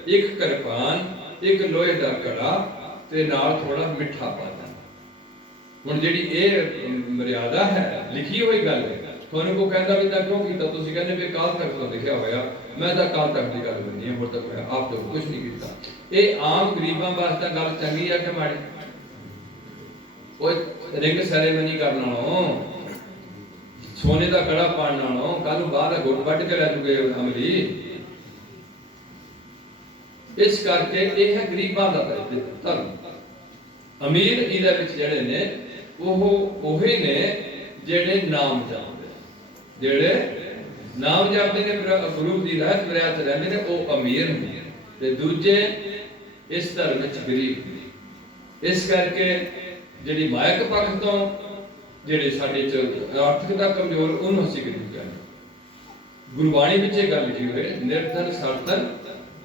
ਇੱਕ ਕਿਰਪਾਨ, ਇੱਕ ਲੋਹੇ ਦਾ ਕੜਾ ਤੇ ਨਾਲ ਥੋੜਾ ਮਿੱਠਾ ਪਾ ਦੇਣਾ। ਹੁਣ ਜਿਹੜੀ ਇਹ ਮਰਿਆਦਾ ਹੈ, ਲਿਖੀ ਹੋਈ ਗੱਲ ਹੈ, ਤੁਹਾਨੂੰ ਕੋ ਕਹਿੰਦਾ ਵੀ ਤਾਂ ਕਿਉਂ ਕੀਤਾ, ਤੁਸੀਂ ਕਹਿੰਦੇ ਵੀ ਅਕਾਲ ਤਖਤ ਤੋਂ ਲਿਖਿਆ ਹੋਇਆ, ਮੈਂ ਤਾਂ ਅਕਾਲ ਤਖਤ ਦੀ ਗੱਲ ਕਰਨੀ ਹੈ, ਹੋਰ ਤੱਕ ਮੈਂ ਆਪ ਤੋਂ ਕੁਝ ਨਹੀਂ ਕੀਤਾ। ਇਹ ਆਮ ਗਰੀਬਾਂ ਵਾਸਤੇ ਗੱਲ ਚੰਗੀ ਹੈ ਕਿ ਮਾੜੀ? ਉਹ ਰਿੰਗ ਸੈਰੇਮਨੀ ਕਰਨ ਨਾਲੋਂ, ਸੋਨੇ ਦਾ ਕੜਾ ਪਾਣ ਨਾਲੋਂ ਕੱਲ ਨੂੰ ਬਾਹਰ ਦਾ ਗੁੱਟ ਵੱਢ ਕੇ ਲੈ ਜੂਗੇ ਅਮਲੀ। ਇਸ ਕਰਕੇ ਇਹ ਹੈ ਗਰੀਬਾਂ ਦਾ ਧਰਮ। ਅਮੀਰ ਇਹਦੇ ਵਿੱਚ ਜਿਹੜੇ ਨੇ ਉਹ ਉਹੀ ਨੇ ਜਿਹੜੇ ਨਾਮ ਜਪਦੇ, ਜਿਹੜੇ ਨਾਮ ਜਪਦੇ ਨੇ, ਗੁਰੂ ਦੀ ਰਹਿਤ ਵਿਰਾਤ ਰਹਿੰਦੇ ਨੇ, ਉਹ ਅਮੀਰ ਨੇ ਤੇ ਦੂਜੇ ਇਸ ਧਰਮ ਵਿੱਚ ਗਰੀਬ। ਇਸ ਕਰਕੇ ਜਿਹੜੀ ਮਾਇਕ ਪੱਖ ਤੋਂ ਜਿਹੜੇ ਸਾਡੇ ਚ ਆਰਥਿਕਤਾ ਕਮਜ਼ੋਰ, ਉਹਨੂੰ ਅਸੀਂ ਗਰੀਬ ਕਹਿੰਦੇ। ਗੁਰਬਾਣੀ ਵਿੱਚ ਇਹ ਗੱਲ ਲਿਖੀ ਹੋਈ, ਨਿਰਧਨ ਸਰਧਨ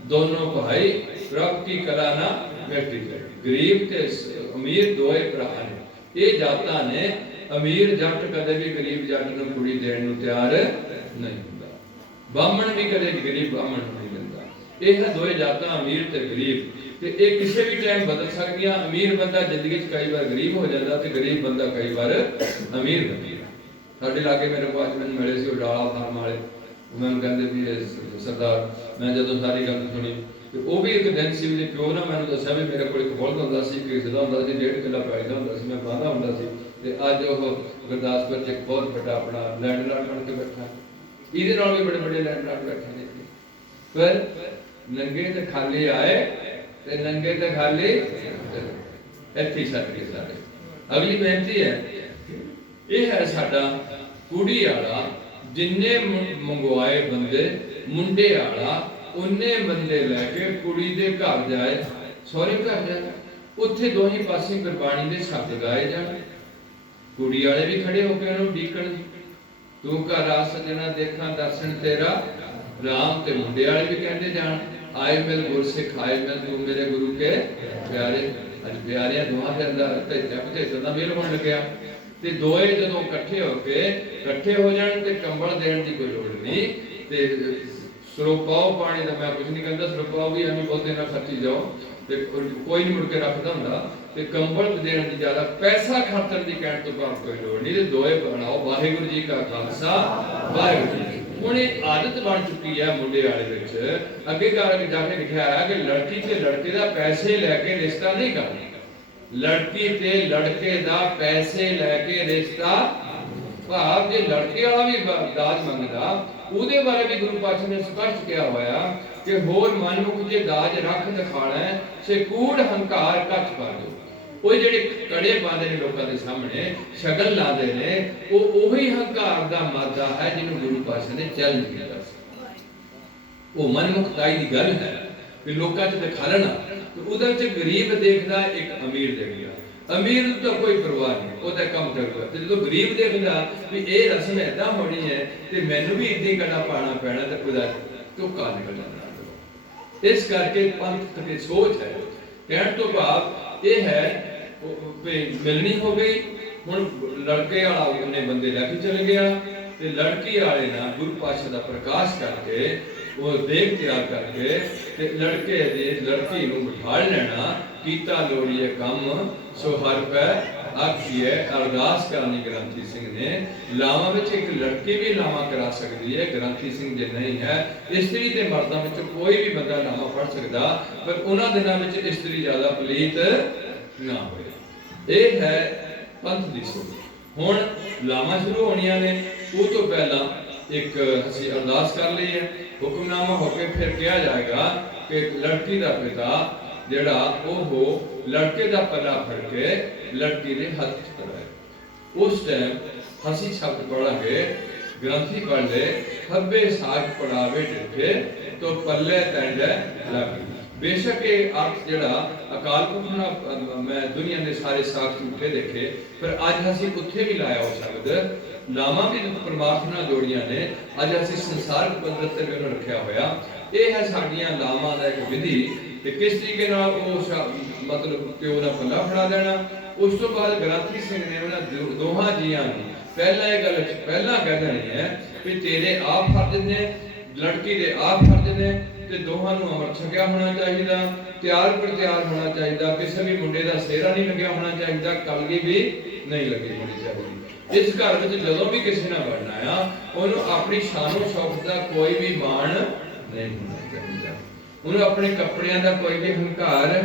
ਦੋਨੋਂ ਭਾਈ ਪ੍ਰਭ ਕੀ ਕਲਾ ਨਾ ਬੈਠੀ ਜਾਏ। ਗਰੀਬ ਤੇ ਅਮੀਰ ਦੋਏ ਭਰਾ ਨੇ। ਇਹ ਜਾਤਾਂ ਨੇ, ਅਮੀਰ ਜੱਟ ਕਦੇ ਵੀ ਗਰੀਬ ਜੱਟ ਨੂੰ ਕੁੜੀ ਦੇਣ ਨੂੰ ਤਿਆਰ ਨਹੀਂ ਹੁੰਦਾ। ਬਾਹਮਣ ਵੀ ਕਦੇ ਗਰੀਬ ਬਾਹਮਣ ਨੂੰ ਨਹੀਂ ਦਿੰਦਾ। ਇਹ ਹੈ ਦੋਏ ਜਾਤਾਂ, ਅਮੀਰ ਤੇ ਗਰੀਬ, ਤੇ ਇਹ ਕਿਸੇ ਵੀ ਟਾਈਮ ਬਦਲ ਸਕਦੀਆਂ। ਅਮੀਰ ਬੰਦਾ ਜ਼ਿੰਦਗੀ 'ਚ ਕਈ ਵਾਰ ਗਰੀਬ ਹੋ ਜਾਂਦਾ ਤੇ ਗਰੀਬ ਬੰਦਾ ਕਈ ਵਾਰ ਅਮੀਰ ਹੋ ਜਾਂਦਾ। ਸਾਡੇ ਲਾਗੇ ਮੇਰੇ ਕੋਲ ਅੱਜ ਮੈਨੂੰ ਮਿਲੇ ਸੀ ਉਡਾਲਾ ਫਾਰਮ ਵਾਲੇ, ਉਹ ਮੈਨੂੰ ਕਹਿੰਦੇ ਵੀ ਇਹ ਸਰਦਾਰ, ਮੈਂ ਜਦੋਂ ਸਾਰੀ ਗੱਲ ਸੁਣੀ ਤੇ ਉਹ ਵੀ ਇੱਕ ਦਿਨ ਸੀ ਉਹਦੇ ਪਿਓ ਨਾਲ ਮੈਨੂੰ ਦੱਸਿਆ ਵੀ ਮੇਰੇ ਕੋਲ ਇੱਕ ਬਲਦ ਹੁੰਦਾ ਸੀ, ਕਿਸੇ ਦਾ ਹੁੰਦਾ ਸੀ, 1.5 ਕਿੱਲਾ ਪੈਲੀ ਦਾ ਹੁੰਦਾ ਸੀ, ਮੈਂ ਬਾਂਦਾ ਹੁੰਦਾ ਸੀ, ਤੇ ਅੱਜ ਉਹ ਗੁਰਦਾਸਪੁਰ 'ਚ ਇੱਕ ਬਹੁਤ ਵੱਡਾ ਆਪਣਾ ਲੈਂਡਲਾਰਡ ਬਣ ਕੇ ਬੈਠਾ। ਇਹਦੇ ਨਾਲ ਵੀ ਬੜੇ ਵੱਡੇ ਲੈਂਡਲਾਰਡ ਬੈਠੇ ਨੇ। ਪਰ ਨੰਗੇ ਤੇ ਖਾਲੀ ਆਏ ਤੇ ਨੰਗੇ ਤੇ ਖਾਲੀ ਇੱਥੇ ਛੱਡ ਕੇ ਸਾਰੇ। ਅਗਲੀ ਬੇਨਤੀ ਹੈ, ਇਹ ਹੈ ਸਾਡਾ ਕੁੜੀ ਵਾਲਾ, ਜਿੰਨੇ ਮੰਗਵਾਏ ਬੰਦੇ, ਮੁੰਡੇ ਵਾਲਾ ਉਹਨੇ ਬੰਦੇ ਲੈ ਕੇ ਕੁੜੀ ਦੇ ਘਰ ਜਾਏ, ਸਹੁਰੇ ਘਰ ਜਾਏ, ਉੱਥੇ ਦੋਹੀਂ ਪਾਸੇ ਗੁਰਬਾਣੀ ਦੇ ਸ਼ਬਦ ਗਾਏ ਜਾਣ, ਕੁੜੀ ਵਾਲੇ ਵੀ ਖੜੇ ਹੋ ਕੇ ਉਹਨੂੰ ਡੀਕਣ, ਤੂੰ ਘਰ ਆ ਸਜਣਾ ਦੇਖਾਂ ਦਰਸ਼ਨ ਤੇਰਾ ਰਾਮ, ਤੇ ਮੁੰਡੇ ਵਾਲੇ ਵੀ ਕਹਿੰਦੇ ਜਾਣ, ਆਏ ਮਿਲ ਗੁਰਸਿੱਖ ਆਏ ਮਿਲ ਤੂੰ ਮੇਰੇ ਗੁਰੂ ਕੇ ਪਿਆਰੇ। ਅੱਜ ਪਿਆਰਿਆਂ ਦੋਹਾਂ ਦੇ ਅੰਦਰ ਤੇ ਦਾ ਮੇਲ ਹੋਣ ਲੱਗਿਆ, ਤੇ ਦੋਏ ਜਦੋਂ ਇਕੱਠੇ ਹੋ ਜਾਣ ਤੇ ਕੰਬਲ ਦੇਣ ਦੀ ਕੋਈ ਲੋੜ ਨਹੀਂ, ਤੇ ਸਰੋਪਾਓ ਪਾਣੀ ਦਾ, ਮੈਂ ਕੁਝ ਨਹੀਂ ਕਹਿੰਦਾ, ਸਰੋਪਾਓ ਵੀ ਐਵੇਂ ਬਹੁਤੇ ਨਾ ਖਰਚੀ ਜਾਓ, ਤੇ ਕੋਈ ਨਹੀਂ ਮੁੜ ਕੇ ਰੱਖਦਾ ਹੁੰਦਾ, ਤੇ ਕੰਬਲ ਦੇਣ ਦੀ ਜ਼ਿਆਦਾ ਪੈਸਾ ਖਰਚਣ ਦੀ ਕਹਿਣ ਤੋਂ ਬਾਅਦ ਕੋਈ ਲੋੜ ਨਹੀਂ, ਤੇ ਦੋਏ ਬਣਾਓ ਵਾਹਿਗੁਰੂ ਜੀ ਕਾ ਖਾਲਸਾ ਵਾਹਿਗੁਰੂ ਜੀ। ਹੁਣ ਇਹ ਆਦਤ ਬਣ ਚੁੱਕੀ ਹੈ ਮੁੰਡੇ ਵਾਲੇ ਵਿੱਚ। ਅੱਗੇ ਜਾ ਕੇ ਲਿਖਿਆ ਹੈ ਕਿ ਲੜਕੀ ਤੇ ਲੜਕੇ ਦਾ ਪੈਸੇ ਲੈ ਕੇ ਰਿਸ਼ਤਾ ਨਹੀਂ ਕਰਨਾ, ਲੜਕੀ ਤੇ ਲੜਕੇ ਦਾ ਪੈਸੇ ਲੈ ਕੇ ਰਿਸ਼ਤਾ, ਭਾਵ ਜੇ ਲੜਕੇ ਵਾਲਾ ਵੀ ਦਾਜ ਮੰਗਦਾ, ਉਹਦੇ ਬਾਰੇ ਵੀ ਗੁਰੂ ਪਾਤਸ਼ਾਹ ਨੇ ਸਪਸ਼ਟ ਕਿਹਾ ਹੋਇਆ ਕਿ ਹੋਰ ਮਨਮੁਖ ਜੇ ਦਾਜ ਰੱਖ ਦਿਖਾਣਾ ਸੇ ਕੂੜ ਹੰਕਾਰ ਕੱਚ ਪਾ ਦਿਓ। ਉਹ ਜਿਹੜੇ ਕੜੇ ਪਾਉਂਦੇ ਨੇ ਲੋਕਾਂ ਦੇ ਸਾਹਮਣੇ, ਸ਼ਗਨ ਲਾਉਂਦੇ ਨੇ, ਉਹ ਉਹੀ ਹੰਕਾਰ ਦਾ ਮਾਦਾ ਹੈ ਜਿਹਨੂੰ ਗੁਰੂ ਪਾਤਸ਼ਾਹ ਨੇ ਚੈਲੰਜ ਕੀਤਾ ਸੀ। ਉਹ ਮਨਮੁਖਤਾਈ ਦੀ ਗੱਲ ਹੈ ਕਿ ਲੋਕਾਂ 'ਚ ਦਿਖਾਣਾ, ਉਹਦੇ ਵਿੱਚ ਗਰੀਬ ਦੇਖਦਾ, ਇੱਕ ਅਮੀਰ ਦੇਖਦਾ। ਅਮੀਰ ਨੂੰ ਤਾਂ ਕੋਈ ਪਰਵਾਹ ਨਹੀਂ, ਉਹਦਾ ਕੰਮ ਕਰਦਾ, ਤੇ ਜਦੋਂ ਗਰੀਬ ਦੇਖਦਾ ਵੀ ਇਹ ਰਸਮ ਏਦਾਂ ਹੋਣੀ ਹੈ ਤੇ ਮੈਨੂੰ ਵੀ ਇੱਦਾਂ ਹੀ ਕੜਾ ਪਾਣਾ ਪੈਣਾ, ਤੇ ਉਹਦਾ ਧੋਖਾ ਨਿਕਲ ਜਾਂਦਾ। ਇਸ ਕਰਕੇ ਪੰਥ ਦੀ ਸੋਚ ਹੈ, ਕਹਿਣ ਤੋਂ ਭਾਵ ਇਹ ਹੈ ਮਿਲਣੀ ਹੋ ਗਈ। ਹੁਣ ਲੜਕੇ ਵਾਲਾ ਉਹਨੇ ਬੰਦੇ ਲੈ ਕੇ ਚਲੇ ਗਿਆ, ਤੇ ਲੜਕੀ ਵਾਲੇ ਨਾਲ ਗੁਰੂ ਪਾਤਸ਼ਾਹ ਦਾ ਪ੍ਰਕਾਸ਼ ਕਰਕੇ ਉਹ ਦੇਗ ਤਿਆਰ ਕਰਕੇ ਤੇ ਲੜਕੇ ਦੀ ਲੜਕੀ ਨੂੰ ਬਿਠਾ ਲੈਣਾ, ਕੀਤਾ ਲੋੜੀਏ ਕੰਮ ਸੋ ਹਰ ਪੈ ਆਖੀਏ, ਅਰਦਾਸ ਕਰਨੀ ਗ੍ਰੰਥੀ ਸਿੰਘ ਨੇ। ਲਾਵਾਂ ਵਿੱਚ ਇੱਕ ਲੜਕੀ ਵੀ ਲਾਵਾਂ ਕਰਾ ਸਕਦੀ ਹੈ, ਗ੍ਰੰਥੀ ਸਿੰਘ ਜੇ ਨਹੀਂ ਹੈ। ਇਸਤਰੀ ਤੇ ਮਰਦਾਂ ਵਿੱਚ ਕੋਈ ਵੀ ਬੰਦਾ ਲਾਵਾਂ ਪੜ ਸਕਦਾ, ਪਰ ਉਹਨਾਂ ਦਿਨਾਂ ਵਿੱਚ ਇਸਤਰੀ ਜ਼ਿਆਦਾ ਪਲੀਤ ਨਾ ਹੋਏ। ਇਹ ਹੈ ਪੰਥ ਦੀ ਸੋਚ। ਹੁਣ ਲਾਵਾਂ ਸ਼ੁਰੂ ਹੋਣੀਆਂ ਨੇ, ਉਹ ਤੋਂ ਪਹਿਲਾਂ ਇੱਕ ਅਸੀਂ ਅਰਦਾਸ ਕਰ ਲਈ ਹੈ, ਹੁਕਮਨਾਮਾ ਹੋ ਕੇ ਫਿਰ ਕਿਹਾ ਜਾਏਗਾ ਕਿ ਲੜਕੀ ਦਾ ਪਿਤਾ ਜਿਹੜਾ ਉਹ ਲੜਕੇ ਦਾ ਪੱਲਾ ਫੜ ਕੇ ਲੜਕੀ ਦੇ ਹੱਥ 'ਚ ਕਰਾਏ। ਉਸ ਟਾਈਮ ਅਸੀਂ ਸ਼ਬਦ ਪੜਾਂਗੇ, ਗ੍ਰੰਥੀ ਪੜ ਲੈ, ਖੱਬੇ ਸਾਜ ਪੜਾਵੇ ਡਿਠੇ ਤੋ ਪੱਲੇ ਤੈਂਡੇ ਲੱਗੀ। ਬੇਸ਼ੱਕ ਇਹ ਅਰਥ ਜਿਹੜਾ ਅਕਾਲ ਪੁਰਖ ਨਾਲ ਮੈਂ ਦੁਨੀਆ ਦੇ ਸਾਰੇ ਸਾਖ ਝੂਠੇ ਦੇਖੇ, ਪਰ ਅੱਜ ਅਸੀਂ ਉੱਥੇ ਵੀ ਲਾਇਆ ਉਹ ਸ਼ਬਦ। ਲਾਵਾਂ ਵੀ ਪਰਮਾਤਮਾ ਨਾਲ ਜੋੜੀਆਂ ਨੇ, ਅੱਜ ਅਸੀਂ ਸੰਸਾਰਕ ਪੱਧਰ ਤੇ ਵੀ ਉਹਨੂੰ ਰੱਖਿਆ ਹੋਇਆ। ਇਹ ਹੈ ਸਾਡੀਆਂ ਲਾਵਾਂ ਦਾ ਇੱਕ ਵਿਧੀ, ਤੇ ਕਿਸ ਤਰੀਕੇ ਨਾਲ ਉਹ ਮਤਲਬ ਪਿਓ ਦਾ ਪੱਲਾ ਫੜਾ ਦੇਣਾ। ਉਸ ਤੋਂ ਬਾਅਦ ਗ੍ਰੰਥੀ ਸਿੰਘ ਨੇ ਉਹਨਾਂ ਦੋਹਾਂ ਜੀਆਂ ਨੂੰ ਪਹਿਲਾਂ ਇਹ ਗੱਲ ਪਹਿਲਾਂ ਕਹਿ ਦੇਣੀ ਹੈ ਕਿ ਤੇਰੇ ਆਪ ਫਰਜ਼ ਨੇ, ਲੜਕੀ ਦੇ ਆਪ ਫਰਜ਼ ਨੇ, ਤੇ ਦੋਹਾਂ ਨੂੰ ਅੰਮ੍ਰਿਤ ਛਕਿਆ ਹੋਣਾ ਚਾਹੀਦਾ, ਤਿਆਰ ਪਰ ਤਿਆਰ ਹੋਣਾ ਚਾਹੀਦਾ, ਕਿਸੇ ਵੀ ਮੁੰਡੇ ਦਾ ਸਿਹਰਾ ਨਹੀਂ ਲੱਗਿਆ ਹੋਣਾ ਚਾਹੀਦਾ, ਕਲਗੀ ਵੀ ਨਹੀਂ ਲੱਗੀ ਹੋਣੀ ਚਾਹੀਦੀ। ਇਸ ਘਰ ਵਿੱਚ ਜਦੋਂ ਵੀ ਕਿਸੇ ਨਾਲ ਵੜਨਾ ਆ, ਉਹਨੂੰ ਆਪਣੀ ਸ਼ਾਨੋ ਸ਼ੌਕਤ ਦਾ ਕੋਈ ਵੀ ਮਾਣ ਨਹੀਂ ਹੋਣਾ ਚਾਹੀਦਾ, ਉਹਨੂੰ ਆਪਣੇ ਕੱਪੜਿਆਂ ਦਾ ਕੋਈ ਵੀ ਹੰਕਾਰ,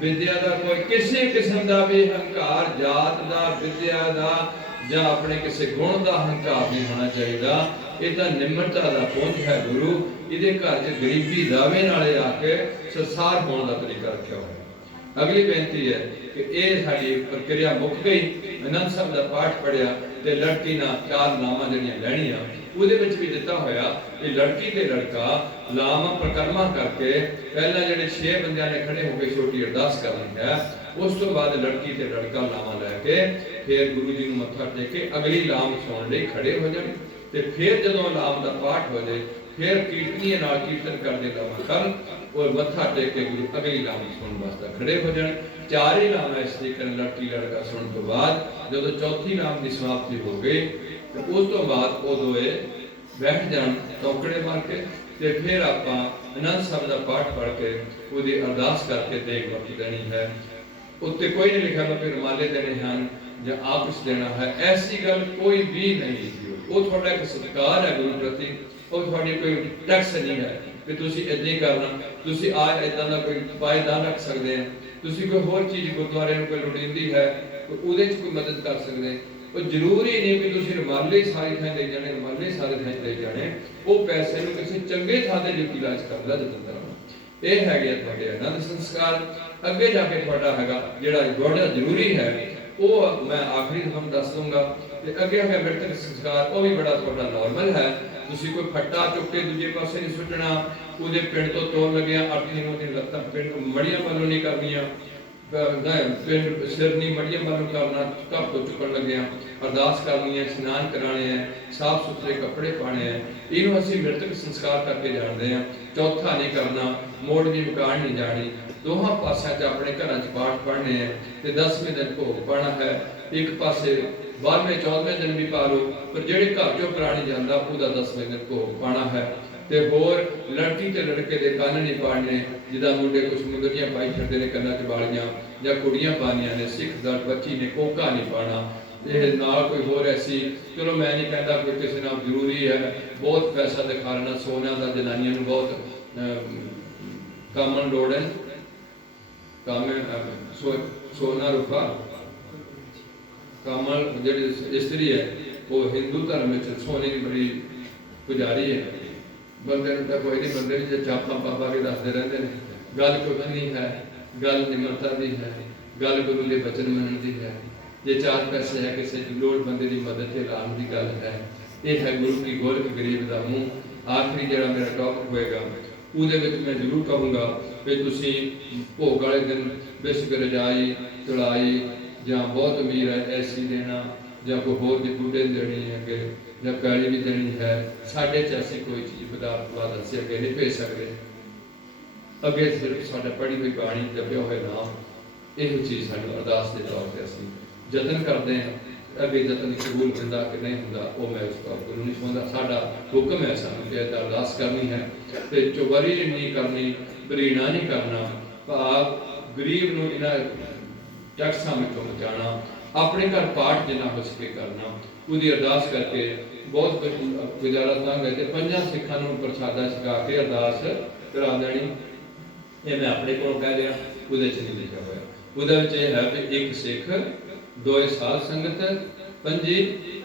ਵਿਦਿਆ ਦਾ ਕੋਈ ਕਿਸੇ ਕਿਸਮ ਦਾ ਵੀ ਹੰਕਾਰ, ਜਾਤ ਦਾ, ਵਿਦਿਆ ਦਾ ਜਾਂ ਆਪਣੇ ਕਿਸੇ ਗੁਣ ਦਾ ਹੰਕਾਰ ਨਹੀਂ ਹੋਣਾ ਚਾਹੀਦਾ। ਇਹ ਤਾਂ ਨਿਮਰਤਾ ਦਾ ਪੁੰਜ ਹੈ ਗੁਰੂ। ਇਹਦੇ ਘਰ 'ਚ ਗਰੀਬੀ ਦਾਵੇ ਨਾਲੇ ਆ ਕੇ ਸੰਸਾਰ ਹੋਣ ਦਾ ਤਰੀਕਾ ਰੱਖਿਆ ਹੋਇਆ। ਅਗਲੀ ਬੇਨਤੀ ਹੈ ਕਿ ਇਹ ਸਾਡੀ ਪ੍ਰਕਿਰਿਆ ਮੁੱਕ ਗਈ। ਅਨੰਦ ਸਾਹਿਬ ਦਾ ਪਾਠ ਪੜਿਆ ਤੇ ਲੜਕੀ ਨਾਲ 4 ਲਾਵਾਂ ਜਿਹੜੀਆਂ ਲੈਣੀਆਂ, ਉਹਦੇ ਵਿੱਚ ਵੀ ਦਿੱਤਾ ਹੋਇਆ ਕਿ ਲੜਕੀ ਤੇ ਲੜਕਾ ਲਾਵਾਂ ਪ੍ਰਕਰਮਾ ਕਰਕੇ ਪਹਿਲਾਂ ਜਿਹੜੇ 6 ਬੰਦਿਆਂ ਨੇ ਖੜੇ ਹੋ ਕੇ ਛੋਟੀ ਅਰਦਾਸ ਕਰਨੀ ਹੈ, ਉਸ ਤੋਂ ਬਾਅਦ ਲੜਕੀ ਤੇ ਲੜਕਾ ਲਾਵਾਂ ਲੈ ਕੇ ਫਿਰ ਗੁਰੂ ਜੀ ਨੂੰ ਮੱਥਾ ਟੇਕ ਕੇ ਅਗਲੀ ਲਾਮ ਸੁਣਨ ਲਈ ਖੜੇ ਹੋ ਜਾਣ। ਤੇ ਫਿਰ ਜਦੋਂ ਲਾਮ ਦਾ ਪਾਠ ਹੋ ਜਾਏ, ਫਿਰ ਕੀਰਤਨੀਏ ਨਾਲ ਕੀਰਤਨ ਕਰਦੇ ਲਾਵਾਂ ਕਰਨ ਔਰ ਮੱਥਾ ਟੇਕ ਕੇ ਗੁਰੂ ਅਗਲੀ ਲਾਮ ਸੁਣਨ ਵਾਸਤੇ ਖੜੇ ਹੋ ਜਾਣ। 4 ਹੀ ਲਾਵਾਂ ਇਸ ਤਰੀਕੇ ਨਾਲ ਲੜਕੀ ਲੜਕਾ ਸੁਣਨ ਤੋਂ ਬਾਅਦ ਜਦੋਂ ਚੌਥੀ ਲਾਮ ਦੀ ਸਮਾਪਤੀ ਹੋ ਗਈ, ਤੇ ਉਸ ਤੋਂ ਬਾਅਦ ਉਹ ਦੋਏ ਬੈਠ ਜਾਣ ਟੋਕੜੇ ਮਾਰ ਕੇ, ਤੇ ਫਿਰ ਆਪਾਂ आनंद साहब का पाठ पढ़ के उसकी अरदास करके देख वक्त देनी है। उत्ते कोई नहीं लिखा कि रुमाले देने हैं या आप कुछ देना है, ऐसी गल कोई भी नहीं लिखी। वो थोड़ा एक सत्कार है गुरु प्रति, वो थोड़ी कोई टैक्स नहीं है कि तुसी इदां ही करना, तुसी आज इदां दा कोई पायदान रख सकते हैं, तुसी कोई होर चीज़ गुरुद्वारे में कोई लोड़ींदी है ਉਹਦੇ ਚ कोई मदद कर सकते। ਉਹ ਜ਼ਰੂਰੀ ਨਹੀਂ ਕਿ ਤੁਸੀਂ ਰੁਮਾਲੇ ਸਾਰੀ ਥਾਂ ਲੈ ਜਾਣੇ, ਰੁਮਾਲੇ ਸਾਰੇ ਥਾਂ ਲੈ ਜਾਣੇ। ਉਹ ਪੈਸੇ ਨੂੰ ਕਿਸੇ ਚੰਗੇ ਥਾਂ ਤੇ ਯੂਟਿਲਾਈਜ਼ ਕਰਦਾ ਜਤਨ ਕਰਨਾ। ਇਹ ਹੈਗੇ ਤੁਹਾਡੇ ਆਨੰਦ ਸੰਸਕਾਰ। ਅੱਗੇ ਜਾ ਕੇ ਤੁਹਾਡਾ ਹੈਗਾ ਜਿਹੜਾ ਬੜਾ ਜ਼ਰੂਰੀ ਹੈ, ਉਹ ਮੈਂ ਆਖਰੀ ਤੁਹਾਨੂੰ ਦੱਸ ਦੂੰਗਾ। ਤੇ ਅੱਗੇ ਹੈਗਾ ਮ੍ਰਿਤਕ ਸੰਸਕਾਰ, ਉਹ ਵੀ ਬੜਾ ਤੁਹਾਡਾ ਨਾਰਮਲ ਹੈ। ਤੁਸੀਂ ਕੋਈ ਫੱਟਾ ਚੁੱਕ ਕੇ ਦੂਜੇ ਪਾਸੇ ਨਹੀਂ ਸੁੱਟਣਾ, ਉਹਦੇ ਪਿੰਡ ਤੋਂ ਤੋੜ ਲੱਗਿਆ ਅਰਥੀ ਨੂੰ ਦੀ ਲੱਤਾਂ ਪਿੰਡ ਮੜੀਆਂ ਵੱਲੋਂ ਨਹੀਂ ਕਰਨੀਆਂ, ਪਿੰਡ ਸਿਰ ਨਹੀਂ ਮੜੀਆਂ ਵੱਲੋਂ ਕਰਨਾ, ਘਰ ਤੋਂ ਚੁੱਕਣ ਲੱਗਿਆ ਅਰਦਾਸ ਕਰਨੀ ਹੈ, ਇਸ਼ਨਾਨ ਕਰਾਣੇ ਹੈ, ਸਾਫ ਸੁਥਰੇ ਕੱਪੜੇ ਪਾਣੇ ਹੈ। ਇਹਨੂੰ ਅਸੀਂ ਮ੍ਰਿਤਕ ਸੰਸਕਾਰ ਕਰਕੇ ਜਾਣਦੇ ਹਾਂ। ਚੌਥਾ ਨਹੀਂ ਕਰਨਾ, ਮੋੜ ਦੀ ਮਕਾਨ ਨਹੀਂ ਜਾਣੀ, ਦੋਹਾਂ ਪਾਸਿਆਂ 'ਚ ਆਪਣੇ ਘਰਾਂ 'ਚ ਪਾਠ ਪੜ੍ਹਨੇ ਹੈ ਤੇ 10ਵੇਂ ਦਿਨ ਭੋਗ ਪਾਣਾ ਹੈ। ਇੱਕ ਪਾਸੇ 12ਵੇਂ 14ਵੇਂ ਦਿਨ ਵੀ ਪਾ ਲਓ, ਪਰ ਜਿਹੜੇ ਘਰ 'ਚੋਂ ਪ੍ਰਾਣੀ ਜਾਂਦਾ ਉਹਦਾ 10ਵੇਂ ਦਿਨ ਭੋਗ ਪਾਣਾ ਹੈ। ਤੇ ਹੋਰ ਲੜਕੀ ਤੇ ਲੜਕੇ ਦੇ ਕੰਨ ਨਹੀਂ ਪਾੜਨੇ, ਜਿੱਦਾਂ ਮੁੰਡੇ ਕੁਛ ਮੁੰਦਰੀਆਂ ਪਾਈ ਫਿਰਦੇ ਨੇ ਕੰਨਾਂ 'ਚ ਵਾਲੀਆਂ, ਜਾਂ ਕੁੜੀਆਂ ਪਾਣੀਆਂ ਨੇ, ਸਿੱਖ ਦਲ ਬੱਚੀ ਨੇ ਕੋਕਾ ਨਹੀਂ ਪਾਣਾ। ਇਹ ਨਾਲ ਕੋਈ ਹੋਰ ਐਸੀ, ਚਲੋ ਮੈਂ ਨਹੀਂ ਕਹਿੰਦਾ ਕੋਈ ਕਿਸੇ ਨਾਲ ਜ਼ਰੂਰੀ ਹੈ ਬਹੁਤ ਪੈਸਾ ਦਿਖਾ ਲੈਣਾ, ਸੋਨਾ ਦਾ ਜਨਾਨੀਆਂ ਨੂੰ ਬਹੁਤ ਕਾਮਨ ਲੋੜ ਹੈ, ਸੋਨਾ ਰੂਪਾ ਕਾਮਲ ਜਿਹੜੀ ਇਸਤਰੀ ਹੈ ਉਹ ਹਿੰਦੂ ਧਰਮ ਵਿੱਚ ਸੋਨੇ ਦੀ ਬੜੀ ਪੁਜਾਰੀ ਹੈ। ਬੰਦੇ ਨੂੰ ਤਾਂ ਕੋਈ ਨਹੀਂ, ਬੰਦੇ ਵਿੱਚ ਚਾਪਾਂ ਪਾਪਾ ਕੇ ਦੱਸਦੇ ਰਹਿੰਦੇ ਨੇ। ਗੱਲ ਕੋਈ ਨਹੀਂ ਹੈ, ਗੱਲ ਨਿਮਰਤਾ ਦੀ ਹੈ, ਗੱਲ ਗੁਰੂ ਦੇ ਬਚਨ ਮੰਨਣ ਦੀ ਹੈ। ਜੇ 4 ਪੈਸੇ ਹੈ ਕਿਸੇ ਦੀ ਲੋੜ ਬੰਦੇ ਦੀ ਮਦਦ ਤੇ ਲਾਉਣ ਦੀ ਗੱਲ ਹੈ। ਇਹ ਹੈ ਗੁਰੂ ਕੀ ਗੋਲਕ ਗਰੀਬ ਦਾ ਮੂੰਹ। ਆਖਰੀ ਜਿਹੜਾ ਮੇਰਾ ਟੌਪਿਕ ਹੋਏਗਾ ਉਹਦੇ ਵਿੱਚ ਮੈਂ ਜ਼ਰੂਰ ਕਹੂੰਗਾ ਕਿ ਤੁਸੀਂ ਭੋਗ ਵਾਲੇ ਦਿਨ ਬੇਸ਼ੱਕ ਰਜਾਈ ਚੜਾਈ ਜਾਂ ਬਹੁਤ ਅਮੀਰ ਹੈ ਐਸੀ ਦੇਣਾ, ਜਾਂ ਕੋਈ ਹੋਰ ਦੀ ਬੁੱਢੇ ਦੇਣੀ ਹੈ ਕਿ ਜਾਂ ਪੈਲੀ ਵੀ ਦੇਣੀ ਹੈ। ਸਾਡੇ 'ਚ ਐਸੀ ਕੋਈ ਚੀਜ਼ ਪਦਾਰਥ ਬਾਦ ਅਸੀਂ ਅੱਗੇ ਨਹੀਂ ਭੇਜ ਸਕਦੇ। ਅੱਗੇ ਸਿਰਫ ਸਾਡਾ ਪੜ੍ਹੀ ਹੋਈ ਬਾਣੀ, ਜਪਿਆ ਹੋਇਆ ਨਾਮ, ਇਹੋ ਚੀਜ਼ ਸਾਨੂੰ ਅਰਦਾਸ ਦੇ ਤੌਰ ਤੇ ਅਸੀਂ ਯਤਨ ਕਰਦੇ ਹਾਂ। ਅੱਗੇ ਯਤਨ ਕਬੂਲ ਹੁੰਦਾ ਕਿ ਨਹੀਂ ਹੁੰਦਾ ਉਹ ਮੈਂ ਉਸ ਗੁਰੂ ਨਹੀਂ ਸੁਣਦਾ। ਸਾਡਾ ਹੁਕਮ ਹੈ ਸਾਨੂੰ ਕਿ ਅਰਦਾਸ ਕਰਨੀ ਹੈ ਤੇ ਚੁਬਾਰੀ ਨਹੀਂ ਕਰਨੀ, ਬਰੀਣਾ ਨਹੀਂ ਕਰਨਾ। ਭਾਵ ਗਰੀਬ ਨੂੰ ਇਹਨਾਂ ਟੈਕਸਾਂ ਵਿੱਚੋਂ ਬਚਾਉਣਾ, ਆਪਣੇ ਘਰ ਪਾਠ ਜਿੰਨਾ ਹੋ ਸਕੇ ਕਰਨਾ, ਉਹਦੀ ਅਰਦਾਸ ਕਰਕੇ ਬਹੁਤ ਗੁਜ਼ਾਰਾ ਤੰਗ ਹੈ ਤੇ 5 ਸਿੱਖਾਂ ਨੂੰ ਪ੍ਰਸ਼ਾਦਾ ਛਕਾ ਕੇ ਅਰਦਾਸ ਕਰਾ ਦੇਣੀ। ਇਹ ਮੈਂ ਆਪਣੇ ਕੋਲੋਂ ਕਹਿ ਰਿਹਾ, ਉਹਦੇ 'ਚ ਨਹੀਂ ਲਿਖਿਆ ਹੋਇਆ। ਉਹਦੇ ਵਿੱਚ ਇਹ ਹੈ ਕਿ 1 ਸਿੱਖ 2 ਸਾਧ ਸੰਗਤ 5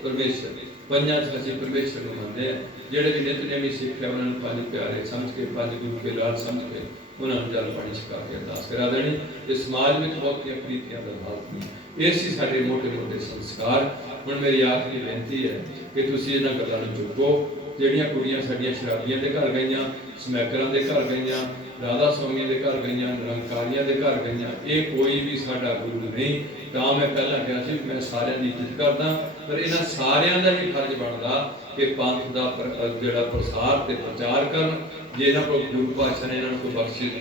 ਪਰਮੇਸ਼ਰ। 5 'ਚ ਅਸੀਂ ਪਰਮੇਸ਼ਰ ਨੂੰ ਮੰਨਦੇ ਹਾਂ। ਜਿਹੜੇ ਵੀ ਨਿਤਨੇਮੀ ਸਿੱਖ ਹੈ ਉਹਨਾਂ ਨੂੰ 5 ਪਿਆਰੇ ਸਮਝ ਕੇ, 5 ਗੁਰੂ ਕੇ ਲਾਲ ਸਮਝ ਕੇ ਉਹਨਾਂ ਨੂੰ ਜਲ ਪਾਣੀ ਛਕਾ ਕੇ ਅਰਦਾਸ ਕਰਾ ਦੇਣੀ। ਤੇ ਸਮਾਜ ਵਿੱਚ ਬਹੁਤੀਆਂ ਪ੍ਰੀਤੀਆਂ ਦਾ ਭਾਵ ਨਹੀਂ। ਇਹ ਸੀ ਸਾਡੇ ਮੋਟੇ-ਮੋਟੇ ਸੰਸਕਾਰ। ਹੁਣ ਮੇਰੀ ਆਖਰੀ ਬੇਨਤੀ ਹੈ ਕਿ ਤੁਸੀਂ ਇਹਨਾਂ ਗੱਲਾਂ ਨੂੰ ਚੁੱਕੋ। ਜਿਹੜੀਆਂ ਕੁੜੀਆਂ ਸਾਡੀਆਂ ਸ਼ਰਾਬੀਆਂ ਦੇ ਘਰ ਗਈਆਂ, ਸਮੈਕਰਾਂ ਦੇ ਘਰ ਗਈਆਂ, ਰਾਧਾ ਸਵਾਮੀਆਂ ਦੇ ਘਰ ਗਈਆਂ, ਨਿਰੰਕਾਰੀਆਂ ਦੇ ਘਰ ਗਈਆਂ, ਇਹ ਕੋਈ ਵੀ ਸਾਡਾ ਗੁਰੂ ਨਹੀਂ। ਤਾਂ ਮੈਂ ਪਹਿਲਾਂ ਕਿਹਾ ਸੀ ਮੈਂ ਸਾਰਿਆਂ ਦੀ ਇੱਜ਼ਤ ਕਰਦਾ, ਪਰ ਇਹਨਾਂ ਸਾਰਿਆਂ ਦਾ ਹੀ ਫਰਜ਼ ਬਣਦਾ ਕਿ ਪੰਥ ਦਾ ਜਿਹੜਾ ਪ੍ਰਸਾਰ ਤੇ ਪ੍ਰਚਾਰ ਕਰਨ। ਜੇ ਇਹਨਾਂ ਕੋਲ ਗੁਰੂ ਪਾਤਸ਼ਾਹ ਨੇ ਇਹਨਾਂ ਨੂੰ ਕੋਈ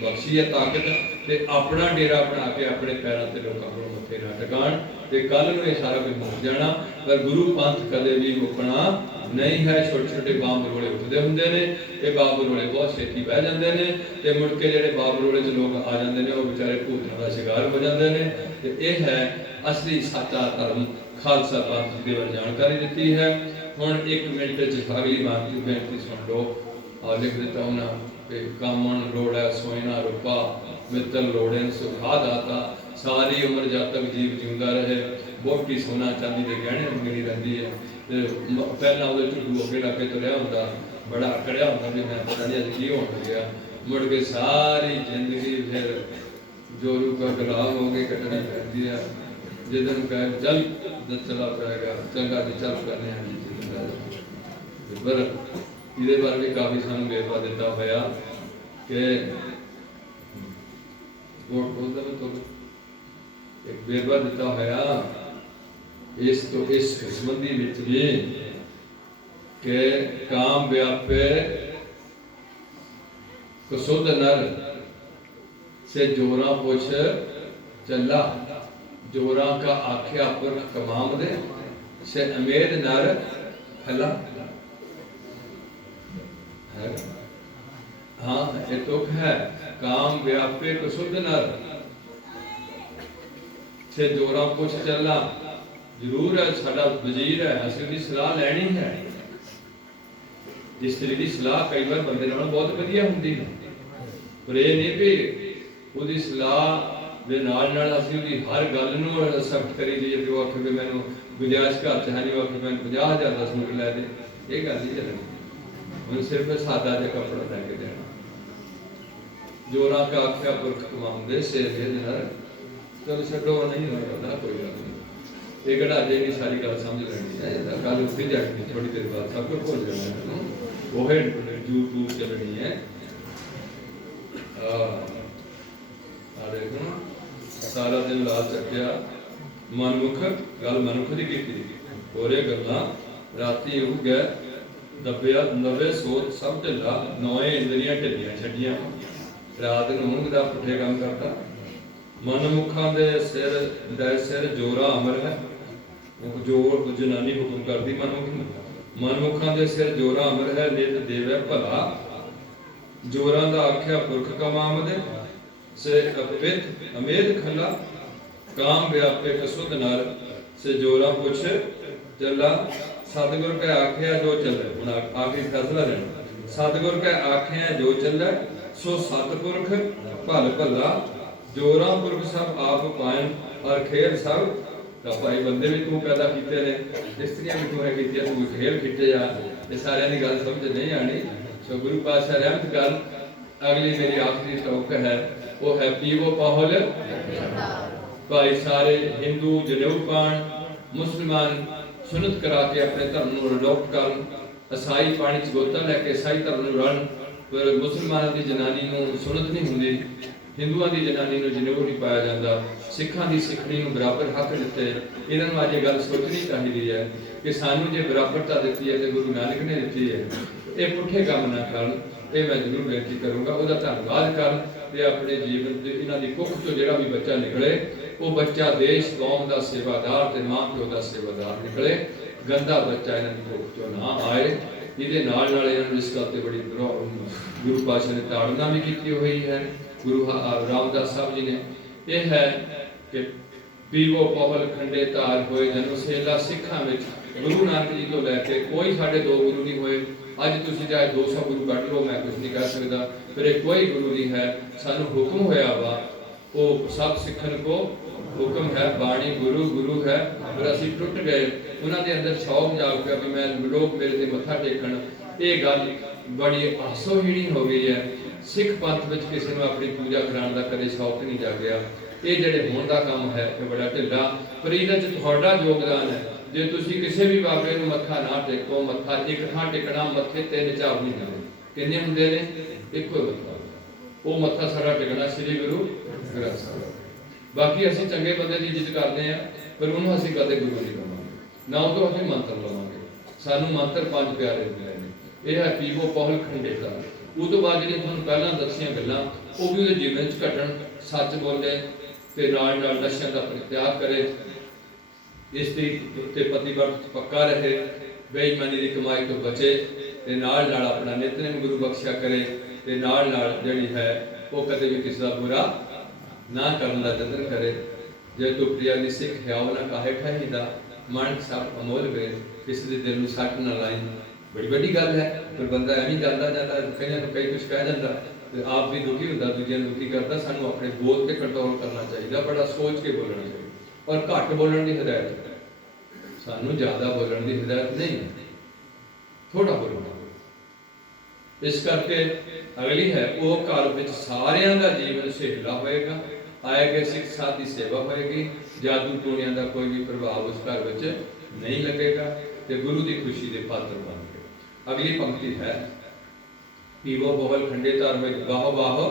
ਬਖਸ਼ੀ ਹੈ ਤਾਕਤ, ਤੇ ਆਪਣਾ ਡੇਰਾ ਬਣਾ ਕੇ ਆਪਣੇ ਪੈਰਾਂ ਤੇ ਲੋਕਾਂ ਕੋਲ ਮੱਥੇ ਨਾ ਟਿਕਾਣ। ਤੇ ਕੱਲ ਨੂੰ ਇਹ ਸਾਰਾ ਕੁਝ ਮੁੱਕ ਜਾਣਾ, ਪਰ ਗੁਰੂ ਪੰਥ ਕਦੇ ਵੀ ਮੁੱਕਣਾ ਨਹੀਂ ਹੈ। ਛੋਟੇ ਛੋਟੇ ਬਾਂਬ ਰੋਲੇ ਉੱਠਦੇ ਹੁੰਦੇ ਨੇ, ਇਹ ਬਾਂਬ ਰੋਲੇ ਬਹੁਤ ਛੇਤੀ ਬਹਿ ਜਾਂਦੇ ਨੇ, ਤੇ ਮੁੜ ਕੇ ਜਿਹੜੇ ਬਾਂਬ ਰੋਲੇ 'ਚ ਲੋਕ ਆ ਜਾਂਦੇ ਨੇ ਉਹ ਵਿਚਾਰੇ ਭੂਤਾਂ ਦਾ ਸ਼ਿਕਾਰ ਹੋ ਜਾਂਦੇ ਨੇ। ਤੇ ਇਹ ਹੈ ਅਸਲੀ ਸੱਚਾ ਧਰਮ, ਖਾਲਸਾ ਪੰਥ ਦੀ ਜਾਣਕਾਰੀ ਦਿੱਤੀ ਹੈ। ਹੁਣ 1 ਮਿੰਟ 'ਚ ਅਗਲੀ ਬੇਨਤੀ ਸੁਣ ਲਓ। ਆ ਲਿਖ ਦਿੱਤਾ ਉਹਨਾਂ ਕਿ ਕਾਮਣ ਲੋੜੈ ਸੋਇਨਾ ਰੂਪਾ, ਮਿੱਤਰ ਲੋੜੈ ਸੁਖਾ ਦਾਤਾ, ਸਾਰੀ ਉਮਰ ਜਦ ਤੱਕ ਜੀਵ ਜਿਉਂਦਾ ਰਹੇ। ਵਹੁਟੀ ਸੋਨਾ ਚਾਂਦੀ ਦੇ ਗਹਿਣੇ ਮੰਗਣੀ ਰਹਿੰਦੀ ਹੈ। ਤੇ ਪਹਿਲਾਂ ਉਹਦੇ ਝੁੱਡੂ ਅੱਗੇ ਲਾ ਕੇ ਤੁਰਿਆ ਹੁੰਦਾ, ਬੜਾ ਅਕੜਿਆ ਹੁੰਦਾ ਵੀ ਮੈਂ ਪਤਾ ਨਹੀਂ ਅੱਜ ਕੀ ਹੋਣ ਲੱਗਿਆ। ਮੁੜ ਕੇ ਸਾਰੀ ਜ਼ਿੰਦਗੀ ਫਿਰ ਜੋਰੂ ਕਾ ਗੁਲਾਮ ਹੋ ਕੇ ਕੱਟਣੀ ਪੈਂਦੀ ਹੈ। ਜਿੱਦਨ ਕਹੇ ਚੱਲ ਚਲਾ ਪਏਗਾ, ਚੰਗਾ ਜੀ ਚੱਲ ਕਰਨੇ ਹਾਂ ਜੀ। ਪਰ ਇਹਦੇ ਬਾਰੇ ਵੀ ਕਾਫੀ ਸਾਨੂੰ ਵੇਰਵਾ ਦਿੱਤਾ ਹੋਇਆ ਕਿ ਇੱਕ ਵੇਰਵਾ ਦਿੱਤਾ ਹੋਇਆ ਇਸ ਤੋਂ ਇਸ ਸੰਬੰਧੀ ਵਿੱਚ ਵੀ ਕਿ ਕਾਮ ਵਿਆਪੇ ਕਸੁੱਧ ਨਰ से जोरा पुछ चला, जोरा का आख्या पुरख कमाम दे, से अमेद नर फला। हाँ ये तुक है काम व्यापे कुसुद नर से जोरा कुछ चलना जरूर है साडा वजीर है असली की सलाह लैनी है इस्त्री की सलाह कई बार बंदे नालों बहुत वधिया हुंदी है पर ये नहीं भी ਉਹਦੀ ਸਲਾਹ ਦੇ ਨਾਲ ਅਸੀਂ ਉਹਦੀ ਹਰ ਗੱਲ ਨੂੰ ਅਸੈਪਟ ਕਰੀ ਲਈਏ ਜੋ ਆਖੇ ਵੀ ਮੈਨੂੰ ਗੁੰਜਾਇਸ਼ ਘਰ ਚ ਹੈ ਨਹੀਂ ਉਹ ਆਖੇ ਮੈਨੂੰ 50,000 ਦਾ ਸੂਟ ਲੈ ਦੇ ਇਹ ਗੱਲ ਨਹੀਂ ਚੱਲਣੀ ਉਹਨੂੰ ਸਿਰਫ ਸਾਦਾ ਜਿਹਾ ਕੱਪੜਾ ਲੈ ਕੇ ਦੇਣਾ ਜੋਰਾਂ ਕਾ ਆਖਿਆ ਪੁਰਖ ਕਮਾਉਂਦੇ ਸੇ ਦੇ ਨਰ ਚਲ ਛੱਡੋ ਨਹੀਂ ਹੋਣਾ ਕੋਈ ਗੱਲ ਨਹੀਂ ਇਹ ਘੜਾ ਜੇ ਨਹੀਂ ਸਾਰੀ ਗੱਲ ਸਮਝ ਲੈਣੀ ਹੈ ਇਹਦਾ ਗੱਲ ਉੱਥੇ ਜਾ ਕੇ ਥੋੜੀ ਦੇਰ ਬਾਅਦ ਸਭ ਕੁਝ ਭੁੱਲ ਜਾਣਾ ਉਹ ਹੈ YouTube ਚੱਲਣੀ ਹੈ देखो सारा दिन लाल चक्या मनमुख गल मनुख दी कीती होरे गल्लां राती उग गए दबिया नवे सोच सब ढिला नौए इंद्रियां ढिलियां छड्डियां रात नूं ऊँघदा पुठे काम करता मनमुखां दे सिर जोरा अमर है जोर जनानी हुक्म करदी मनमुखां दे सिर जोरा अमर है नित देवे भला जोरां दा आख्या पुरख कमामदे से अपित अमेद खला काम व्यापे कसुद नर से जोरा पुछ चला सतगुर के आख्या जो चले आखिरी फैसला लेना सतगुर के आख्या जो चले सो सतपुरख भल भला जोरा पुरख सब आप पायन और खेल सब भाई बंदे भी तू पैदा किए ने स्त्रियां भी तू है की तू खेल खिटे जा ये सारे की गल समझ नहीं आनी सो गुरु पातशाह रहमत कर अगली मेरी आखिरी टोक है वो है पीवो पाहुल भाई सारे हिंदू जनेऊ पाण मुसलमान सुनत करा के अपने धर्म ਨੂੰ ਅਡਾਪਟ ਕਰਨ ईसाई पानी च गोता लैके ईसाई धर्म ਨੂੰ ਰਣ पर मुसलमानों की जनानी ਨੂੰ सुनत नहीं ਹੁੰਦੀ हिंदुओं की जनानी ਨੂੰ जनेऊ नहीं पाया जाता सिखां की सिखणी ਨੂੰ बराबर हक दिते इन्हां ਨੂੰ ਅੱਜ ਇਹ ਗੱਲ सोचनी चाहिए है कि सानू जे बराबरता दी है तो गुरु नानक ने दी है ये पुठे काम ना करन ये मैं जरूर बेनती करूँगा ਉਹਦਾ ਧੰਨਵਾਦ ਕਰਨ ਤੇ ਆਪਣੇ ਜੀਵਨ ਦੇ ਇਹਨਾਂ ਦੀ ਕੁੱਖ ਤੋਂ ਜਿਹੜਾ ਵੀ ਬੱਚਾ ਨਿਕਲੇ ਉਹ ਬੱਚਾ ਦੇਸ਼ ਕੌਮ ਦਾ ਸੇਵਾਦਾਰ ਤੇ ਮਾਂ ਪਿਓ ਦਾ ਸੇਵਾਦਾਰ ਨਿਕਲੇ ਗੰਦਾ ਬੱਚਾ ਇਹਨਾਂ ਦੀ ਕੁੱਖ ਚੋਂ ਨਾ ਆਏ ਇਹਦੇ ਨਾਲ ਇਹਨਾਂ ਨੂੰ ਇਸ ਗੱਲ ਤੇ ਬੜੀ ਗੁਰੂ ਪਾਤਸ਼ਾਹ ਨੇ ਤਾੜਨਾ ਵੀ ਕੀਤੀ ਹੋਈ ਹੈ ਗੁਰੂ ਰਾਮਦਾਸ ਸਾਹਿਬ ਜੀ ਨੇ ਇਹ ਹੈ ਕਿ ਪੀਵੋ ਪਵਲ ਖੰਡੇ ਧਾਰ ਹੋਏ ਜਨ ਸੇਲਾ ਸਿੱਖਾਂ ਵਿੱਚ ਗੁਰੂ ਨਾਨਕ ਜੀ ਤੋਂ ਲੈ ਕੇ ਕੋਈ ਸਾਡੇ ਦੋ ਗੁਰੂ ਨਹੀਂ ਹੋਏ ਅੱਜ ਤੁਸੀਂ ਚਾਹੇ 200 ਗੁਰੂ ਕੱਢ ਲਓ ਮੈਂ ਕੁਝ ਨਹੀਂ ਕਹਿ ਸਕਦਾ ਪਰ ਇਹ ਕੋਈ ਗੁਰੂ ਨਹੀਂ ਹੈ ਸਾਨੂੰ ਹੁਕਮ ਹੋਇਆ ਵਾ ਉਹ ਸਭ ਸਿੱਖਣ ਕੋ ਹੁਕਮ ਹੈ ਬਾਣੀ ਗੁਰੂ ਗੁਰੂ ਹੈ ਪਰ ਅਸੀਂ ਟੁੱਟ ਗਏ ਉਹਨਾਂ ਦੇ ਅੰਦਰ ਸ਼ੌਕ ਜਾਗ ਪਿਆ ਵੀ ਮੈਂ ਲੋਕ ਮੇਰੇ ਤੇ ਮੱਥਾ ਟੇਕਣ ਇਹ ਗੱਲ ਬੜੀ ਹਾਸੋਹੀਣੀ ਹੋ ਗਈ ਹੈ ਸਿੱਖ ਪੰਥ ਵਿੱਚ ਕਿਸੇ ਨੂੰ ਆਪਣੀ ਪੂਜਾ ਕਰਾਉਣ ਦਾ ਕਦੇ ਸ਼ੌਕ ਨਹੀਂ ਜਾਗਿਆ ਇਹ ਜਿਹੜੇ ਹੋਣ ਦਾ ਕੰਮ ਹੈ ਇਹ ਬੜਾ ਢਿੱਲਾ ਪਰ ਇਹਦੇ ਚ ਤੁਹਾਡਾ ਯੋਗਦਾਨ ਹੈ ਜੇ ਤੁਸੀਂ ਕਿਸੇ ਵੀ ਬਾਬੇ ਨੂੰ ਮੱਥਾ ਨਾ ਟੇਕੋ ਮੱਥਾ ਇੱਕ ਥਾਂ ਟਿਕਣਾ ਮੱਥੇ ਤਿੰਨ ਝਾਬ ਨਹੀਂ ਹੁੰਦੇ ਕਿੰਨੇ ਹੁੰਦੇ ਨੇ ਇੱਕੋ ਹੀ ਮੱਥਾ ਉਹ ਮੱਥਾ ਸਾਡਾ ਟਿਕਣਾ ਸ੍ਰੀ ਗੁਰੂ ਗ੍ਰੰਥ ਸਾਹਿਬ ਬਾਕੀ ਅਸੀਂ ਚੰਗੇ ਬੰਦੇ ਦੀ ਇੱਜ਼ਤ ਕਰਦੇ ਆ ਪਰ ਉਹਨੂੰ ਅਸੀਂ ਕਦੇ ਗੁਰੂ ਨਹੀਂ ਕਹਾਂਗੇ ਨਾ ਉਹ ਤੋਂ ਅਸੀਂ ਮੰਤਰ ਲਵਾਂਗੇ ਸਾਨੂੰ ਮੰਤਰ ਪੰਜ ਪਿਆਰੇ ਮਿਲੇ ਨੇ ਇਹ ਹੈ ਪੀਵੋ ਪਹੁਲ ਖੰਡੇ ਦਾ ਉਹ ਤੋਂ ਬਾਅਦ ਜਿਹੜੀਆਂ ਤੁਹਾਨੂੰ ਪਹਿਲਾਂ ਦੱਸੀਆਂ ਗੱਲਾਂ ਉਹ ਵੀ ਉਹਦੇ ਜੀਵਨ 'ਚ ਘਟਣ ਸੱਚ ਬੋਲੇ ਤੇ ਨਾਲ ਨਾਲ ਨਸ਼ਿਆਂ ਦਾ ਪਰਿਤਿਆਗ ਕਰੇ ਇਸ ਦੇ ਉੱਤੇ ਪਤੀਵਰਤ ਪੱਕਾ ਰਹੇ ਬੇਈਮਾਨੀ ਦੀ ਕਮਾਈ ਤੋਂ ਬਚੇ ਤੇ ਨਾਲ ਨਾਲ ਆਪਣਾ ਨਿਤਨੇਮ ਗੁਰੂ ਬਖਸ਼ਿਆ ਕਰੇ ਤੇ ਨਾਲ ਨਾਲ ਜਿਹੜੀ ਹੈ ਉਹ ਕਦੇ ਵੀ ਕਿਸੇ ਦਾ ਬੁਰਾ ਨਾ ਕਰਨ ਦਾ ਯਤਨ ਕਰੇ ਜੇ ਤੂੰ ਪ੍ਰਿਆ ਦੀ ਸਿੱਖ ਹੈ ਉਹ ਨਾ ਕਾਹੇ ਠਹੀਦਾ ਮਨ ਸਭ ਅਮੋਲ ਵੇ ਕਿਸੇ ਦੇ ਦਿਲ ਨੂੰ ਸੱਟ ਨਾ ਲਾਈ ਬੜੀ ਵੱਡੀ ਗੱਲ ਹੈ ਪਰ ਬੰਦਾ ਐਵੇਂ ਜਾਂਦਾ ਜਾਂਦਾ ਕਈਆਂ ਨੂੰ ਕਈ ਕੁਝ ਕਹਿ ਜਾਂਦਾ ਤੇ ਆਪ ਵੀ ਦੁਖੀ ਹੁੰਦਾ ਦੂਜਿਆਂ ਨੂੰ ਦੁਖੀ ਕਰਦਾ ਸਾਨੂੰ ਆਪਣੇ ਬੋਲ ਤੇ ਕੰਟਰੋਲ ਕਰਨਾ ਚਾਹੀਦਾ ਬੜਾ ਸੋਚ ਕੇ ਬੋਲਣਾ ਚਾਹੀਦਾ और घट बोलने की हिदायत सानू ज्यादा बोलने की हिदायत नहीं थोड़ा बोलना इस करके अगली है वो घर में सारियां का जीवन सहेला होएगा आए गए सिख साथ की सेवा होएगी जादू टूणियां का कोई भी प्रभाव उस घर में नहीं लगेगा तो गुरु की खुशी के पात्र बन गए अगली पंक्ति है पीवो बोहल खंडे तार में गाहो बाहो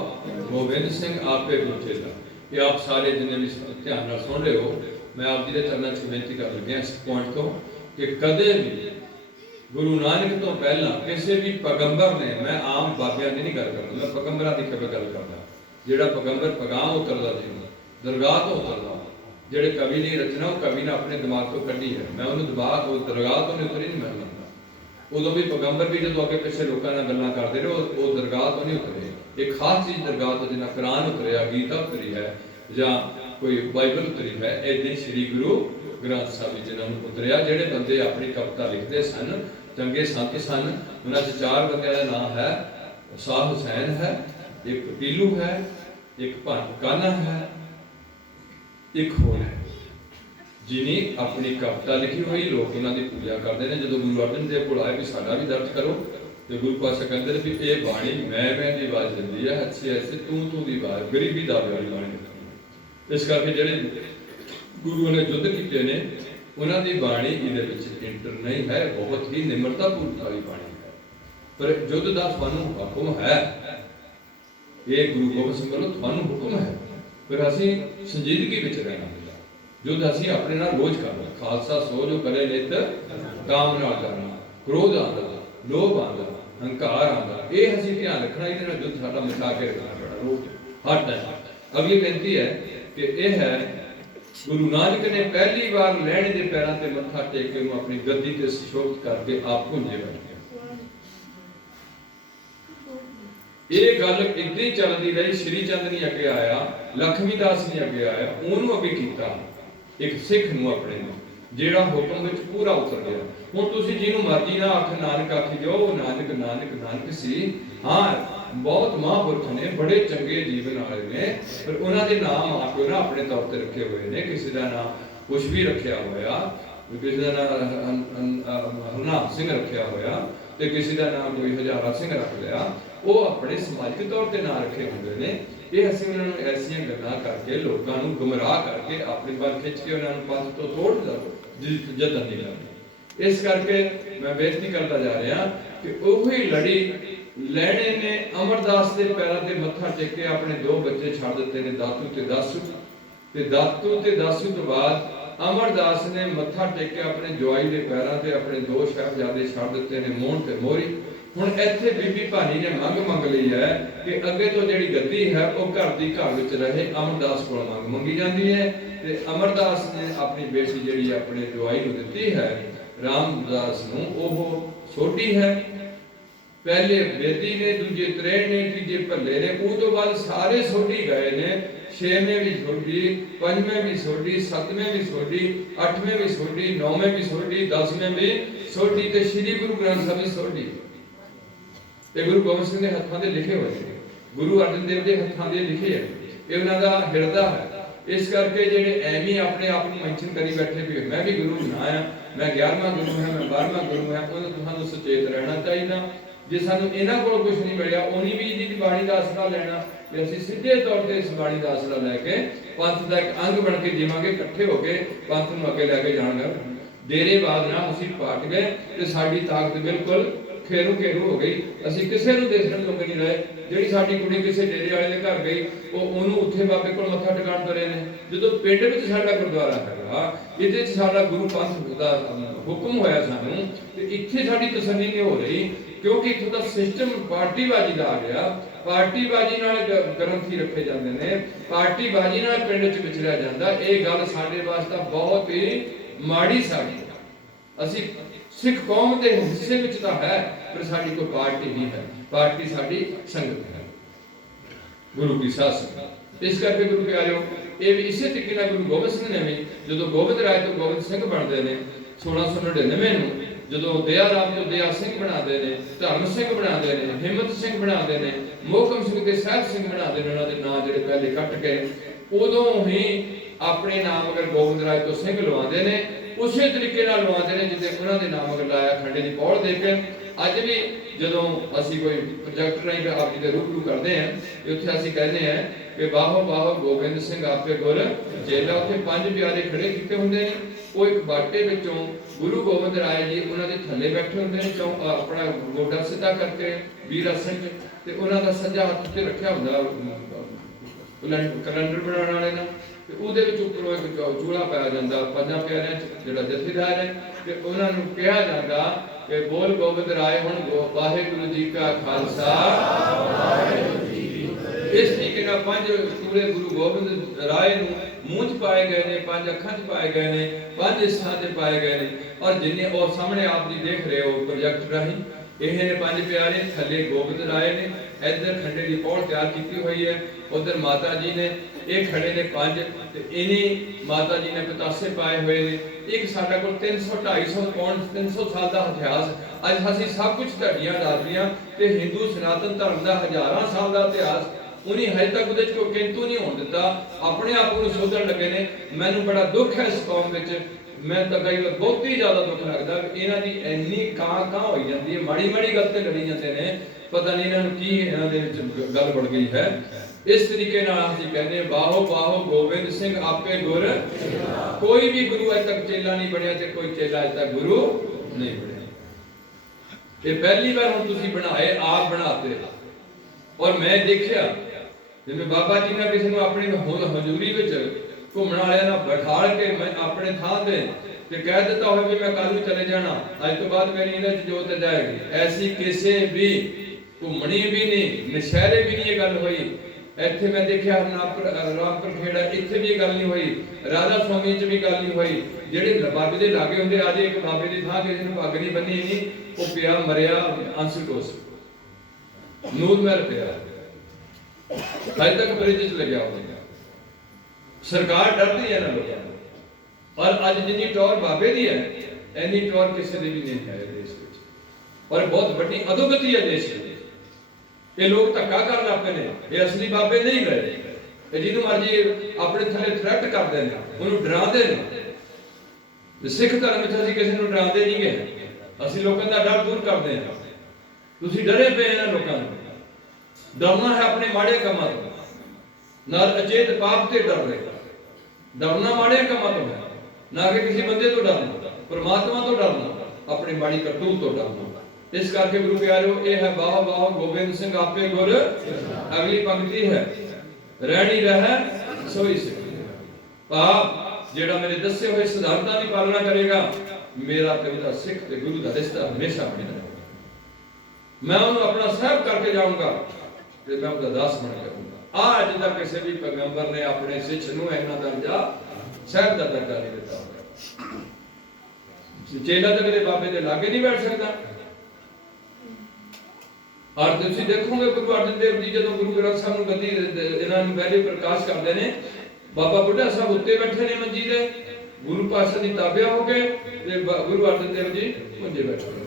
गोविंद सिंह आपे गुरचेला कि आप सारे जिन्हें भी ध्यान ਨਾਲ सुन रहे हो मैं आप जी के चरणों में बेनती कर लगे इस पॉइंट तो कि कदे भी गुरु नानक तो पहला किसी भी पैगंबर ने मैं आम बाबियां की नहीं गल करता मैं पैगंबरां की खबर गल करता जिहड़ा पैगंबर पैगाम उतरदा सी दरगाह तो उतरदा जिहड़े कवि की रचना वो कवि ने अपने दिमाग तो कढ़ी है मैं उन्हें दरगाह तो नहीं उतरी नहीं मैं मनदा ਉਦੋਂ ਵੀ ਪੈਗੰਬਰ ਵੀ ਜਦੋਂ ਅੱਗੇ ਪਿੱਛੇ ਲੋਕਾਂ ਨਾਲ ਗੱਲਾਂ ਕਰਦੇ ਰਹੇ ਉਹ ਦਰਗਾਹ ਤੋਂ ਨਹੀਂ ਉਤਰੇ। ਇੱਕ ਖਾਸ ਚੀਜ਼ ਦਰਗਾਹ ਤੋਂ, ਜਿਵੇਂ ਕੁਰਾਨ ਉਤਰਿਆ, ਗੀਤਾ ਉਤਰੀ ਹੈ ਜਾਂ ਕੋਈ ਬਾਈਬਲ ਉਤਰੀ ਹੈ, ਏਦਾਂ ਸ੍ਰੀ ਗੁਰੂ ਗ੍ਰੰਥ ਸਾਹਿਬ ਜੀ ਜਿਨ੍ਹਾਂ ਨੂੰ ਉਤਰਿਆ। ਜਿਹੜੇ ਬੰਦੇ ਆਪਣੀ ਕਵਿਤਾ ਲਿਖਦੇ ਸਨ, ਚੰਗੇ ਸੰਤ ਸਨ, ਉਹਨਾਂ 'ਚ 4 ਬੰਦਿਆਂ ਦਾ ਨਾਮ ਹੈ। ਸ਼ਾਹ ਹੁਸੈਨ ਹੈ, ਇੱਕ ਪੀਲੂ ਹੈ, ਇੱਕ ਭੰਤ ਕਾਨਾ ਹੈ, ਇੱਕ ਹੋਰ ਹੈ ਜਿਨੀ ਆਪਣੀ ਕਵਿਤਾ ਲਿਖੀ ਹੋਈ। ਲੋਕ ਉਹਨਾਂ ਦੀ ਪੂਜਾ ਕਰਦੇ ਨੇ। ਜਦੋਂ ਗੁਰੂ ਅਰਜਨ ਦੇਵ ਕੋਲ ਆਏ ਵੀ ਸਾਡਾ ਵੀ ਦਰਜ ਕਰੋ, ਤੇ ਗੁਰੂ ਪਾਤਸ਼ਾਹ ਕਹਿੰਦੇ ਨੇ ਵੀ ਇਹ ਬਾਣੀ ਮੈਂ ਦੀ ਆਵਾਜ਼ ਦਿੰਦੀ ਹੈ, ਅੱਛੀ ਐਸੀ ਤੂੰ ਦੀ ਆਵਾਜ਼, ਗਰੀਬੀ ਦਾ ਵਾਲੀ ਬਾਣੀ। ਇਸ ਕਰਕੇ ਜਿਹੜੇ ਗੁਰੂਆਂ ਨੇ ਯੁੱਧ ਕੀਤੇ ਨੇ ਉਹਨਾਂ ਦੀ ਬਾਣੀ ਇਹਦੇ ਵਿੱਚ ਇੰਟਰ ਨਹੀਂ ਹੈ, ਬਹੁਤ ਹੀ ਨਿਮਰਤਾ ਪੂਰਵਕ ਵਾਲੀ ਬਾਣੀ ਹੈ। ਪਰ ਯੁੱਧ ਦਾ ਤੁਹਾਨੂੰ ਹੁਕਮ ਹੈ, ਇਹ ਗੁਰੂ ਗੋਬਿੰਦ ਸਿੰਘ ਵੱਲੋਂ ਤੁਹਾਨੂੰ ਹੁਕਮ ਹੈ, ਪਰ ਅਸੀਂ ਸੰਜੀਦਗੀ ਵਿੱਚ ਰਹਿਣਾ ਹੁੰਦਾ। ਯੁੱਧ ਅਸੀਂ ਆਪਣੇ ਨਾਲ ਰੋਜ਼ ਕਰਨਾ। ਖਾਲਸਾ ਸੋ ਜੋ ਕਰੇ ਨਿਤ ਕਾਮ ਨਾਲ ਕਰਨਾ, ਕ੍ਰੋਧ ਆਉਂਦਾ, ਲੋਭ ਆਉਂਦਾ, ਹੰਕਾਰ ਆਉਂਦਾ, ਇਹ ਅਸੀਂ ਧਿਆਨ ਰੱਖਣਾ। ਇਹਦੇ ਨਾਲ ਯੁੱਧ ਸਾਡਾ ਮਿਟਾ ਕੇ ਰੱਖਣਾ ਪੈਣਾ ਰੋਜ਼ ਹਰ ਟਾਈਮ। ਅਗਲੀ ਬੇਨਤੀ ਹੈ ਕਿ ਇਹ ਹੈ ਗੁਰੂ ਨਾਨਕ ਨੇ ਪਹਿਲੀ ਵਾਰ ਲਹਿਣੇ ਦੇ ਪੈਰਾਂ ਤੇ ਮੱਥਾ ਟੇਕ ਕੇ ਉਹਨੂੰ ਆਪਣੀ ਗੱਦੀ ਤੇ ਸੁਸ਼ੋਭਿਤ ਕਰਕੇ ਆਪ ਭੁੰਜੇ ਬੈਠੇ। ਇਹ ਗੱਲ ਇੱਦਾਂ ਹੀ ਚੱਲਦੀ ਰਹੀ। ਸ਼੍ਰੀ ਚੰਦ ਨਹੀਂ ਅੱਗੇ ਆਇਆ, ਲਖਮੀ ਦਾਸ ਨਹੀਂ ਅੱਗੇ ਆਇਆ, ਉਹਨੂੰ ਅੱਗੇ ਕੀਤਾ ਇੱਕ ਸਿੱਖ ਨੂੰ ਆਪਣੇ ਨੂੰ, ਜਿਹੜਾ ਹੁਕਮ ਵਿੱਚ ਪੂਰਾ ਉਤਰ ਗਿਆ। ਹੁਣ ਤੁਸੀਂ ਜਿਹਨੂੰ ਮਰਜ਼ੀ ਨਾ ਆਖ ਨਾਨਕ ਆਖੀ ਜਾਓ, ਉਹ ਨਾਨਕ ਨਾਨਕ ਨਾਨਕ ਸੀ। ਹਾਂ, ਬਹੁਤ ਮਹਾਂਪੁਰਖ ਨੇ, ਬੜੇ ਚੰਗੇ ਜੀਵਨ ਵਾਲੇ ਨੇ, ਪਰ ਉਹਨਾਂ ਦੇ ਨਾਮ ਆਪੇ ਨਾ ਆਪਣੇ ਤੌਰ ਤੇ ਰੱਖੇ ਹੋਏ ਨੇ। ਕਿਸੇ ਦਾ ਨਾਮ ਕੁਛ ਵੀ ਰੱਖਿਆ ਹੋਇਆ, ਕਿਸੇ ਦਾ ਨਾਮ ਹਰਨਾਮ ਸਿੰਘ ਰੱਖਿਆ ਹੋਇਆ, ਤੇ ਕਿਸੇ ਦਾ ਨਾਮ ਕੋਈ ਹਜ਼ਾਰਾ ਸਿੰਘ ਰੱਖ ਲਿਆ। ਉਹ ਆਪਣੇ ਸਮਾਜਿਕ ਤੌਰ ਤੇ ਨਾਂ ਰੱਖੇ ਹੁੰਦੇ ਨੇ। ਇਹ ਅਸੀਂ ਉਹਨਾਂ ਨੂੰ ਐਸੀਆਂ ਗੱਲਾਂ ਕਰਕੇ, ਲੋਕਾਂ ਨੂੰ ਗੁੰਮਰਾਹ ਕਰਕੇ, ਆਪਣੇ ਵੱਲ ਖਿੱਚ ਕੇ ਉਹਨਾਂ ਨੂੰ ਪੰਥ ਤੋਂ ਤੋੜ ਜਤਨ ਨਹੀਂ ਕਰਦੇ। ਇਸ ਕਰਕੇ ਮੈਂ ਬੇਨਤੀ ਕਰਦਾ ਜਾ ਰਿਹਾ ਕਿ ਉਹੀ ਲੜੀ ਲੈਣੇ ਨੇ ਅਮਰਦਾਸ ਦੇ ਪੈਰਾਂ ਤੇ ਮੱਥਾ ਟੇਕ ਕੇ ਆਪਣੇ 2 ਬੱਚੇ ਛੱਡ ਦਿੱਤੇ ਨੇ, ਦਾਤੂ ਤੇ ਦਾਸੂ। ਤੇ ਦਾਤੂ ਤੇ ਦਾਸੂ ਤੋਂ ਬਾਅਦ ਅਮਰਦਾਸ ਨੇ ਮੱਥਾ ਟੇਕ ਕੇ ਆਪਣੇ ਜਵਾਈ ਦੇ ਪੈਰਾਂ ਤੇ ਆਪਣੇ 2 ਸਾਹਿਬਜ਼ਾਦੇ ਛੱਡ ਦਿੱਤੇ ਨੇ, ਮੋਹਣ ਤੇ ਮੋਹਰੀ। ਹੁਣ ਇੱਥੇ ਬੀਬੀ ਭਾਨੀ ਨੇ ਮੰਗ ਲਈ ਹੈ ਕਿ ਅੱਗੇ ਤੋਂ ਜਿਹੜੀ ਗੱਦੀ ਹੈ ਉਹ ਘਰ ਦੀ ਘਰ ਵਿੱਚ ਰਹੇ। ਅਮਰਦਾਸ ਕੋਲ ਮੰਗੀ ਜਾਂਦੀ ਹੈ, ਤੇ ਅਮਰਦਾਸ ਨੇ ਆਪਣੀ ਬੇਟੀ ਜਿਹੜੀ ਆਪਣੇ ਜਵਾਈ ਨੂੰ ਦਿੱਤੀ ਹੈ ਰਾਮਦਾਸ ਨੂੰ, ਉਹ ਛੋਟੀ ਹੈ। ਪਹਿਲੇ ਬੇਦੀ ਨੇ, ਦੂਜੇ ਤਰੇਣ ਨੇ, ਤੀਜੇ ਭੱਲੇ ਨੇ। ਉਹ ਤੋਂ ਬਾਅਦ ਸਾਰੇ ਛੋਟੀ ਗਏ ਨੇ। 6ਵੇਂ ਵੀ ਛੋਟੀ, 5ਵੇਂ ਵੀ ਛੋਟੀ, 7ਵੇਂ ਵੀ ਛੋਟੀ, 8ਵੇਂ ਵੀ ਛੋਟੀ, 9ਵੇਂ ਵੀ ਛੋਟੀ, 10ਵੇਂ ਵੀ ਛੋਟੀ, ਤੇ ਸ੍ਰੀ ਗੁਰੂ ਗ੍ਰੰਥ ਸਾਹਿਬ ਵੀ ਛੋਟੀ। ਤੇ ਗੁਰੂ ਗੋਬਿੰਦ ਸਿੰਘ ਦੇ ਹੱਥਾਂ ਦੇ ਲਿਖੇ ਹੋਏ ਨੇ, ਗੁਰੂ ਅਰਜਨ ਦੇਵ ਦੇ ਹੱਥਾਂ ਦੇ ਲਿਖੇ ਹੈ। ਇਹ ਉਹਨਾਂ ਦਾ ਹਿਰਦਾ ਹੈ। ਇਸ ਕਰਕੇ ਜਿਹੜੇ ਐਵੇਂ ਆਪਣੇ ਆਪ ਨੂੰ ਮੈਂਸ਼ਨ ਕਰੀ ਬੈਠੇ ਵੀ ਮੈਂ ਵੀ ਗੁਰੂ ਨਾ ਆ, ਮੈਂ 11ਵਾਂ ਗੁਰੂ ਹਾਂ, ਮੈਂ 12ਵਾਂ ਗੁਰੂ ਹਾਂ, ਉਹਨਾਂ ਤੁਹਾਨੂੰ ਸੁਚੇਤ ਰਹਿਣਾ ਚਾਹੀਦਾ। ਜੇ ਸਾਨੂੰ ਇਹਨਾਂ ਕੋਲ ਕੁਝ ਨਹੀਂ ਮਿਲਿਆ, ਉਹਨੀ ਵੀ ਇਹਦੀ ਬਾਣੀ ਦਾ ਆਸਰਾ ਲੈਣਾ, ਵੀ ਅਸੀਂ ਸਿੱਧੇ ਤੌਰ ਤੇ ਇਸ ਬਾਣੀ ਦਾ ਆਸਰਾ ਲੈ ਕੇ ਪੰਥ ਦਾ ਇੱਕ ਅੰਗ ਬਣ ਕੇ ਜੀਵਾਂਗੇ, ਇਕੱਠੇ ਹੋ ਕੇ ਪੰਥ ਨੂੰ ਅੱਗੇ ਲੈ ਕੇ ਜਾਣਗੇ। ਡੇਰੇਵਾਦ ਨਾਲ ਅਸੀਂ ਪਾਟ ਗਏ ਤੇ ਸਾਡੀ ਤਾਕਤ ਬਿਲਕੁਲ ਖੇਰੂ ਹੋ ਗਈ। ਅਸੀਂ ਕਿਸੇ ਨੂੰ ਦੇਖਣ ਜੋਗੇ ਨਹੀਂ ਰਹੇ। ਜਿਹੜੀ ਸਾਡੀ ਕੁੜੀ ਕਿਸੇ ਡੇਰੇ ਵਾਲੇ ਦੇ ਘਰ ਗਈ, ਉਹਨੂੰ ਉੱਥੇ ਬਾਬੇ ਕੋਲ ਮੱਥਾ ਟਿਕਾਣ ਤੁਰੇ ਨੇ। ਜਦੋਂ ਪਿੰਡ ਵਿੱਚ ਸਾਡਾ ਗੁਰਦੁਆਰਾ ਹੈਗਾ, ਇਹਦੇ 'ਚ ਸਾਡਾ ਗੁਰੂ ਪੰਥ ਦਾ ਹੁਕਮ ਹੋਇਆ ਸਾਨੂੰ, ਤੇ ਇੱਥੇ ਸਾਡੀ ਤਸੱਲੀ ਨਹੀਂ ਹੋ ਰਹੀ, ਕਿਉਂਕਿ ਇੱਥੋਂ ਦਾ ਸਿਸਟਮ ਪਾਰਟੀਬਾਜ਼ੀ ਦਾ ਆ ਗਿਆ। ਪਾਰਟੀਬਾਜ਼ੀ ਨਾਲ ਗ੍ਰੰਥੀ ਰੱਖੇ ਜਾਂਦੇ ਨੇ, ਪਾਰਟੀਬਾਜ਼ੀ ਨਾਲ ਪਿੰਡ 'ਚ ਵਿਚਰਿਆ ਜਾਂਦਾ। ਇਹ ਗੱਲ ਸਾਡੇ ਵਾਸਤੇ ਬਹੁਤ ਹੀ ਮਾੜੀ ਸਾਡੀ। ਅਸੀਂ ਸਿੱਖ ਕੌਮ ਦੇ ਹਿੱਸੇ ਵਿੱਚ ਤਾਂ ਹੈ, ਪਰ ਸਾਡੀ ਕੋਈ ਪਾਰਟੀ ਨਹੀਂ ਹੈ। ਪਾਰਟੀ ਸਾਡੀ ਸੰਗਤ ਹੈ, ਗੁਰੂ ਕੀ ਸਾਧ ਸੰਗਤ। ਇਸ ਕਰਕੇ ਗੁਰੂ ਪਿਆਰਿਓ, ਇਹ ਵੀ ਇਸੇ ਤਰੀਕੇ ਨਾਲ ਗੁਰੂ ਗੋਬਿੰਦ ਸਿੰਘ ਨੇ ਵੀ ਜਦੋਂ ਗੋਬਿੰਦ ਰਾਏ ਤੋਂ ਗੋਬਿੰਦ ਸਿੰਘ ਬਣਦੇ ਨੇ 1699 ਨੂੰ, ਜਦੋਂ ਦਇਆ ਰਾਮ ਤੋਂ ਦਇਆ ਸਿੰਘ ਬਣਾਉਂਦੇ ਨੇ, ਧਰਮ ਸਿੰਘ ਬਣਾਉਂਦੇ ਨੇ, ਹਿੰਮਤ ਸਿੰਘ ਬਣਾਉਂਦੇ ਨੇ, ਮੋਹਕਮ ਸਿੰਘ ਤੇ ਸਾਹਿਬ ਸਿੰਘ ਬਣਾਉਂਦੇ ਨੇ, ਉਹਨਾਂ ਦੇ ਨਾਂ ਜਿਹੜੇ ਪਹਿਲੇ ਕੱਟ ਕੇ, ਉਦੋਂ ਹੀ ਆਪਣੇ ਨਾਮ ਅਗਰ ਗੋਬਿੰਦ ਰਾਏ ਤੋਂ ਸਿੰਘ ਲਵਾਉਂਦੇ ਨੇ, ਉਸੇ ਤਰੀਕੇ ਨਾਲ ਲਵਾਉਂਦੇ ਨੇ ਜਿੱਦਾਂ ਉਹਨਾਂ ਦੇ ਨਾਮ ਅਗਰ ਲਾਇਆ ਖੰਡੇ ਦੀ ਪੌੜ ਦੇ ਕੇ। ਅੱਜ ਵੀ ਜਦੋਂ ਅਸੀਂ ਕੋਈ ਪ੍ਰੋਜੈਕਟ ਰਾਹੀਂ ਆਪ ਜੀ ਦੇ ਰੂਬਰੂ ਕਰਦੇ ਹਾਂ, ਉੱਥੇ ਅਸੀਂ ਕਹਿੰਦੇ ਹਾਂ ਕਿ ਬਾਹੋ ਬਾਹੋ ਗੋਬਿੰਦ ਸਿੰਘ ਆਪੇ ਗੁਰ ਜੇਲਾ। ਉੱਥੇ 5 ਪਿਆਰੇ ਖੜੇ ਕੀਤੇ ਹੁੰਦੇ ਨੇ। ਉਹ ਇੱਕ ਬਾਟੇ ਵਿੱਚੋਂ ਗੁਰੂ ਗੋਬਿੰਦ ਰਾਏ ਜੀ ਉਹਨਾਂ ਦੇ ਥੱਲੇ ਬੈਠੇ ਹੁੰਦੇ ਨੇ, ਆਪਣਾ ਗੋਡਾ ਸਿੱਧਾ ਕਰਕੇ ਵੀਰ ਆਸਣ 'ਚ, ਤੇ ਉਹਨਾਂ ਦਾ ਸੱਜਾ ਹੱਥ ਤੇ ਰੱਖਿਆ ਹੁੰਦਾ ਕੈਲੰਡਰ ਬਣਾਉਣ ਵਾਲੇ ਨਾਲ, ਤੇ ਉਹਦੇ ਵਿੱਚ ਉੱਪਰੋਂ ਇੱਕ ਚੂਲਾ ਪਾਇਆ ਜਾਂਦਾ 5 ਪਿਆਰਿਆਂ 'ਚ, ਜਿਹੜਾ ਜਥੇਦਾਰ ਹੈ, ਤੇ ਉਹਨਾਂ ਨੂੰ ਕਿਹਾ ਜਾਂਦਾ ਕਿ ਬੋਲ ਗੋਬਿੰਦ ਰਾਏ ਹੁਣ ਵਾਹਿਗੁਰੂ ਜੀ ਕਾ ਖਾਲਸਾ ਵਾਹਿਗੁਰੂ ਜੀ ਕੀ ਫਤਿਹ। ਇਸ ਤਰੀਕੇ ਨਾਲ 5 ਚੂਲੇ ਗੁਰੂ ਗੋਬਿੰਦ ਰਾਏ ਨੂੰ ਮੂੰਹ 'ਚ ਪਾਏ ਗਏ ਨੇ, 5 ਅੱਖਾਂ 'ਚ ਪਾਏ ਗਏ ਨੇ, 5 ਹਿੱਸਿਆਂ 'ਚ ਪਾਏ ਗਏ ਨੇ। ਔਰ ਜਿੰਨੇ ਉਹ ਸਾਹਮਣੇ ਆਪ ਜੀ ਦੇਖ ਰਹੇ ਹੋ ਪ੍ਰੋਜੈਕਟ ਰਾਹੀਂ, ਇਹ ਨੇ 5 ਪਿਆਰੇ, ਥੱਲੇ ਗੋਬਿੰਦ ਰਾਏ ਨੇ, ਇੱਧਰ ਖੰਡੇ ਦੀ ਪੌੜ ਤਿਆਰ ਕੀਤੀ ਹੋਈ ਹੈ, ਉਧਰ ਮਾਤਾ ਜੀ ਨੇ, ਇਹ ਖੜੇ ਨੇ 5 ਤੇ ਇਨੀ ਮਾਤਾ ਜੀ ਨੇ ਪਤਾਸੇ ਪਾਏ ਹੋਏ ਨੇ। ਇੱਕ ਸਾਡਾ ਕੋਲ 300 250 ਪੌਂਡ 300 ਸਾਲ ਦਾ ਇਤਿਹਾਸ। ਅੱਜ ਅਸੀਂ ਸਭ ਕੁਝ ਢੱਡੀਆਂ ਡਾਲਦੀਆਂ ਤੇ ਹਿੰਦੂ ਸਨਾਤਨ ਧਰਮ ਦਾ ਹਜ਼ਾਰਾਂ ਸਾਲ ਦਾ ਇਤਿਹਾਸ ਉਨੀ ਹਜੇ ਤੱਕ ਉਹਦੇ ਚ ਕੋਈ ਕਿੰਤੂ ਨਹੀਂ ਹੋਣ ਦਿੱਤਾ। ਆਪਣੇ ਆਪ ਨੂੰ ਸੋਧਣ ਲੱਗੇ ਨੇ। ਮੈਨੂੰ ਬੜਾ ਦੁੱਖ ਹੈ ਇਸ ਕੌਮ ਵਿੱਚ। ਮੈਂ ਤਾਂ ਕਈ ਵਾਰ ਬਹੁਤ ਹੀ ਜ਼ਿਆਦਾ ਦੁੱਖ ਲੱਗਦਾ ਕਿ ਇਹਨਾਂ ਦੀ ਇੰਨੀ ਕਾਂ ਹੋਈ ਜਾਂਦੀ ਹੈ, ਮਾੜੀ ਮਾੜੀ ਗੱਲ ਤੇ ਲੜੀ ਜਾਂਦੇ ਨੇ, ਪਤਾ ਨਹੀਂ ਇਹਨਾਂ ਨੂੰ ਕੀ ਇਹਨਾਂ ਦੇ ਵਿੱਚ ਗੱਲ ਬਣ ਗਈ ਹੈ। ਇਸ ਤਰੀਕੇ ਨਾਲ ਅਸੀਂ ਕਹਿੰਦੇ ਬਾਹੋ ਬਾਹੋ ਗੋਬਿੰਦ ਸਿੰਘ ਆਪੇ ਗੁਰ। ਕੋਈ ਵੀ ਗੁਰੂ ਅਜੇ ਤੱਕ ਚੇਲਾ ਨਹੀਂ ਬਣਿਆ ਤੇ ਕੋਈ ਚੇਲਾ ਅਜੇ ਤੱਕ ਗੁਰੂ ਨਹੀਂ ਬਣਿਆ। ਇਹ ਪਹਿਲੀ ਵਾਰ ਹੁਣ ਤੁਸੀਂ ਬਣਾਏ, ਆਪ ਬਣਾਤੇ। ਔਰ ਮੈਂ ਦੇਖਿਆ ਜਿਵੇਂ ਬਾਬਾ ਜੀ ਨੇ ਕਿਸੇ ਨੂੰ ਆਪਣੀ ਹਜ਼ੂਰੀ ਵਿੱਚ ਘੁੰਮਣ ਵਾਲਿਆਂ ਨਾਲ ਬਿਠਾਲ ਕੇ ਮੈਂ ਆਪਣੇ ਥਾਂ ਤੇ ਕਹਿ ਦਿੱਤਾ ਹੋਵੇ ਵੀ ਮੈਂ ਕੱਲ ਨੂੰ ਚਲੇ ਜਾਣਾ, ਅੱਜ ਤੋਂ ਬਾਅਦ ਮੇਰੀ ਇਹਦੇ ਚ ਜੋਤ ਜਾਏਗੀ, ਐਸੀ ਕਿਸੇ ਵੀ ਘੁੰਮਣੀ ਵੀ ਨਹੀਂ, ਨਸ਼ਹਿਰੇ ਵੀ ਨਹੀਂ ਇਹ ਗੱਲ ਹੋਈ। ਇੱਥੇ ਮੈਂ ਦੇਖਿਆ ਰਾਮਪੁਰ ਖੇੜਾ, ਇੱਥੇ ਵੀ ਇਹ ਗੱਲ ਨਹੀਂ ਹੋਈ। ਰਾਧਾ ਸਵਾਮੀ ਚ ਵੀ ਗੱਲ ਨਹੀਂ ਹੋਈ। ਜਿਹੜੇ ਬਾਬੇ ਦੇ ਲਾਗੇ ਹੁੰਦੇ, ਅੱਜ ਇੱਕ ਬਾਬੇ ਦੀ ਥਾਂ ਕਿਸੇ ਨੂੰ ਪੱਗ ਨਹੀਂ ਬੰਨੀ ਨਹੀਂ, ਉਹ ਪਿਆ ਮਰਿਆ ਅੰਸਟੋਸ ਨੂਰ ਮਹਿਲ ਪਿਆ, ਅਜੇ ਤੱਕ ਬ੍ਰਿਜ ਚ ਲੱਗਿਆ ਹੋਇਆ। ਸਰਕਾਰ ਡਰਦੀ ਹੈ ਨਾ ਲੋਕਾਂ ਨੂੰ। ਔਰ ਅੱਜ ਜਿੰਨੀ ਟੌਰ ਬਾਬੇ ਦੀ ਹੈ, ਐਨੀ ਟੌਰ ਕਿਸੇ ਦੀ ਵੀ ਨਹੀਂ ਹੈ ਦੇਸ਼ ਵਿੱਚ। ਔਰ ਬਹੁਤ ਵੱਡੀ ਅਧੋਗਤੀ ਹੈ ਦੇਸ਼ ਵਿੱਚ। ਇਹ ਲੋਕ ਧੱਕਾ ਕਰਨ ਲੱਗ ਪਏ ਨੇ, ਇਹ ਅਸਲੀ ਬਾਬੇ ਨਹੀਂ ਰਹੇ। ਇਹ ਜਿਹਨੂੰ ਮਰਜੀ ਆਪਣੇ ਥੱਲੇ ਥ੍ਰੈਟ ਕਰਦੇ ਨੇ, ਉਹਨੂੰ ਡਰਾਉਂਦੇ ਨੇ। ਸਿੱਖ ਧਰਮ ਵਿੱਚ ਅਸੀਂ ਕਿਸੇ ਨੂੰ ਡਰਾਉਂਦੇ ਨਹੀਂ ਗਏ, ਅਸੀਂ ਲੋਕਾਂ ਦਾ ਡਰ ਦੂਰ ਕਰਦੇ ਹਾਂ। ਤੁਸੀਂ ਡਰੇ ਪਏ ਇਹਨਾਂ ਲੋਕਾਂ ਨੂੰ। ਡਰਨਾ ਹੈ ਆਪਣੇ ਮਾੜੇ ਕੰਮਾਂ ਤੋਂ, ਨਾਲ ਅਚੇਤ ਪਾਪ ਤੇ ਡਰ ਰਹੇ। ਡਰਨਾ ਮਾੜੇ ਕੰਮਾਂ ਤੋਂ ਹੈ, ਨਾ ਕਿ ਕਿਸੇ ਬੰਦੇ ਤੋਂ ਡਰਨਾ, ਪਰਮਾਤਮਾ ਤੋਂ ਡਰਨਾ, ਆਪਣੀ ਮਾੜੀ ਕਰਤੂਤ ਤੋਂ ਡਰਨਾ। ਇਸ ਕਰਕੇ ਗੁਰੂ ਪਿਆਰਿਓ, ਇਹ ਹੈ ਬਾਹੋ ਬਾਹੋ ਗੋਬਿੰਦ ਸਿੰਘ ਆਪੇ ਗੁਰ। ਅਗਲੀ ਪੰਕਤੀ ਹੈ ਰਹਿਣੀ ਰਹਿ ਸੋਈ ਸਿੱਖ। ਪਾਪ ਜਿਹੜਾ ਮੇਰੇ ਦੱਸੇ ਹੋਏ ਸਿਧਾਂਤਾਂ ਦੀ ਪਾਲਣਾ ਕਰੇਗਾ, ਮੇਰਾ ਤੇ ਉਹਦਾ ਸਿੱਖ ਤੇ ਗੁਰੂ ਦਾ ਰਿਸ਼ਤਾ ਹਮੇਸ਼ਾ ਬਣਿਆ ਰਹੇਗਾ। ਮੈਂ ਉਹਨੂੰ ਆਪਣਾ ਸਾਹਿਬ ਕਰਕੇ ਜਾਊਂਗਾ ਤੇ ਮੈਂ ਉਹਦਾ ਦਾਸ ਬਣ ਕੇ ਰਹੂੰਗਾ। ਅੱਜ ਤੱਕ ਕਿਸੇ ਵੀ ਪੈਗੰਬਰ ਨੇ ਆਪਣੇ ਸਿੱਖ ਨੂੰ ਇੰਨਾ ਦਰਜਾ ਸਾਹਿਬ ਦਾ ਦਰਜਾ ਨਹੀਂ ਦਿੱਤਾ ਹੋਇਆ। ਚੇਲਾ ਤਾਂ ਕਦੇ ਬਾਬੇ ਦੇ ਲਾਗੇ ਨਹੀਂ ਬੈਠ ਸਕਦਾ। ਔਰ ਤੁਸੀਂ ਦੇਖੋਗੇ ਗੁਰੂ ਅਰਜਨ ਦੇਵ ਜੀ ਜਦੋਂ ਗੁਰੂ ਗ੍ਰੰਥ ਸਾਹਿਬ ਨੂੰ ਗੱਦੀ ਇਹਨਾਂ ਨੂੰ ਪਹਿਲੇ ਪ੍ਰਕਾਸ਼ ਕਰਦੇ ਨੇ, ਬਾਬਾ ਬੁੱਢਾ ਸਾਹਿਬ ਉੱਤੇ ਬੈਠੇ ਨੇ ਮੰਜੀ ਦੇ, ਗੁਰੂ ਪਾਤਸ਼ਾਹ ਦੀ ਤਾਬਿਆ ਹੋ ਕੇ, ਤੇ ਗੁਰੂ ਅਰਜਨ ਦੇਵ ਜੀ ਮੰਜੇ ਬੈਠੇ ਨੇ।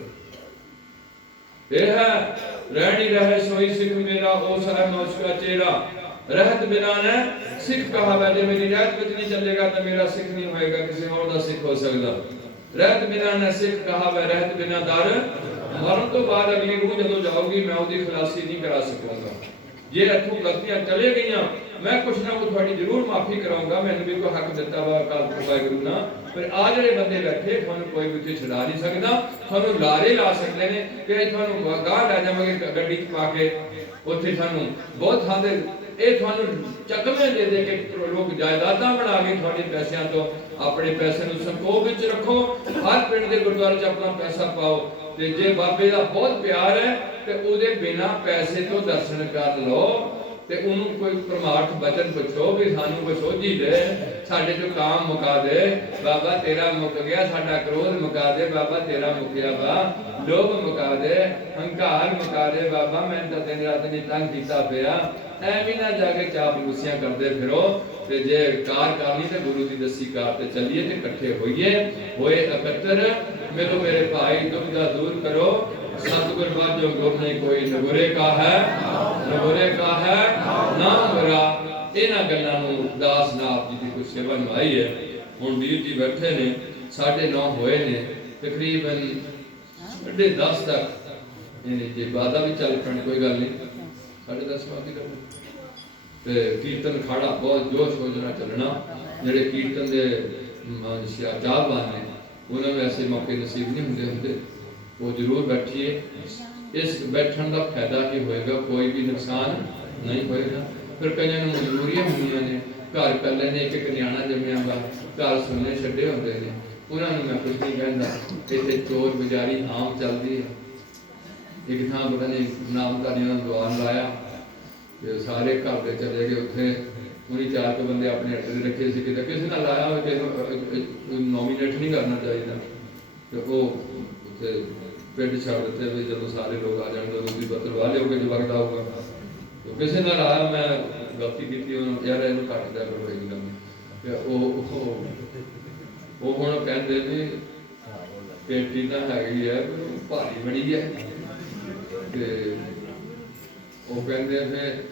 ਇਹ ਹੈ ਰਹਿਣੀ ਰਹਿ ਸੋਈ ਸਿੱਖ ਮੇਰਾ, ਉਸ ਹੈ ਮੌਸਕਾ ਚੇਰਾ। ਰਹਿਤ ਬਿਨਾ ਨੇ ਸਿੱਖ ਕਹਾਵਾ, ਜੇ ਮੇਰੀ ਰਹਿਤ ਵਿੱਚ ਨਹੀਂ ਚੱਲੇਗਾ ਤਾਂ ਮੇਰਾ ਸਿੱਖ ਨਹੀਂ ਹੋਏਗਾ, ਕਿਸੇ ਹੋਰ ਦਾ ਸਿੱਖ ਹੋ ਸਕਦਾ। ਰਹਿਤ ਬਿਨਾ ਨੇ ਸਿੱਖ ਕਹਾਵਾ, ਰਹਿਤ ਬਿਨਾ ਦਰ। ਮਰਨ ਤੋਂ ਬਾਅਦ ਅਗਲੀ ਰੂਹ ਜਦੋਂ ਜਾਊਗੀ, ਮੈਂ ਉਹਦੀ ਖਲਾਸੀ ਨਹੀਂ ਕਰਾ ਸਕੂੰਗਾ। ਜੇ ਇੱਥੋਂ ਗਲਤੀਆਂ ਚਲੇ ਗਈਆਂ, ਮੈਂ ਕੁਛ ਨਾ ਕੁਛ ਤੁਹਾਡੀ ਜ਼ਰੂਰ ਮਾਫੀ ਕਰਾਉਂਗਾ। ਮੈਨੂੰ ਵੀ ਕੋਈ ਹੱਕ ਦਿੱਤਾ ਵਾ ਵਾਹਿਗੁਰੂ ਨਾ, ਪਰ ਆ ਜਿਹੜੇ ਬੰਦੇ ਬੈਠੇ, ਤੁਹਾਨੂੰ ਕੋਈ ਵੀ ਉੱਥੇ ਛੁਡਾ ਨਹੀਂ ਸਕਦਾ। ਤੁਹਾਨੂੰ ਲਾਰੇ ਲਾ ਸਕਦੇ ਨੇ ਕਿ ਤੁਹਾਨੂੰ ਗਾਹ ਲੈ ਜਾਵਾਂਗੇ ਗੱਡੀ 'ਚ ਪਾ ਕੇ, ਉੱਥੇ ਸਾਨੂੰ ਬਹੁਤ ਥਾਂ ਦੇ ਇਹ ਤੁਹਾਨੂੰ ਚੱਕਵੇਂ ਦੇ ਕੇ ਲੋਕ ਜਾਇਦਾਦਾਂ ਬਣਾ ਕੇ ਤੁਹਾਡੇ ਪੈਸਿਆਂ ਤੋਂ ਆਪਣੇ ਪੈਸੇ ਨੂੰ ਸੰਕੋਚ ਵਿੱਚ ਰੱਖੋ। ਹਰ ਪਿੰਡ ਦੇ ਗੁਰਦੁਆਰੇ 'ਚ ਆਪਣਾ ਪੈਸਾ ਪਾਓ, ਤੇ ਜੇ ਬਾਬੇ ਦਾ ਬਹੁਤ ਪਿਆਰ ਹੈ ਤੇ ਉਹਦੇ ਬਿਨਾ ਪੈਸੇ ਤੋਂ ਦਰਸ਼ਨ ਕਰ ਲਓ, ਤੇ ਉਹਨੂੰ ਕੋਈ ਪ੍ਰਮਾਰਥ ਬਚਨ ਪੁੱਛੋ ਵੀ ਸਾਨੂੰ ਕੋਈ ਸੋਝੀ ਦੇ, ਸਾਡੇ ਤੋਂ ਕਾਮ ਮੁਕਾ ਦੇ ਬਾਬਾ, ਤੇਰਾ ਮੁੱਕ ਗਿਆ, ਸਾਡਾ ਕ੍ਰੋਧ ਮੁਕਾ ਦੇ ਬਾਬਾ, ਤੇਰਾ ਮੁੱਕਿਆ ਵਾ, ਲੋਭ ਮੁਕਾ ਦੇ, ਹੰਕਾਰ ਮੁਕਾ ਦੇ ਬਾਬਾ, ਮੈਂ ਤਾਂ ਦਿਨ ਰਾਤ ਨਹੀਂ ਤੰਗ ਕੀਤਾ ਪਿਆ। ਐਵੇਂ ਨਾ ਜਾ ਕੇ ਚਾਪਲੂਸੀਆਂ ਕਰਦੇ ਫਿਰੋ, ਤੇ ਜੇ ਕਾਰ ਕਰਨੀ ਤੇ ਗੁਰੂ ਦੀ ਦੱਸੀ ਕਾਰ ਤੇ ਚੱਲੀਏ ਤੇ ਇਕੱਠੇ ਹੋਈਏ। ਹੋਏ ਇਕੱਤਰ ਮੈਨੂੰ ਮੇਰੇ ਭਾਈ ਦੁਬਿਧਾ ਦੂਰ ਕਰੋ, ਸਤਿਗੁਰ ਵਾਜੋ ਗੁਰ ਨਹੀਂ ਕੋਈ, ਨਗੁਰੇ ਕਾ ਹੈ ਨਗੁਰੇ ਕਾ ਹੈ ਨਾਮ ਮੇਰਾ। ਇਹਨਾਂ ਗੱਲਾਂ ਨੂੰ ਦਾਸ ਨਾਥ ਜੀ ਦੀ ਕੋਈ ਸੇਵਾ ਨਿਭਾਈ ਹੈ। ਹੁਣ ਵੀਰ ਜੀ ਬੈਠੇ ਨੇ, 9:30 ਹੋਏ ਨੇ, ਤਕਰੀਬਨ 10:30 ਤੱਕ ਇਹਨੇ ਜੇ ਬਾਦਾ ਵੀ ਚੱਲ ਪੈਣ ਕੋਈ ਗੱਲ ਨਹੀਂ, 10:30 ਵਜੇ ਕਰ ਤੇ ਕੀਰਤਨ ਖਾੜਾ ਬਹੁਤ ਜੋਸ਼ ਹੋ ਜਾਣਾ ਚੱਲਣਾ। ਜਿਹੜੇ ਕੀਰਤਨ ਦੇ ਚਾਹਵਾਨ ਨੇ, ਉਹਨਾਂ ਨੂੰ ਐਸੇ ਮੌਕੇ ਨਸੀਬ ਨਹੀਂ ਹੁੰਦੇ, ਉਹ ਜ਼ਰੂਰ ਬੈਠੀਏ। ਇਸ ਬੈਠਣ ਦਾ ਫਾਇਦਾ ਕੀ ਹੋਏਗਾ? ਕੋਈ ਵੀ ਨੁਕਸਾਨ ਨਹੀਂ ਹੋਏਗਾ। ਫਿਰ ਕਈਆਂ ਨੂੰ ਮਜਬੂਰੀਆਂ ਹੁੰਦੀਆਂ ਨੇ, ਘਰ ਕੱਲੇ ਨੇ, ਇੱਕ ਨਿਆਣਾ ਜੰਮਿਆ ਵਾ, ਘਰ ਸੁਣਨੇ ਛੱਡੇ ਹੁੰਦੇ ਨੇ, ਉਹਨਾਂ ਨੂੰ ਮੈਂ ਕੁਝ ਨਹੀਂ ਕਹਿੰਦਾ। ਇੱਥੇ ਚੋਰ ਬਜ਼ਾਰੀ ਆਮ ਚੱਲਦੀ ਹੈ। ਇੱਕ ਥਾਂ ਪਤਾ ਨਹੀਂ ਨਾਮਧਾਰੀਆਂ ਨੂੰ ਦੁਆਰ ਲਾਇਆ ਤੇ ਸਾਰੇ ਘਰ ਦੇ ਚਲੇ ਗਏ ਉੱਥੇ, ਉਹਨੇ 4 ਬੰਦੇ ਆਪਣੇ ਅੱਡੇ ਤੇ ਰੱਖੇ ਸੀ, ਕਿਤੇ ਕਿਸੇ ਨਾਲ ਲਾਇਆ ਹੋਵੇ ਕਿਸੇ ਨੋਮੀਨੇਟ ਨਹੀਂ ਕਰਨਾ ਚਾਹੀਦਾ। ਤੇ ਉਹ ਉੱਥੇ ਪਿੰਡ ਛੱਡ ਦਿੱਤੇ ਵੀ ਜਦੋਂ ਸਾਰੇ ਲੋਕ ਆ ਜਾਣਗੇ ਉਦੋਂ ਤੁਸੀਂ ਬਤਲਵਾ ਲਿਓਗੇ ਜੋ ਵਗਦਾ ਹੋਊਗਾ। ਕਿਸੇ ਨਾਲ ਆਇਆ ਮੈਂ ਗਲਤੀ ਕੀਤੀ, ਉਹਨੂੰ ਯਾਰ ਇਹਨੂੰ ਕੱਟ ਦਿਆ ਕਰੋ ਇੱਕਦਮ। ਤੇ ਉਹ ਹੁਣ ਕਹਿੰਦੇ ਵੀ ਪੇਟੀ ਤਾਂ ਹੈਗੀ ਹੈ ਪਰ ਭਾਰੀ ਬੜੀ ਹੈ। ਤੇ ਉਹ ਕਹਿੰਦੇ ਫਿਰ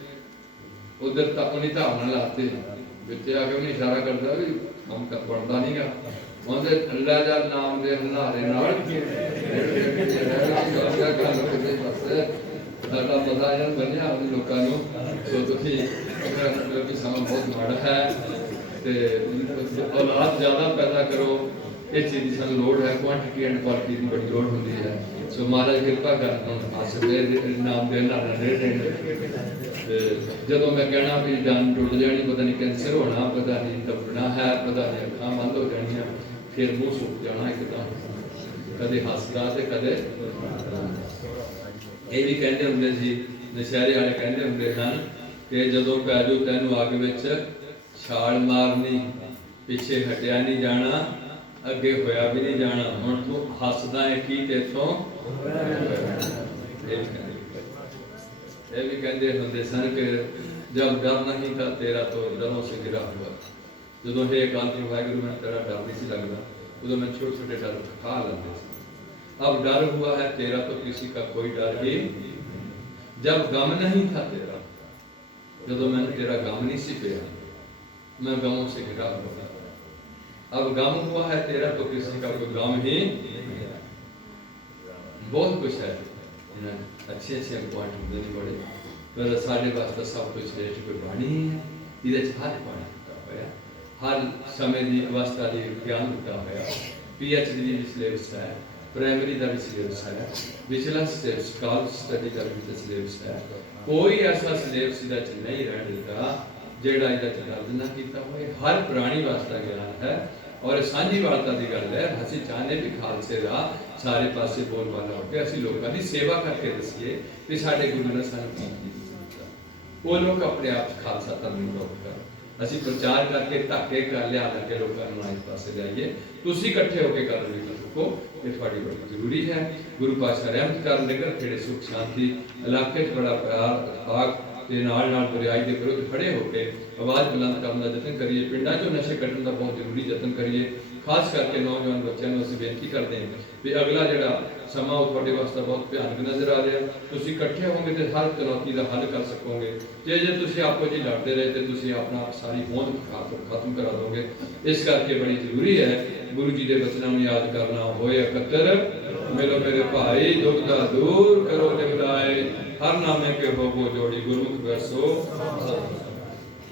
ਉਧਰ ਤਾਂ ਉਹਨੇ ਧਾਰਨਾ ਲਾਤੇ ਵਿੱਚ ਆ ਕੇ ਉਹਨੇ ਇਸ਼ਾਰਾ ਕਰਦਾ ਵੀ ਕੰਮ ਕਰ ਬਣਦਾ ਨਹੀਂ ਗਾ। ਉਹਦੇ ਅੱਲਾ ਦਾ ਨਾਮ ਦੇ ਹਲਾਰੇ ਨਾਲ ਸਾਡਾ ਪਤਾ ਇਹਨਾਂ ਬਣਿਆ ਉਹਦੇ ਲੋਕਾਂ ਨੂੰ। ਸੋ ਤੁਸੀਂ ਕਿ ਸਮਾਂ ਬਹੁਤ ਮਾੜਾ ਹੈ ਤੇ ਔਲਾਦ ਜ਼ਿਆਦਾ ਪੈਦਾ ਕਰੋ, ਇਸ ਚੀਜ਼ ਦੀ ਸਾਨੂੰ ਲੋੜ ਹੈ। ਕੁਆਂਟੀਟੀ ਐਂਡ ਕੁਆਲਿਟੀ ਦੀ ਬੜੀ ਲੋੜ ਹੁੰਦੀ ਹੈ। ਸੋ ਮਹਾਰਾਜ ਕਿਰਪਾ ਕਰਨ ਆਸਰੇ ਨਾਮ ਦੇ ਹਲਾਰੇ ਦੇ ਤੇ ਜਦੋਂ ਮੈਂ ਕਹਿਣਾ ਵੀ ਜਾਨ ਟੁੱਟ ਜਾਣੀ, ਪਤਾ ਨਹੀਂ ਕੈਂਸਰ ਹੋਣਾ, ਪਤਾ ਨਹੀਂ ਦਬਣਾ ਹੈ, ਪਤਾ ਨਹੀਂ ਅੱਖਾਂ ਬੰਦ ਹੋ ਜਾਣੀਆਂ, ਫਿਰ ਮੂੰਹ ਸੁੱਕ ਜਾਣਾ ਇੱਕਦਮ, ਕਦੇ ਹੱਸਦਾ ਤੇ ਕਦੇ। ਇਹ ਵੀ ਕਹਿੰਦੇ ਹੁੰਦੇ ਸੀ ਨਸ਼ਹਿਰੇ ਵਾਲੇ, ਕਹਿੰਦੇ ਹੁੰਦੇ ਹਨ ਕਿ ਜਦੋਂ ਪੈ ਜਾਊ ਤੈਨੂੰ ਅੱਗ ਵਿੱਚ ਛਾਲ ਮਾਰਨੀ, ਪਿੱਛੇ ਹਟਿਆ ਨਹੀਂ ਜਾਣਾ, ਅੱਗੇ ਹੋਇਆ ਵੀ ਨਹੀਂ ਜਾਣਾ, ਹੁਣ ਤੂੰ ਹੱਸਦਾ ਹੈ ਕੀ ਤੇਥੋਂ। ਇਹ ਵੀ ਕਹਿੰਦੇ ਹੁੰਦੇ ਸਨ ਕਿ ਜਬ ਡਰ ਨਹੀਂ ਤਾਂ ਤੇਰਾ ਤੋਂ ਡਰੋਂ ਸੇ ਗਿਰਾ ਹੁਆ। ਜਦੋਂ ਇਹ ਇਕਾਂਤੀ ਵਾਹਿਗੁਰੂ ਮੈਂ ਤੇਰਾ ਡਰ ਨਹੀਂ ਸੀ ਲੱਗਦਾ, ਉਦੋਂ ਮੈਂ ਛੋਟੇ ਛੋਟੇ ਡਰ ਖਾ ਲੈਂਦੇ ਸੀ। अब डर हुआ है तेरा तो किसी का कोई डर ही, जब गम नहीं था तेरा, जब मैंने तेरा गम नहीं सी पिया, मैं गमों से घिरा हुआ। अब गम हुआ है तेरा तो किसी का कोई गम ही। बहुत कुछ है, अच्छे अच्छे पॉइंट होंगे नहीं बड़े, पर साढ़े वास्ते सब कुछ श्रेष्ठ कोई बाणी ही है। ये हर बाणी दिता होया, हर समय की अवस्था की ज्ञान दिता होया। PhD की सिलेबस है, प्राइमरी का भी सिलेबस है, विजिलेंस स्कॉल स्टडी का भी सिलेबस है। कोई ऐसा सिलेबस इहदे नहीं रहने देता जिहड़ा इहदे दर्ज ना कीता होए। हर प्राणी वास्ता ज्ञान है और सांझी वार्ता की गल है। असीं चाहते भी खालसे का सारे पासे बोलबाला हो के असीं लोगों की सेवा करके दसीए कि साडे गुरु ने सानूं की दिता। वो लोग अपने आप खालसा धर्म लोग कर ਅਸੀਂ ਪ੍ਰਚਾਰ ਕਰਕੇ ਧੱਕੇ ਕਰ ਲਿਆ ਕੇ ਲੋਕਾਂ ਨੂੰ ਇਸ ਪਾਸੇ ਲਿਆਈਏ। ਤੁਸੀਂ ਇਕੱਠੇ ਹੋ ਕੇ ਕਰ ਰਹੇ ਹੋ, ਇਹ ਤੁਹਾਡੀ ਬੜੀ ਜ਼ਰੂਰੀ ਹੈ। ਗੁਰੂ ਪਾਤਸ਼ਾਹ ਰਹਿਮਤ ਕਰਨ ਨਗਰ ਖੇੜੇ ਸੁਖ ਸ਼ਾਂਤੀ ਇਲਾਕੇ 'ਚ ਬੜਾ ਪਿਆਰ ਭਾਗ ਦੇ ਨਾਲ ਨਾਲ ਬੁਰਾਈ ਦੇ ਵਿਰੁੱਧ ਖੜੇ ਹੋ ਕੇ ਆਵਾਜ਼ ਬੁਲੰਦ ਕਰਨ ਦਾ ਯਤਨ ਕਰੀਏ। ਪਿੰਡਾਂ 'ਚੋਂ ਨਸ਼ੇ ਕੱਢਣ ਦਾ ਬਹੁਤ ਜ਼ਰੂਰੀ ਯਤਨ ਕਰੀਏ। ਖਾਸ ਕਰਕੇ ਨੌਜਵਾਨ ਬੱਚਿਆਂ ਨੂੰ ਅਸੀਂ ਬੇਨਤੀ ਕਰਦੇ ਹਾਂ ਵੀ ਅਗਲਾ ਜਿਹੜਾ ਸਮਾਂ ਉਹ ਤੁਹਾਡੇ ਵਾਸਤੇ ਬਹੁਤ ਭਿਆਨਕ ਨਜ਼ਰ ਆ ਰਿਹਾ। ਤੁਸੀਂ ਇਕੱਠੇ ਹੋਵੋਗੇ ਤੇ ਹਰ ਚੁਣੌਤੀ ਦਾ ਹੱਲ ਕਰ ਸਕੋਗੇ। ਜੇ ਤੁਸੀਂ ਆਪੋ ਜੀ ਲੜਦੇ ਰਹੇ ਤੇ ਤੁਸੀਂ ਆਪਣਾ ਸਾਰੀ ਹੋਂਦ ਖਤਮ ਕਰਾ ਦੋਗੇ। ਇਸ ਕਰਕੇ ਬੜੀ ਜ਼ਰੂਰੀ ਹੈ ਗੁਰੂ ਜੀ ਦੇ ਬਚਨਾਂ ਨੂੰ ਯਾਦ ਕਰਨਾ। ਹੋਏ ਇਕੱਤਰ ਮਿਲੋ ਮੇਰੇ ਭਾਈ, ਦੁੱਖ ਦਾ ਦੂਰ ਕਰੋ ਨਿਵਰਾਏ, ਹਰ ਨਾਮੇ ਕੇ ਹੋਵੋ ਜੋੜੀ ਗੁਰਮੁਖ ਵਰਸੋ।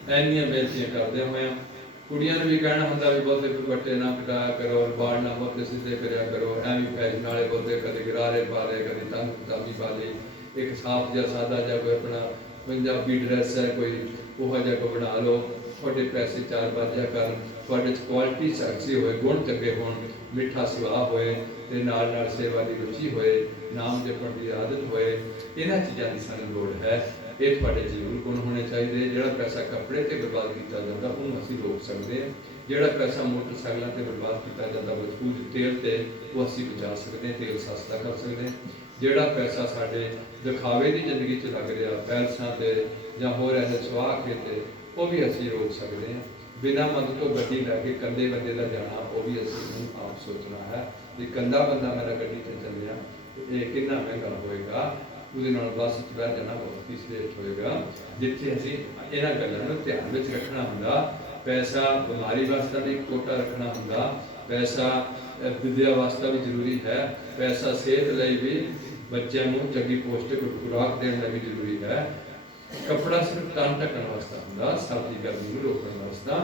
ਐਨੀਆਂ ਬੇਨਤੀਆਂ ਕਰਦੇ ਹੋਏ ਕੁੜੀਆਂ ਨੂੰ ਵੀ ਕਹਿਣਾ ਹੁੰਦਾ ਵੀ ਬਹੁਤੇ ਦੁਪੱਟੇ ਨਾ ਕਟਾਇਆ ਕਰੋ, ਬਾਲ ਨਾ ਬਹੁਤੇ ਸਿੱਧੇ ਕਰਿਆ ਕਰੋ। ਐਵੇਂ ਫੈਸ਼ਨ ਵਾਲੇ ਬਹੁਤੇ ਕਦੇ ਗਰਾਰੇ ਪਾ ਲਏ, ਕਦੇ ਤੰਗ ਪਤਾਮੀ ਪਾ ਲਈ। ਇੱਕ ਸਾਫ ਜਿਹਾ ਸਾਦਾ ਜਿਹਾ ਕੋਈ ਆਪਣਾ ਪੰਜਾਬੀ ਡਰੈਸ ਹੈ ਕੋਈ ਉਹ ਜਿਹਾ ਕੋ ਬਣਾ ਲਓ। ਤੁਹਾਡੇ ਪੈਸੇ 4 ਵੱਜਿਆ ਕਰਨ, ਤੁਹਾਡੇ 'ਚ ਕੁਆਲਿਟੀ ਸੈਕਸੀ ਹੋਏ, ਗੁਣ ਚੰਗੇ ਹੋਣ, ਮਿੱਠਾ ਸੁਭਾਅ ਹੋਏ ਤੇ ਨਾਲ ਨਾਲ ਸੇਵਾ ਦੀ ਰੁਚੀ ਹੋਏ, ਨਾਮ ਜਪਣ ਦੀ ਆਦਤ ਹੋਏ। ਇਹਨਾਂ ਚੀਜ਼ਾਂ ਦੀ ਸਾਨੂੰ ਲੋੜ ਹੈ। ਇਹ ਤੁਹਾਡੇ ਜ਼ਰੂਰ ਗੁਣ ਹੋਣੇ ਚਾਹੀਦੇ। ਜਿਹੜਾ ਪੈਸਾ ਕੱਪੜੇ ਤੇ ਬਰਬਾਦ ਕੀਤਾ ਜਾਂਦਾ ਉਹਨੂੰ ਅਸੀਂ ਰੋਕ ਸਕਦੇ ਹਾਂ। ਜਿਹੜਾ ਪੈਸਾ ਮੋਟਰਸਾਈਕਲਾਂ ਤੇ ਬਰਬਾਦ ਕੀਤਾ ਜਾਂਦਾ ਬਚੂਜ ਤੇਲ ਤੇ ਉਹ ਅਸੀਂ ਬਚਾ ਸਕਦੇ ਹਾਂ, ਤੇਲ ਸਸਤਾ ਕਰ ਸਕਦੇ ਹਾਂ। ਜਿਹੜਾ ਪੈਸਾ ਸਾਡੇ ਦਿਖਾਵੇ ਦੀ ਜ਼ਿੰਦਗੀ 'ਚ ਲੱਗ ਰਿਹਾ ਪੈਲਸਾਂ ਤੇ ਜਾਂ ਹੋਰ ਐਸੇ ਸੁਆਹ ਤੇ ਉਹ ਵੀ ਅਸੀਂ ਰੋਕ ਸਕਦੇ ਹਾਂ। ਬਿਨਾਂ ਮਦਦ ਤੋਂ ਗੱਡੀ ਲੈ ਕੇ ਕੰਦੇ ਬੰਦੇ ਦਾ ਜਾਣਾ ਉਹ ਵੀ ਅਸੀਂ ਆਪ ਸੋਚਣਾ ਹੈ ਵੀ ਕੰਦਾ ਬੰਦਾ ਮੇਰਾ ਗੱਡੀ 'ਤੇ ਚੱਲਿਆ ਇਹ ਕਿੰਨਾ ਮਹਿੰਗਾ ਹੋਏਗਾ। ਉਹਦੇ ਨਾਲ ਬੱਸ 'ਚ ਬਹਿ ਜਾਣਾ ਬਹੁਤ ਹੀ ਸ੍ਰੇਸ਼ਟ ਹੋਏਗਾ। ਜਿੱਥੇ ਅਸੀਂ ਇਹਨਾਂ ਗੱਲਾਂ ਨੂੰ ਧਿਆਨ ਵਿੱਚ ਰੱਖਣਾ ਹੁੰਦਾ। ਪੈਸਾ ਬਿਮਾਰੀ ਵਾਸਤੇ ਵੀ ਕੋਟਾ ਰੱਖਣਾ ਹੁੰਦਾ। ਪੈਸਾ ਵਿਦਿਆ ਵਾਸਤੇ ਵੀ ਜ਼ਰੂਰੀ ਹੈ। ਪੈਸਾ ਸਿਹਤ ਲਈ ਵੀ, ਬੱਚਿਆਂ ਨੂੰ ਚੰਗੀ ਪੌਸ਼ਟਿਕ ਖੁਰਾਕ ਦੇਣ ਲਈ ਵੀ ਜ਼ਰੂਰੀ ਹੈ। ਕੱਪੜਾ ਸਿਰਫ ਤਨ ਢੱਕਣ ਵਾਸਤੇ ਹੁੰਦਾ, ਸਰਦੀ ਗਰਮੀ ਨੂੰ ਰੋਕਣ ਵਾਸਤੇ,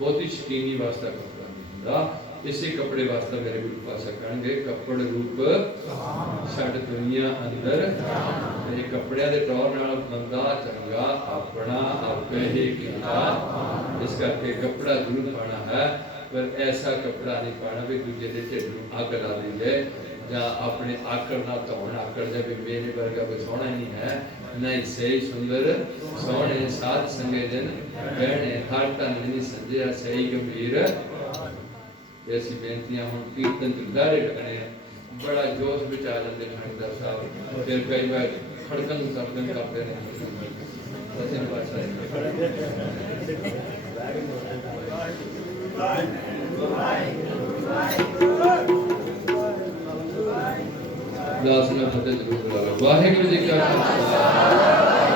ਬਹੁਤੀ ਸ਼ਕੀਨੀ ਵਾਸਤੇ ਕੱਪੜਾ ਨਹੀਂ ਹੁੰਦਾ। ਇਸੇ ਕੱਪੜੇ ਵਾਸਤੇ ਮੇਰੇ ਗੁਰੂ ਪਾਤਸ਼ਾਹ ਕਹਿਣਗੇ ਕੱਪੜ ਰੂਪ ਛੱਡ ਦੁਨੀਆ ਅੰਦਰ। ਇਹ ਕੱਪੜਿਆਂ ਦੇ ਤੌਰ ਨਾਲ ਬੰਦਾ ਚੰਗਾ ਆਪਣਾ ਆਪੇ ਹੀ ਕੀਤਾ। ਇਸ ਕਰਕੇ ਕੱਪੜਾ ਜ਼ਰੂਰ ਪਾਉਣਾ ਹੈ। पर ऐसा कपड़ा नहीं पाना भी दूजे के ढिड नूं अग ला दी जाए, ਜਾਂ अपने आकड़ ना धोन आकड़ जाए भी मेरे वर्गा कोई सोहना ही नहीं है, नहीं सही सुंदर सोहने साध संगे दिन बहने हर तन नहीं संजया सही गंभीर। ऐसी बेनतियां हम कीर्तन चिदारे लगने बड़ा जोश विच आ जाते खंडर साहब, फिर कई बार खड़कन करते हैं। दास ने फतेह जरूर बुला लो। वाहिगुरू जी का खालसा।